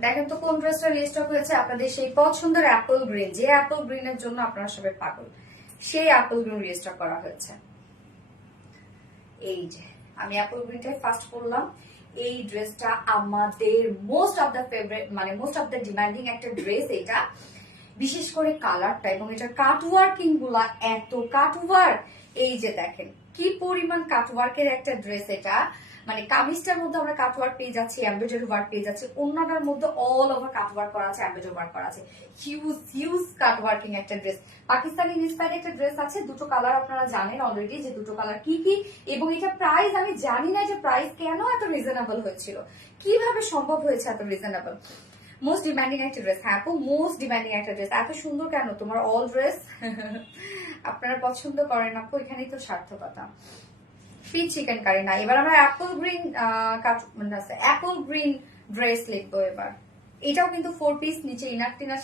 দেখেন তো কোন ড্রেসটা রিস্টক হয়েছে, আপনাদের সেই পছন্দের অ্যাপল গ্রিন, যে অ্যাপল গ্রিনের জন্য আপনারা সবাই পাগল, সেই অ্যাপল গ্রিন রিস্টক করা হয়েছে। এই যে আমি অ্যাপল গ্রিনটাই ফার্স্ট করলাম। এই ড্রেসটা আমাদের মোস্ট অফ দ্য ফেভারিট, মানে মোস্ট অফ দ্য ডিমান্ডিং একটা ড্রেস এটা, বিশেষ করে কালারটা এবং এটার কাটওয়ার্কিং গুলা এত কাটওয়ার্ক। এই যে দেখেন কি পরিমাণ কাটওয়ার্কের একটা ড্রেস এটা, মানে কামিজটার মধ্যে আমরা কাটওয়ার্ক পেয়ে যাচ্ছি, এমব্রয়ডারি ওয়ার্ক পেয়ে যাচ্ছি, অন্যটার মধ্যে অল ওভার কাটওয়ার্ক করা আছে, এমব্রয়ডারি ওয়ার্ক করা আছে, হিউজ হিউজ কাটওয়ার্কিং একটা ড্রেস। পাকিস্তানি ইন্সপায়ার্ড একটা ড্রেস আছে, দুটো কালার আপনারা জানেন অলরেডি যে দুটো কালার কি কি, এবং এটা প্রাইস আমি জানি না যে প্রাইস কেন এত রিজনেবল হয়েছিল, কিভাবে সম্ভব হয়েছে এত রিজনেবল। মোস্ট ডিমান্ডিং একটা ড্রেস, হ্যাঁ আপু মোস্ট ডিমান্ডিং একটা ড্রেস, এত সুন্দর কেন তোমার অল ড্রেস? আপনারা পছন্দ করেন আপু, এখানেই তো সার্থকতা। ফিশ চিকেন কারি না, এবার আমরা Apple green Apple green dress লিখবো এবার। এটাও কিন্তু 4 পিস, নিচে ইনার টিনার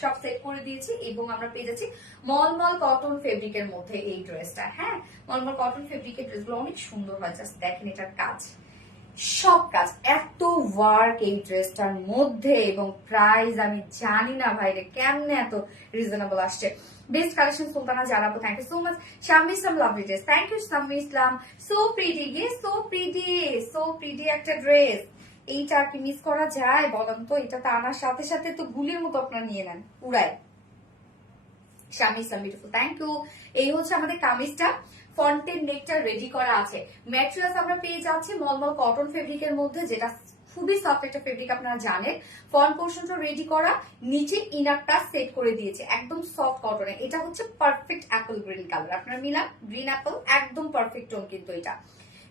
সব সেট করে দিয়েছি, এবং আমরা পেয়ে যাচ্ছি মলমল কটন ফেব্রিকের মধ্যে এই ড্রেসটা। হ্যাঁ, মলমল কটন ফেব্রিকের ড্রেসগুলো অনেক সুন্দর হয়, জাস্ট দেখেন এটার কাজ, সব কাজ এত ওয়ার্ক এই ড্রেসটার মধ্যে, এবং প্রাইস আমি জানি না ভাইরে কেমনে এত রিজনেবল আসছে। বেস্ট কালেকশন সুলতানা জানাবো, thank you so much. Shami Islam lovely dress, thank you Shami Islam, so pretty গে, সো প্রিটি, সো প্রিটি একটা ড্রেস। এইটা কি মিস করা যায় বলেন তো? এটা তো আনার সাথে সাথে তো গুলির মতো আপনারা নিয়ে নেন উড়ায়। শামি ইসলাম বিউটিফুল, থ্যাংক ইউ। এই হচ্ছে আমাদের কামিজটা, ফন্টের নেকটা রেডি করা আছে। ম্যাটেরিয়ালস আমরা পেয়ে যাচ্ছি মলমল কটন ফেব্রিকের মধ্যে, যেটা খুবই সফট একটা ফেব্রিক আপনারা জানেন। ফ্রন্ট পোর্শনটা রেডি করা, নিচে ইনারটা সেট করে দিয়েছে একদম সফট কটনে। এটা হচ্ছে পারফেক্ট অ্যাপল গ্রিন কালার, আপনারা মিলান গ্রিন অ্যাপল, একদম পারফেক্ট টোন কিন্তু এটা।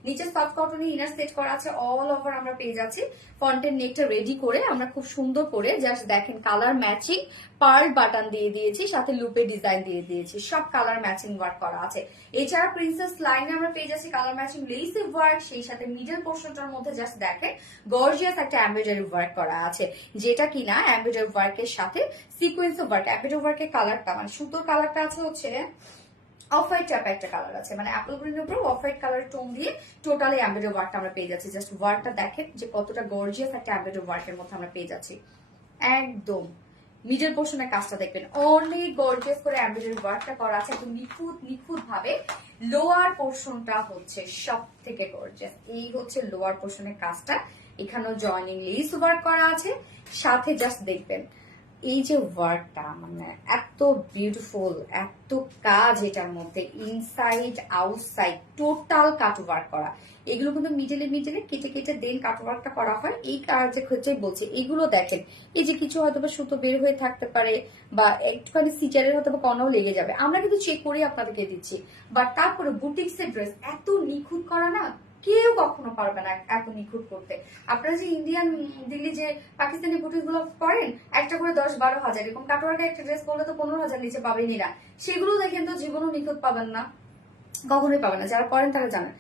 নিচে সফট কটনে ইনার সেট করা আছে, অল ওভার আমরা পেয়ে যাচ্ছি। ফ্রন্টের নেকটা রেডি করে আমরা খুব সুন্দর করে জাস্ট দেখেন কালার ম্যাচিং পার্ল বাটন দিয়ে দিয়েছি, সাথে লুপে ডিজাইন দিয়ে দিয়েছি, সব কালার ম্যাচিং ওয়ার্ক করা আছে। এছাড়া প্রিন্সেস লাইনে আমরা পেয়ে যাচ্ছি কালার ম্যাচিং লেসিভ ওয়ার্ক, সেই সাথে মিডল পোর্শনটার মধ্যে জাস্ট দেখেন গর্জিয়াস একটা এমব্রয়ডারি ওয়ার্ক করা আছে, যেটা কিনা এমব্রয়ডারি ওয়ার্কের সাথে সিকোয়েন্স ওয়ার্ক। এমব্রয়ডারি ওয়ার্কের কালারটা মানে সুতোর কালারটা আছে হচ্ছে অফ হোয়াইট টাইপ একটা কালার আছে, মানে অ্যাপল গ্রিনের উপর অফ হোয়াইট কালার টোন দিয়ে টোটালি এমব্রয়ডারি ওয়ার্কটা আমরা পেয়ে যাচ্ছি। জাস্ট ওয়ার্কটা দেখেন যে কতটা গর্জিয়াস একটা এমব্রয়ডারি ওয়ার্কের মধ্যে আমরা পেয়ে যাচ্ছি। একদম মিডল পোর্শনের কাজটা দেখবেন অনেক গর্জিয়াস করে এমব্রয়ডারি ওয়ার্কটা করা আছে, একদম নিখুঁত নিখুঁত ভাবে। লোয়ার পোর্শনটা হচ্ছে সব থেকে গর্জিয়াস, এই হচ্ছে লোয়ার পোর্শনের কাজটা। এখানেও জয়েনিং লেস ওয়ার্ক করা আছে, সাথে জাস্ট দেখবেন এই যে ওয়ার্কটা, মানে এত বিউটিফুল, এত কাজ এটার মধ্যে, ইনসাইড আউটসাইড টোটাল কাট ওয়ার্ক করা। এগুলো কিন্তু মিডলে মিডলে কেটে কেটে দেন কাট ওয়ার্কটা করা হয়। এই কাজের ক্ষেত্রে বলছি, এগুলো দেখেন এই যে কিছু হয়তো বা সুতো বের হয়ে থাকতে পারে, বা একটুখানি সিজারের হয়তো বা কনাও লেগে যাবে, আমরা কিন্তু চেক করে আপনাদেরকে দিচ্ছি। বাট তারপরে বুটিক্সের ড্রেস এত নিখুঁত করা না, কেউ কখনো পারবে না এত নিখুঁত করতে। আপনারা যে ইন্ডিয়ান দিল্লি যে পাকিস্তানি বুটিক গুলো করেন, একটা করে 10-12 হাজার, এরকম কাটোয়ারটা একটা ড্রেস করলে তো 15,000 নিচে পাবেনই না। সেগুলো দেখেন তো জীবনও নিখুঁত পাবেন না, কখনোই পাবেন না, যারা করেন তারা জানেন।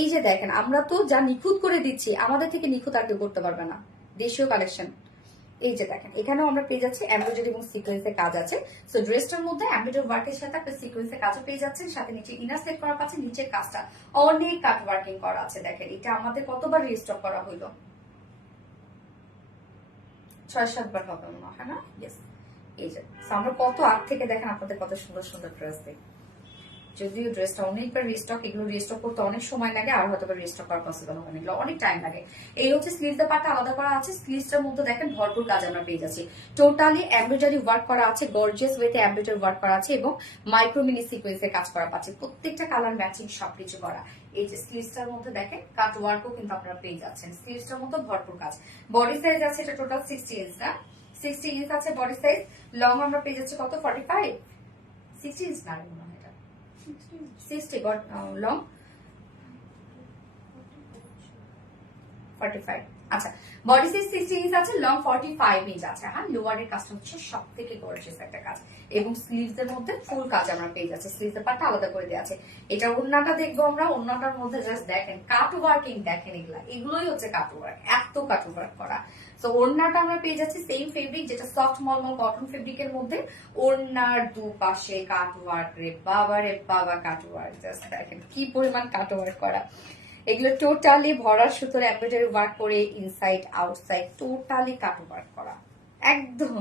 এই যে দেখেন আমরা তো যা নিখুঁত করে দিচ্ছি, আমাদের থেকে নিখুঁত আর কেউ করতে পারবে না। দেশীয় কালেকশন, এই যে দেখেন এখানেও আমরা পেয়ে যাচ্ছি এমব্রয়ডারি এবং সিকোয়েন্সের কাজ আছে। সো ড্রেসটার মধ্যে এমব্রয়ডারি ওয়ার্কের সাথে আপনি সিকোয়েন্সের কাজও পেয়ে যাচ্ছেন, সাথে নিচে ইনার সেট করা পাচ্ছেন, নিচের কাজটা অনেক কাট ওয়ার্কিং করা আছে। দেখেন এটা আমাদের কতবার রিস্টক করা হইলো, 6-7 বার হবে মনে হয় না? ইয়েস। এই যে আমরা কত আগ থেকে দেখেন আপনাদের কত সুন্দর সুন্দর ড্রেস দেখি। যদিও ড্রেসটা অনেকবার রিস্টক, এগুলো রিস্টক করতে অনেক সময় লাগে, আর হয়তো রিস্টক করা পসিবল হবে না, এগুলো অনেক টাইম লাগে। এই হচ্ছে স্লিভসের পার্টটা আলাদা করা আছে, স্লিভসটার মধ্যে দেখেন ভরপুর কাজ আমরা পেয়ে যাচ্ছি, টোটালি এমব্রয়ডারি ওয়ার্ক করা আছে, গর্জিয়াস ওয়েতে এমব্রয়ডারি ওয়ার্ক করা আছে, এবং মাইক্রো মিনি সিকোয়েন্সের কাজ করা পাচ্ছে, প্রত্যেকটা কালার ম্যাচিং সবকিছু করা। এই যে স্লিভসটার মধ্যে দেখেন কাট ওয়ার্কও কিন্তু আপনারা পেয়ে যাচ্ছেন, স্লিভসটার মধ্যে ভরপুর কাজ। বডি সাইজ আছে এটা টোটাল 60 ইঞ্চ না, 60 ইঞ্চ আছে বডি সাইজ। লং আমরা পেয়ে যাচ্ছি কত, 45, 60 ইঞ্চ না, 60 লং 45। আচ্ছা, বডি সাইজ 60 ইঞ্চ আছে, লং 45 ইঞ্চ আছে। হ্যাঁ, লোয়ারের কাজটা হচ্ছে সব থেকে গর্জিয়াস একটা কাজ, এবং স্লিভস এর মধ্যে ফুল কাজ আমরা পেয়ে যাচ্ছি, স্লিভস এর পার্টটা আলাদা করে দেওয়া আছে। এটা ওড়নাটা দেখবো আমরা, ওড়নাটার মধ্যে জাস্ট দেখেন কাট ওয়ার্কিং, দেখেন এগুলোই হচ্ছে কাট ওয়ার্ক, এত কাট ওয়ার্ক করা। তো ওড়নাটা আমরা পেয়ে যাচ্ছি সেম ফেব্রিক, যেটা সফট মলমল কটন ফেব্রিকের মধ্যে, ওড়নার দুপাশে কাট ওয়ার্ক, রে বাবা রে বাবা কাট ওয়ার্ক, জাস্ট দেখেন কি পরিমাণ কাট ওয়ার্ক করা। এগুলো টোটালি ভরা সুতোর এমব্রয়ডারি ওয়ার্ক করে ইনসাইড আউটসাইড টোটালি কাটু ওয়ার্ক করা, একদম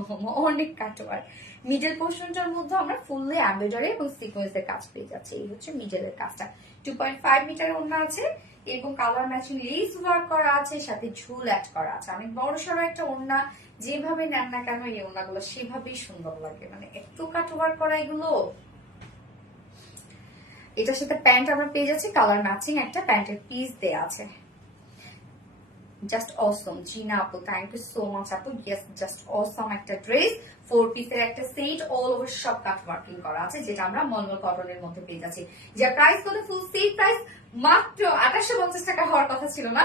অনেক কাটু ওয়ার্ক। মিডল পোর্শনটার মধ্যে আমরা ফুললি এমব্রয়ডারি এবং সিকোয়েন্সের কাজ পেয়ে যাচ্ছি। এই হচ্ছে মিডলের কাজটা। 2.5 মিটার ওড়না আছে এবং কালার ম্যাচিং লেস ওয়ার্ক করা আছে, সাথে ঝুল অ্যাড করা আছে। অনেক বড় সড়ো একটা ওড়না, যেভাবে নেন না কেন এই ওড়নাগুলো সেভাবেই সুন্দর লাগে, মানে এত কাট ওয়ার্ক করা এগুলো। এটার সাথে প্যান্ট আমরা পেয়ে যাচ্ছি কালার ম্যাচিং একটা প্যান্টের পিস দেয়া আছে। জাস্ট অসম জিনা আপু, থ্যাংক ইউ সো মাচ আপু। ইয়েস, জাস্ট অসম একটা ড্রেস, 4 পিসের একটা সেট, অল ওভার সব কাট ওয়ার্কিং করা আছে, যেটা আমরা মলমল কটনের মধ্যে পেয়ে যাচ্ছি। যে প্রাইস কত, ফুল সেট প্রাইস মাত্র 2850 টাকা হওয়ার কথা ছিল না,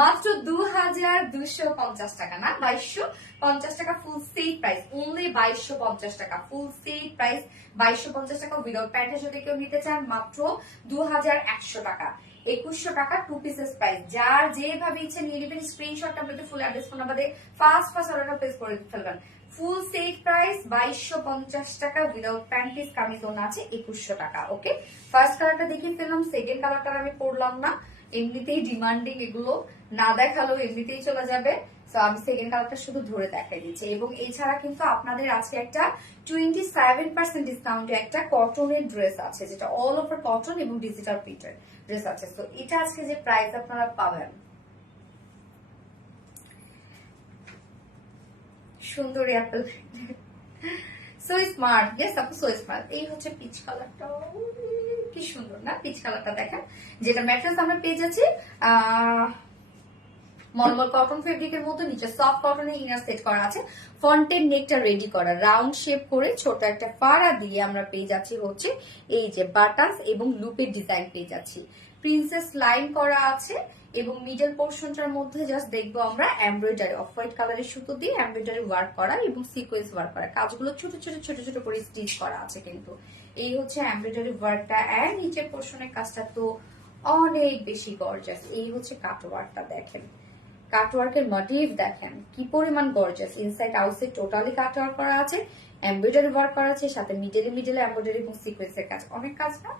মাত্র 2250 টাকা, না 2250 টাকা ফুল সেট প্রাইস, অনলি 2250 টাকা ফুল সেট প্রাইস, 2250 টাকা। উইদাউট প্যান্টে যদি কেউ নিতে চান মাত্র 2100 টাকা, 2100 টাকা 2 পিসেস প্রাইস। যার যেভাবে ইচ্ছে নিয়ে নেবেন, স্ক্রিনশটটা আপনাদের ফুল অ্যাড্রেস ফোন নাম্বারে ফার্স্ট অর্ডারটা প্লেস করে ফেলবেন। ফুল সেট প্রাইস 2250 টাকা, উইদাউট প্যান্ট পিস কামিজ ওনা আছে 2100 টাকা। ওকে, ফার্স্ট কালারটা দেখিয়ে ফেললাম, সেকেন্ড কালারটা আমি পরলাম না, এমনিতেই ডিমান্ডিং, এগুলো না দেখালেও এমনিতেই চলে যাবে। তো আমি সেকেন্ড কালারটা শুধু ধরে দেখাই দিচ্ছি। এবং এছাড়া কিন্তু আপনাদের আজকে একটা 27% ডিসকাউন্টে একটা কটনের ড্রেস আছে, যেটা অল ওভার কটন এবং ডিজিটাল প্রিন্টের ড্রেস আছে। তো এটা আজকে যে প্রাইস আপনারা পাবেন, সুন্দরী অ্যাপেল, সো স্মার্ট, ইয়েস আপু সো স্মার্ট। এই হচ্ছে পিচ কালারটা, কি সুন্দর না পিচ কালারটা, দেখেন। যেটা ম্যাট্রেস আমরা পেয়ে যাচ্ছি মলমল কটন ফেব্রিকের মতো, নিচে সফট কটনের ইনার সেট করা আছে, ফ্রন্টের নেকটা রেডি করা, রাউন্ড শেপ করে ছোট একটা পাড়া দিয়ে আমরা পেয়ে যাচ্ছি হচ্ছে এই যে বাটাস এবং লুপের ডিজাইন পেয়ে যাচ্ছি, প্রিন্সেস লাইন করা আছে। এবং মিডল পোর্শনটার মধ্যে জাস্ট দেখবো আমরা এমব্রয়ডারি অফ হোয়াইট কালারের সুতো দিয়ে এমব্রয়ডারি ওয়ার্ক করা এবং সিকোয়েন্স ওয়ার্ক করা, কাজগুলো ছোট ছোট ছোট ছোট করে স্টিচ করা আছে কিন্তু। এই হচ্ছে এমব্রয়ডারি ওয়ার্কটা, এন্ড নিচের পোর্শনের কাজটা তো অনেক বেশি গর্জাস। এই হচ্ছে কাট ওয়ার্কটা, দেখেন কাটওয়ার্কের মোটিভ দেখেন কি পরিমাণ gorgeous, inside outside totally cutwork করা আছে, এমব্রয়ডারি ওয়ার্ক করা আছে, সাথে মিডলে এমব্রয়ডারি এবং সিকোয়েন্সের কাজ, অনেক কাজ না।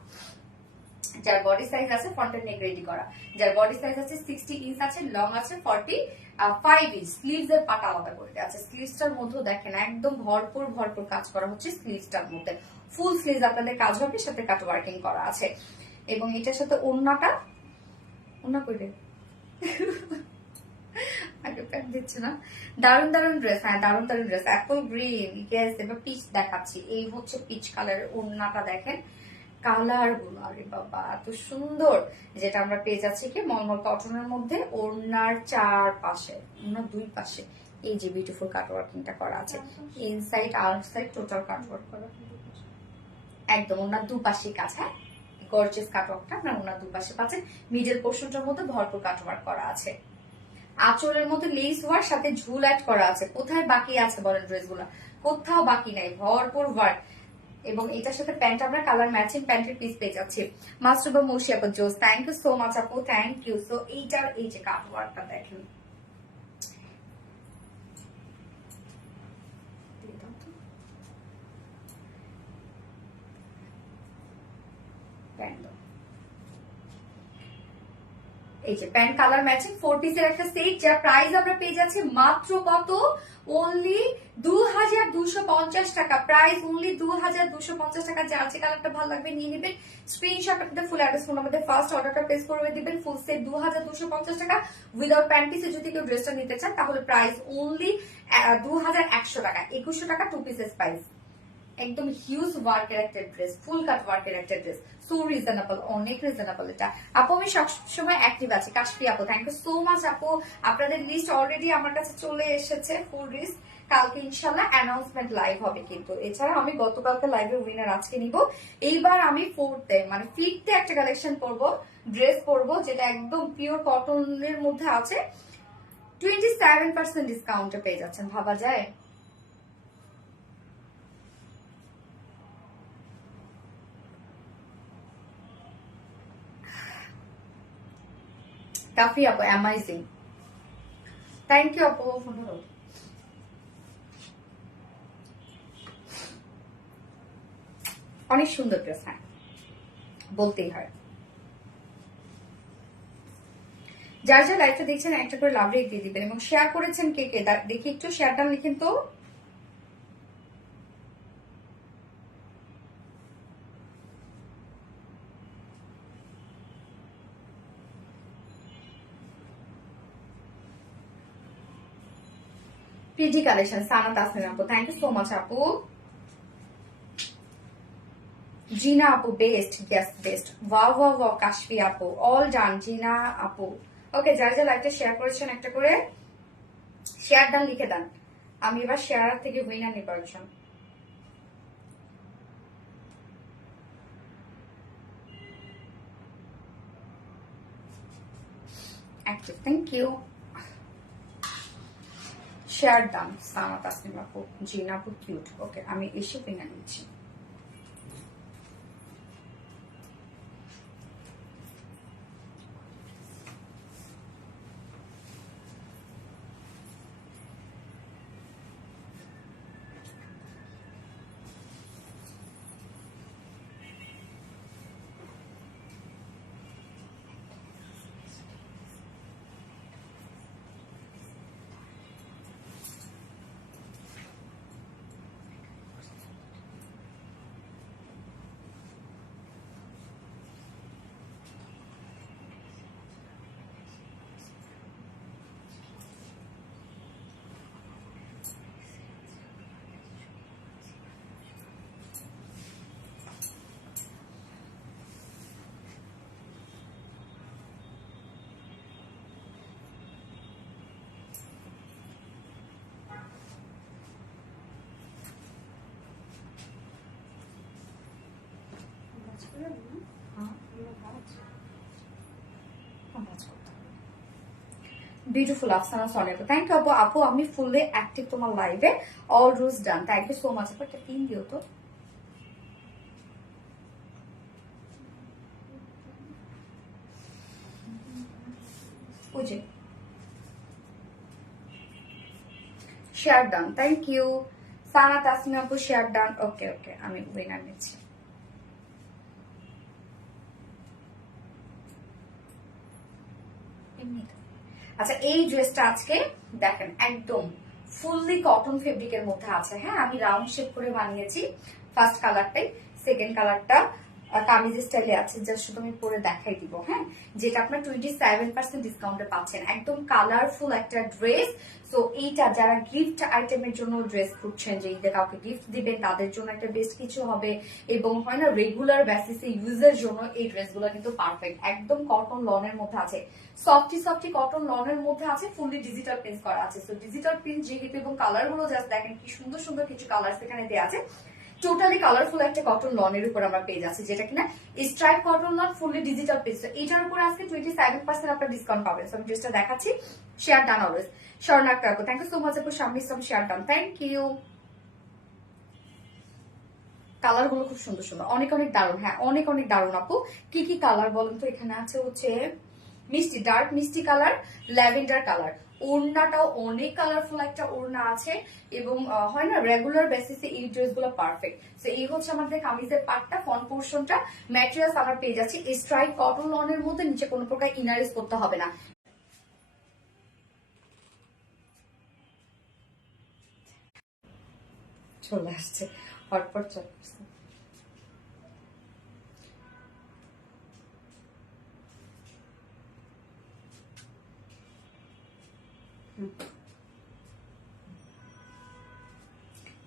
যার বডি সাইজ আছে ফ্রন্টের নেক রেডি করা, যার বডি সাইজ আছে 60 ইঞ্চ আছে, লং আছে 45 ইঞ্চ, স্লিভস এর পাটা আলাদা করে আছে। স্লিভসটার মধ্যে দেখেন একদম ভরপুর ভরপুর কাজ করা হচ্ছে স্লিভসটার মধ্যে, ফুল স্লিভস আপনাদের কাজ হবে, সাথে কাট ওয়ার্কিং করা আছে। এবং এটার সাথে ওড়নাটা, ওড়না কইলে আগে প্যান্ট দিচ্ছে না, দারুন দারুন ড্রেস, হ্যাঁ দারুন দারুন ড্রেস, অ্যাপল গ্রিন, ইয়েস। এবার পিচ দেখাচ্ছি, এই হচ্ছে পিচ কালারের ওড়নাটা, দেখেন কালার গুলো, আরে বাবা এত সুন্দর, যেটা আমরা পেয়ে যাচ্ছি কি মলমল কটনের মধ্যে, ওড়নার চারপাশে, ওড়নার দুই পাশে এই যে বিউটিফুল কাটওয়ার্কিংটা করা আছে, ইনসাইড আউটসাইড টোটাল কাটওয়ার্ক করা, একদম ওড়নার দুপাশে কাজ, হ্যাঁ গর্জিয়াস কাটওয়ার্কটা আপনার ওড়নার দুপাশে পাচ্ছেন। মিডল পোর্শনটার মধ্যে ভরপুর কাটওয়ার্ক করা আছে, আঁচলের মধ্যে লেস ওয়ার্ক সাথে ঝুল অ্যাড করা আছে। কোথায় বাকি আছে বলেন ড্রেসগুলো, কোথাও বাকি নাই, ভরপুর ওয়ার্ক। এবং এটার সাথে প্যান্ট আমরা কালার ম্যাচিং প্যান্টের পিস পেয়ে যাচ্ছি। মাস্টারবা মৌসি আপু জোস, থ্যাংক ইউ সো মাচ আপু, থ্যাংক ইউ। সো এইটার এই যে কাট ওয়ার্কটা দেখেন, এই যে প্যান্ট কালার ম্যাচিং 4 পিসের একটা সেট, যার প্রাইস আমরা পেয়ে যাচ্ছি মাত্র কত, অনলি 2250 টাকা, প্রাইস অনলি 2250 টাকা। যার যে কালারটা ভালো লাগবে নিয়ে নেবেন, স্ক্রিনশট আপনাদের ফুল অ্যাড্রেস ফোন আমাদের ফার্স্ট অর্ডারটা প্লেস করে দিবেন। ফুল সেট 2250 টাকা, উইদাউট প্যান্ট পিসে যদি কেউ ড্রেসটা নিতে চান তাহলে প্রাইস অনলি 2100 টাকা, 2100 টাকা 2 পিসেস প্রাইস। একদম হিউজ ওয়ার্কের একটা ড্রেস, ফুল কাট ওয়ার্কের একটা ড্রেস, সো রিজনেবল, অনেক রিজনেবল এটা। আপু আমি সবসময় অ্যাক্টিভ আছি, কাশফি আপু থ্যাংক ইউ সো মাচ আপু। আপনাদের লিস্ট অলরেডি আমার কাছে চলে এসেছে, ফুল লিস্ট, কালকে ইনশাল্লাহ অ্যানাউন্সমেন্ট লাইভ হবে কিন্তু। এছাড়া আমি গতকালকে লাইভের উইনার আজকে নিব। এইবার আমি ফোর্থে মানে ফিফথে একটা কালেকশন পরবো, ড্রেস পরবো, যেটা একদম পিওর কটনের মধ্যে আছে, 27% ডিসকাউন্টে পেয়ে যাচ্ছেন, ভাবা যায়। কাফি আপু অ্যামাইজিং, থ্যাংক ইউ আপু। অনেক সুন্দর ড্রেস, হ্যাঁ বলতেই হয়। যার যার লাইভটা দেখছেন একটা করে লাভ রেট দিয়ে দিবেন এবং শেয়ার করেছেন কে কে দেখি একটু শেয়ারটা লিখেন তো। পিজি কালেকশন সানা তাসমিন আপু, থ্যাংক ইউ সো মাচ আপু। জিনা আপু best, yes best, wow wow wow Kashfi আপু, অল ডান জিনা আপু। ওকে, যার যার লাইভটা শেয়ার করেছেন একটা করে শেয়ার ডান লিখে দেন। আমি এবার শেয়ার থেকে উইনার নিব একজন। Active, thank you. Share done Sana Tasmin আপু, জিনা আপু কিউট। ওকে, আমি এসে উইনার নিচ্ছি। Beautiful Afsana Sonia, thank you আপু। আপু আমি ফুললি অ্যাক্টিভ তোমার লাইভে, all rules done, thank you so much আপু। একটা পিন দিও তো। বুঝে share done, thank you Sana Tasmin আপু, শেয়ার ডান। ওকে ওকে, আমি উইনার নিচ্ছি। আচ্ছা, এই ড্রেসটা আজকে দেখেন একদম ফুললি কটন ফেব্রিকের মধ্যে আছে। হ্যাঁ, আমি রাউন্ড শেপ করে বানিয়েছি। ফার্স্ট কালারটাই, সেকেন্ড কালারটা কামিজ স্টাইলে আছে, জাস্ট শুধু আমি পরে দেখাই দিব। হ্যাঁ, যেটা আপনার 27% ডিসকাউন্টে পাচ্ছেন, একদম কালারফুল একটা ড্রেস। তো এইটা যারা গিফট আইটেমের জন্য ড্রেস খুঁজছেন, যে ঈদে কাউকে গিফট দিবেন, তাদের জন্য একটা বেস্ট কিছু হবে এবং হয় না রেগুলার বেসিসে ইউজের জন্য এই ড্রেসগুলো কিন্তু পারফেক্ট। একদম কটন লনের মধ্যে আছে, সফটি সফটি কটন লনের মধ্যে আছে, ফুললি ডিজিটাল প্রিন্ট করা আছে। সো ডিজিটাল প্রিন্ট যেহেতু এবং কালার গুলো জাস্ট দেখেন কি সুন্দর সুন্দর কিছু কালার এখানে দেওয়া আছে। টোটালি কালারফুল একটা কটন লনের উপর আমরা পেয়ে যাচ্ছি, যেটা কিনা stripe cotton loan, fully digital print. এটার উপর আজকে 27% আপনার ডিসকাউন্ট পাবেন। সো আমি ড্রেসটা দেখাচ্ছি। শেয়ার ডান অলওয়েজ, স্বর্ণাক কাকু, থ্যাংক ইউ সো মাচ আপু। Shammi Islam, share done, thank you. Colour গুলো খুব সুন্দর সুন্দর, অনেক অনেক দারুণ। হ্যাঁ, অনেক অনেক দারুণ আপু। কি কি কালার বলেন তো? এখানে আছে হচ্ছে মিষ্টি, ডার্ক মিষ্টি কালার, ল্যাভেন্ডার কালার। ওড়নাটাও অনেক কালারফুল একটা ওড়না আছে এবং হয় না রেগুলার বেসিসে এই ড্রেস গুলো পারফেক্ট। তো এই হচ্ছে আমাদের কামিজের পার্টটা, ফ্রন্ট পোর্শনটা। ম্যাটেরিয়ালস আমরা পেয়ে যাচ্ছি স্ট্রাইপ কটন লনের মধ্যে, নিচে কোনো প্রকার ইনারেস করতে হবে না। চলে আসছে হটপট চলে আসছে।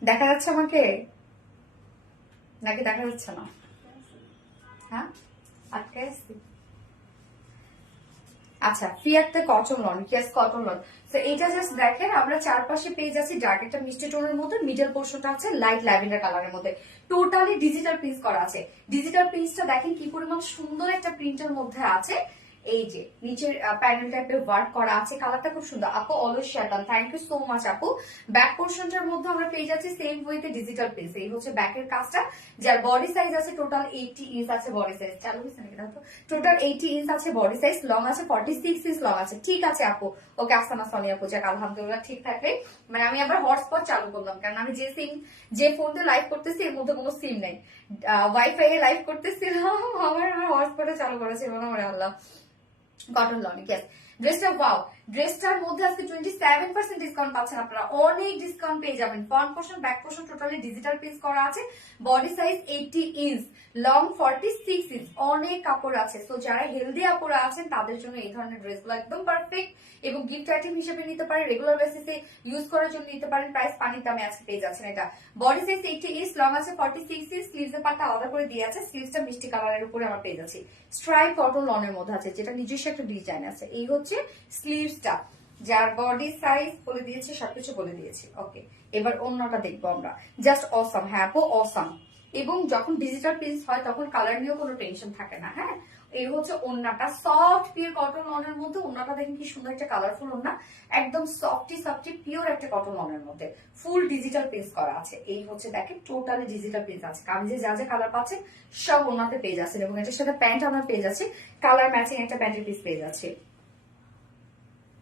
দেখা যাচ্ছে আমাকে নাকি দেখা যাচ্ছে না? হ্যাঁ, আটকে আসছি। আচ্ছা, ফিয়ারতে cotton lawn, yes cotton lawn. তো এটা জাস্ট দেখেন, আমরা চারপাশে পেয়ে যাচ্ছি ডার্ক একটা মিষ্টি টোনের মধ্যে, মিডল পোর্শনটা আছে লাইট ল্যাভেন্ডার কালারের মধ্যে। টোটালি ডিজিটাল প্রিন্ট করা আছে। ডিজিটাল প্রিন্টটা দেখেন কি পরিমাণ সুন্দর একটা প্রিন্টের মধ্যে আছে। এই যে নিচের প্যানেল টাইপের ওয়ার্ক করা আছে, কালারটা খুব সুন্দর আপু। অলওয়েজ শাটান, থ্যাংক ইউ সো মাচ আপু। ব্যাক পোর্শনটার মধ্যে আমরা পেয়ে যাচ্ছি সেম ওয়েতে ডিজিটাল প্রিন্ট। এই হচ্ছে ব্যাকের কাজটা, যার বডি সাইজ আছে টোটাল 80 ইঞ্চ আছে বডি সাইজ। চালু হয়েছে নাকি দেখো? টোটাল 80 ইঞ্চ আছে বডি সাইজ, লং আছে 46 ইঞ্চ লং আছে। ঠিক আছে আপু। ওকে, আফসানা সোনিয়া আপু, যাক আলহামদুলিল্লাহ ঠিক থাকলে। মানে আমি আবার হটস্পট চালু করলাম, কারণ আমি যে ফোন দিয়ে লাইভ করতেছি এর মধ্যে কোনো সিম নেই, ওয়াইফাই এ লাইভ করতেছিলাম, আমার হটস্পটে চালু করেছে এবং আমার আল্লাহ। Cotton lawn, yes. ড্রেসটা ওয়াও, ড্রেসটার মধ্যে আজকে 27% ডিসকাউন্ট পাচ্ছেন আপনারা, অনেক ডিসকাউন্ট পেয়ে যাবেন। Front portion back portion totally digital piece করা আছে, body size 80 inch, long 46 inch, অনেক কাপড় আছে। তো যারা হেলদি আপুরা আছেন তাদের জন্য এই ধরনের ড্রেসগুলো একদম পারফেক্ট এবং গিফট আইটেম হিসেবে নিতে পারেন, রেগুলার বেসিসে ইউজ করার জন্য নিতে পারেন। প্রাইস পানির দামে আজকে পেয়ে যাচ্ছেন। এটা বডি সাইজ 80 ইঞ্চ, লং আছে 46 ইঞ্চ, স্লিভসের পাটটা আলাদা করে দিয়ে আছে, স্লিভসটা মিষ্টি কালারের উপরে আমরা পেয়ে যাচ্ছি। স্ট্রাইপ কটন লনের মধ্যে আছে, যেটা নিজস্ব একটা ডিজাইন আছে। এই হচ্ছে স্লিভসটা, যার বডি সাইজ বলে দিয়েছে, সবকিছু বলে দিয়েছি। ওকে, এবার অন্যটা দেখবো আমরা। জাস্ট অসাম, হ্যাঁ আপু অসাম। এবং যখন ডিজিটাল প্রিন্ট হয় তখন কালার নিয়েও কোনো টেনশন থাকে না। হ্যাঁ, এই হচ্ছে ওন্নাটা, সফট পিওর কটন লনের মধ্যে। ওন্নাটা দেখেন কি সুন্দর একটা কালারফুল ওন্না, একদম সফটি সফটি পিওর একটা কটন লনের মধ্যে ফুল ডিজিটাল প্রিন্ট করা আছে। এই হচ্ছে দেখেন টোটালি ডিজিটাল প্রিন্ট আছে। কামিজে যা যা কালার পাচ্ছেন সব ওন্নাতে পেয়ে যাচ্ছেন, এবং এটার সাথে প্যান্ট আমরা পেয়ে যাচ্ছি, কালার ম্যাচিং একটা প্যান্টের পিস পেয়ে যাচ্ছি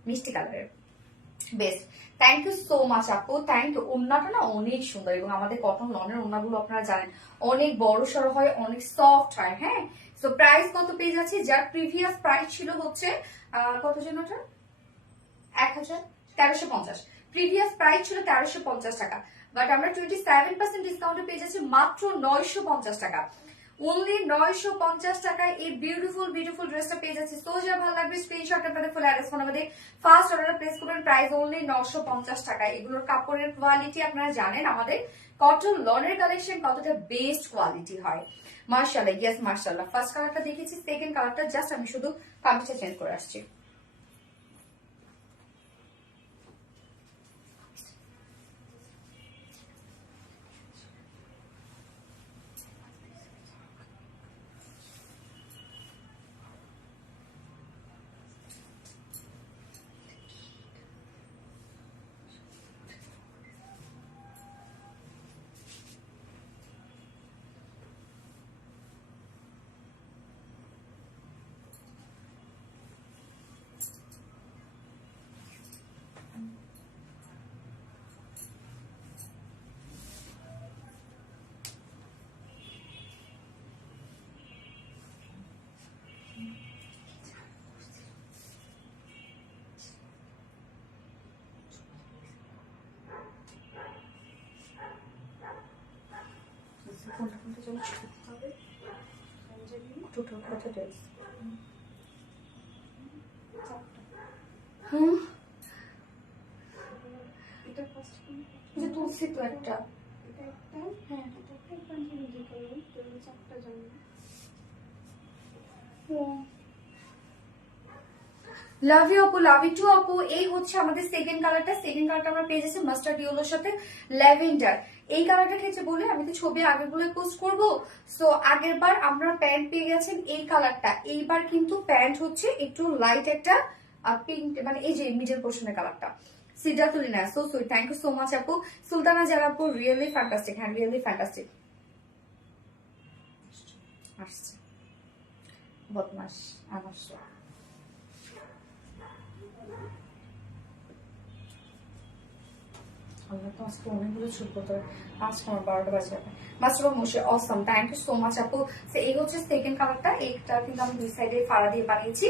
মিষ্টি কালারের। Best, thank you so much আপু, থ্যাংক ইউ। ওড়নাটা না অনেক সুন্দর, এবং আমাদের কটন লনের ওড়নাগুলো আপনারা জানেন অনেক বড় সড়ো হয়, অনেক সফট হয়। হ্যাঁ, তো প্রাইস কত পেয়ে যাচ্ছি, যার প্রিভিয়াস প্রাইস ছিল হচ্ছে কত যেন ওটা 1350, প্রিভিয়াস প্রাইস ছিল 1350 টাকা, বাট আমরা 27% ডিসকাউন্টে পেয়ে যাচ্ছি মাত্র 950 টাকা। অনলি 950 টাকায় এই বিউটিফুল বিউটিফুল ড্রেসটা পেয়ে যাচ্ছে। তো যা ভালো লাগবে স্ক্রিনশট আপনাদের ফুল অ্যাড্রেস ফোন আমাদের ফার্স্ট অর্ডার প্লেস করবেন। প্রাইস অনলি 950 টাকা। এগুলোর কাপড়ের কোয়ালিটি আপনারা জানেন, আমাদের কটন লনের কালেকশন কতটা বেস্ট কোয়ালিটি হয়। মার্শাল্লাহ, ইয়েস মার্শাল্লাহ। ফার্স্ট কালারটা দেখেছি, সেকেন্ড কালারটা জাস্ট আমি শুধু কামিজটা চেঞ্জ করে আসছি। কোনটা কোনটা যেন ছুটতে হবে, টোটাল কত ড্রেস? হুম, এটা ফার্স্ট যে তুলসি তো একটা, এটা একটা, হ্যাঁ এটা একটা কন্টিনিউ করুন, তো চারটা জানি। লাভ ইউ আপু, লাভ ইউ টু আপু। এই হচ্ছে আমাদের সেকেন্ড কালারটা। সেকেন্ড কালারটা আমরা পেয়ে যাচ্ছি মাস্টার্ড ইয়েলোর সাথে ল্যাভেন্ডার। এই কালারটা ক্ষেত্রে বলে আমি তো ছবি আগেরগুলো পোস্ট করব। সো আগের বার আমরা প্যান্ট পেয়ে গেছেন এই কালারটা, এইবার কিন্তু প্যান্ট হচ্ছে একটু লাইট একটা পিঙ্ক, মানে এই যে মিডল পোর্শনের কালারটা। সিডাতুলিনা, so sweet, thank you so much আপু। সুলতানা জারা আপু, রিয়েলি ফ্যান্টাস্টিক, হ্যাঁ রিয়েলি ফ্যান্টাস্টিক। আসছে বদমাস আসছে। আমরা তো আজকে অনেকগুলো ছুটবো, তো আজকে আমার 12টা বাজে যাবে। মাস্টার মোশে অসম, থ্যাংক ইউ সো মাচ আপু। এই হচ্ছে সেকেন্ড কালারটা, এইটা কিন্তু আমি দুই সাইডে ফাড়া দিয়ে বানিয়েছি,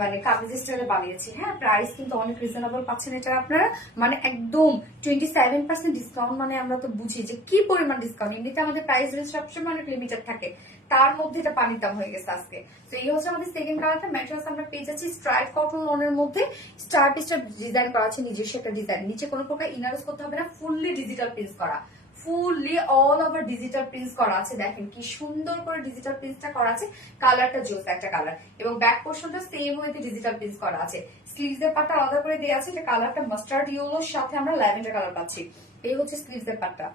মানে কামিজ স্টাইলে বানিয়েছি। হ্যাঁ, প্রাইস কিন্তু অনেক রিজনেবল পাচ্ছেন এটা আপনারা, মানে একদম 27% ডিসকাউন্ট। মানে আমরা তো বুঝি যে কি পরিমাণ ডিসকাউন্ট, এমনিতে আমাদের প্রাইস রেঞ্জ সবসময় অনেক লিমিটেড থাকে, তার মধ্যে এটা পানির দাম হয়ে গেছে আজকে। তো এই হচ্ছে আমাদের সেকেন্ড কালারটা। ম্যাটেরিয়ালস আমরা পেয়ে যাচ্ছি স্ট্রাইপ কটন লনের মধ্যে, স্টার পিসটা ডিজাইন করা আছে, নিজস্ব একটা ডিজাইন, নিচে কোনো প্রকার ইনারস করতে হবে না, ফুললি ডিজিটাল প্রিন্ট করা, fully all over digital print করা আছে। দেখেন কি সুন্দর করে ডিজিটাল প্রিন্টটা করা আছে, কালারটা জোস একটা কালার, এবং ব্যাক পোর্শনটা সেম ওয়েতে ডিজিটাল প্রিন্ট করা আছে। স্লিভসের পাটটা আলাদা করে দেওয়া আছে, এটা কালারটা মাস্টার্ড ইয়েলোর সাথে আমরা ল্যাভেন্ডার কালার পাচ্ছি। এই হচ্ছে স্লিভসের পাটটা,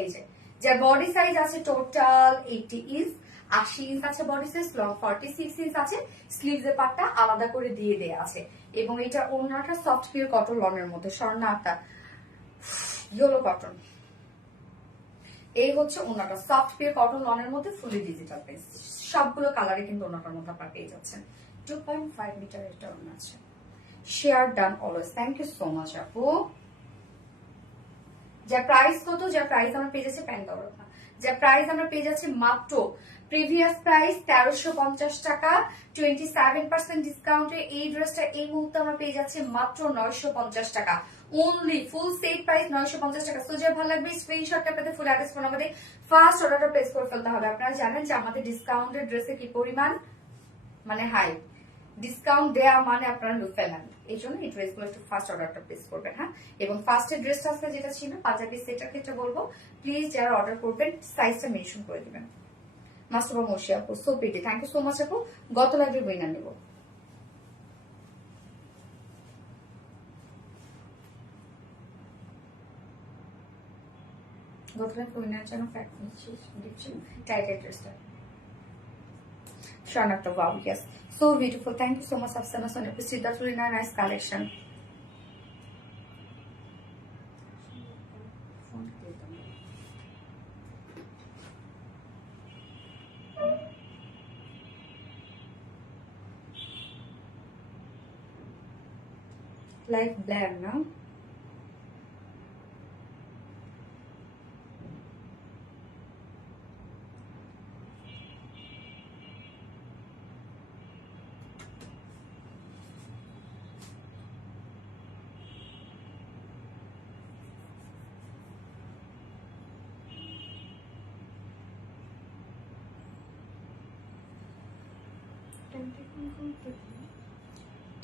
এই যে যার বডি সাইজ আছে টোটাল 80 ইঞ্চ, 80 ইঞ্চ আছে বডি সাইজ, লং 46 ইঞ্চ আছে, স্লিভসের পাটটা আলাদা করে দিয়ে দেয়া আছে, এবং এটা ওড়নাটা সফট পিওর কটন লনের মধ্যে, স্বর্ণাটা ইয়েলো কটন। এই হচ্ছে ওড়নাটা সফট পিওর কটন লনের মধ্যে ফুলি ডিজিটাল প্রিন্ট, সবগুলো কালারে কিন্তু ওড়নাটার মধ্যে আপনারা পেয়ে যাচ্ছেন। 2.5 মিটার এটা ওড়না আছে। Share done always, thank you so much আপু। যা প্রাইস কত, যা প্রাইস আমরা পেয়ে যাচ্ছি প্যান্ট দরকার, যা প্রাইস আমরা পেয়ে যাচ্ছি মাত্র প্রিভিয়াস প্রাইস 1350 টাকা, 27% ডিসকাউন্টে এই ড্রেসটা এই মুহূর্তে আমরা পেয়ে যাচ্ছি মাত্র 950 টাকা অনলি। ফুল সেট প্রাইস 950 টাকা। সো যে ভালো লাগবে স্ক্রিনশটটা পেতে ফুল অ্যাড্রেস ফোন আমাদের ফার্স্ট অর্ডারটা প্লেস করে ফেলতে হবে। আপনারা জানেন যে আমাদের ডিসকাউন্টের ড্রেসে কি পরিমাণ মানে হাই, ডিসকাউন্ট দেয়া মানে আপনারা লুফে নেন। এই জন্য এই ড্রেসগুলো একটু ফার্স্ট অর্ডারটা প্লেস করবেন। হ্যাঁ, এবং ফার্স্টের ড্রেসটা আজকে যেটা ছিল পাঞ্জাবি সেটার ক্ষেত্রে বলবো প্লিজ যারা অর্ডার করবেন সাইজটা মেনশন করে দিবেন। মাস্টারবা মর্শি আপু, so pretty, thank you so much আপু। গত লাইভে উইনার নেব। গত লাইভে উইনার যেন ফ্যাক্ট দিচ্ছিল টাইট ড্রেসটা Sharnakta, wow, yes. So beautiful. Thank you so much, Afsana Sonia. That's really nice collection. Like black, no?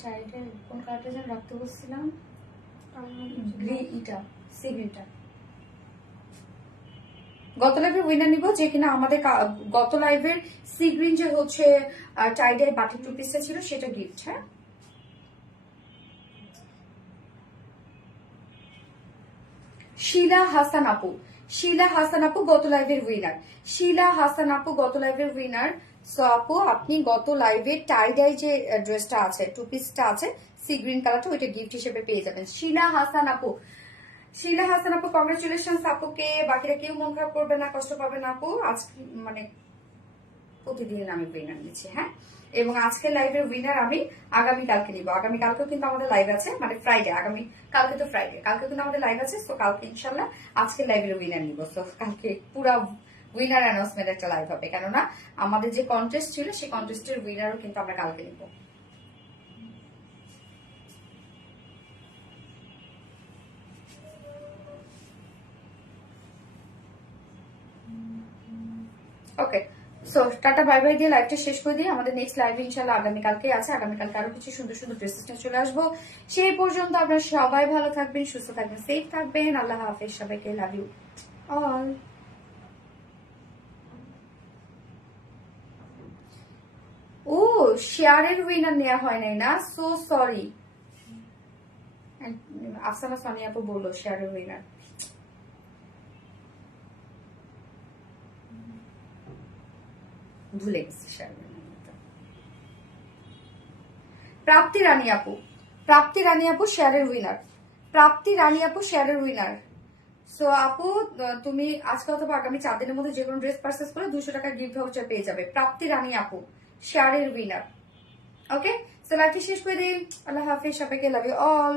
Title কোন কার্ডটা যেন রাখতে বলছিলাম, গ্রিনটা, সি গ্রিনটা। গত লাইভের উইনার নিব যে কিনা আমাদের গত লাইভের সি গ্রিন যে হচ্ছে টাইডের বাটি টু পিসটা ছিল সেটা গিফট। হ্যাঁ, শিলা হাসান আপু, শিলা হাসান আপু গত লাইভের উইনার, শিলা হাসান আপু গত লাইভের উইনার। সো আপু আপনি গত লাইভে টাইডাই যে ড্রেসটা আছে টু পিসটা আছে সি গ্রিন কালারটা ওইটা গিফট হিসেবে পেয়ে যাবেন। শিলা হাসান আপু, শিলা হাসান আপু কংগ্রেচুলেশন আপুকে। বাকিরা কেউ মন খারাপ করবে না, কষ্ট পাবে না আপু। আজকে মানে প্রতিদিন আমি উইনার নিচ্ছি। হ্যাঁ, এবং আজকের লাইভের উইনার আমি আগামীকালকে নিব। আগামীকালকেও কিন্তু আমাদের লাইভ আছে, মানে ফ্রাইডে, আগামী কালকে তো ফ্রাইডে, কালকে কিন্তু আমাদের লাইভ আছে। তো কালকে ইনশাল্লাহ আজকের লাইভের উইনার নিব। তো কালকে পুরা উইনার অ্যানাউন্সমেন্ট একটা লাইভ হবে, কেননা আমাদের যে কন্টেস্ট ছিল সেই কন্টেস্টের উইনারও কিন্তু আমরা কালকে নিব। ওকে, সো টাটা বাই বাই দিয়ে লাইভটা শেষ করে দিয়ে আমাদের নেক্সট লাইভ ইনশাল্লাহ আগামীকালকে আছে। আগামীকালকে আরো কিছু সুন্দর সুন্দর ড্রেসেস নিয়ে চলে আসবো। সেই পর্যন্ত আপনারা সবাই ভালো থাকবেন, সুস্থ থাকবেন, সেফ থাকবেন। আল্লাহ হাফেজ সবাইকে, লাভ ইউ অল। ও শেয়ারের উইনার নেওয়া হয় নাই না, সো সরি। আফসানা সানিয়া আপু বললো শেয়ারের উইনার। ভুলে গেছি শেয়ারের। প্রাপ্তি রানী আপু, প্রাপ্তি রানী আপু শেয়ারের উইনার, প্রাপ্তি রানী আপু শেয়ারের উইনার। সো আপু তুমি আজকে অথবা আগামী 4 দিনের মধ্যে যে কোনো ড্রেস পারচেস করে 200 টাকা গিফট ভাউচার পেয়ে যাবে। প্রাপ্তি রানী আপু শেয়ারের উইনার। ওকে, সো লাইভটি শেষ করে দিই। আল্লাহ হাফিজ সবাইকে, লাভ ইউ অল।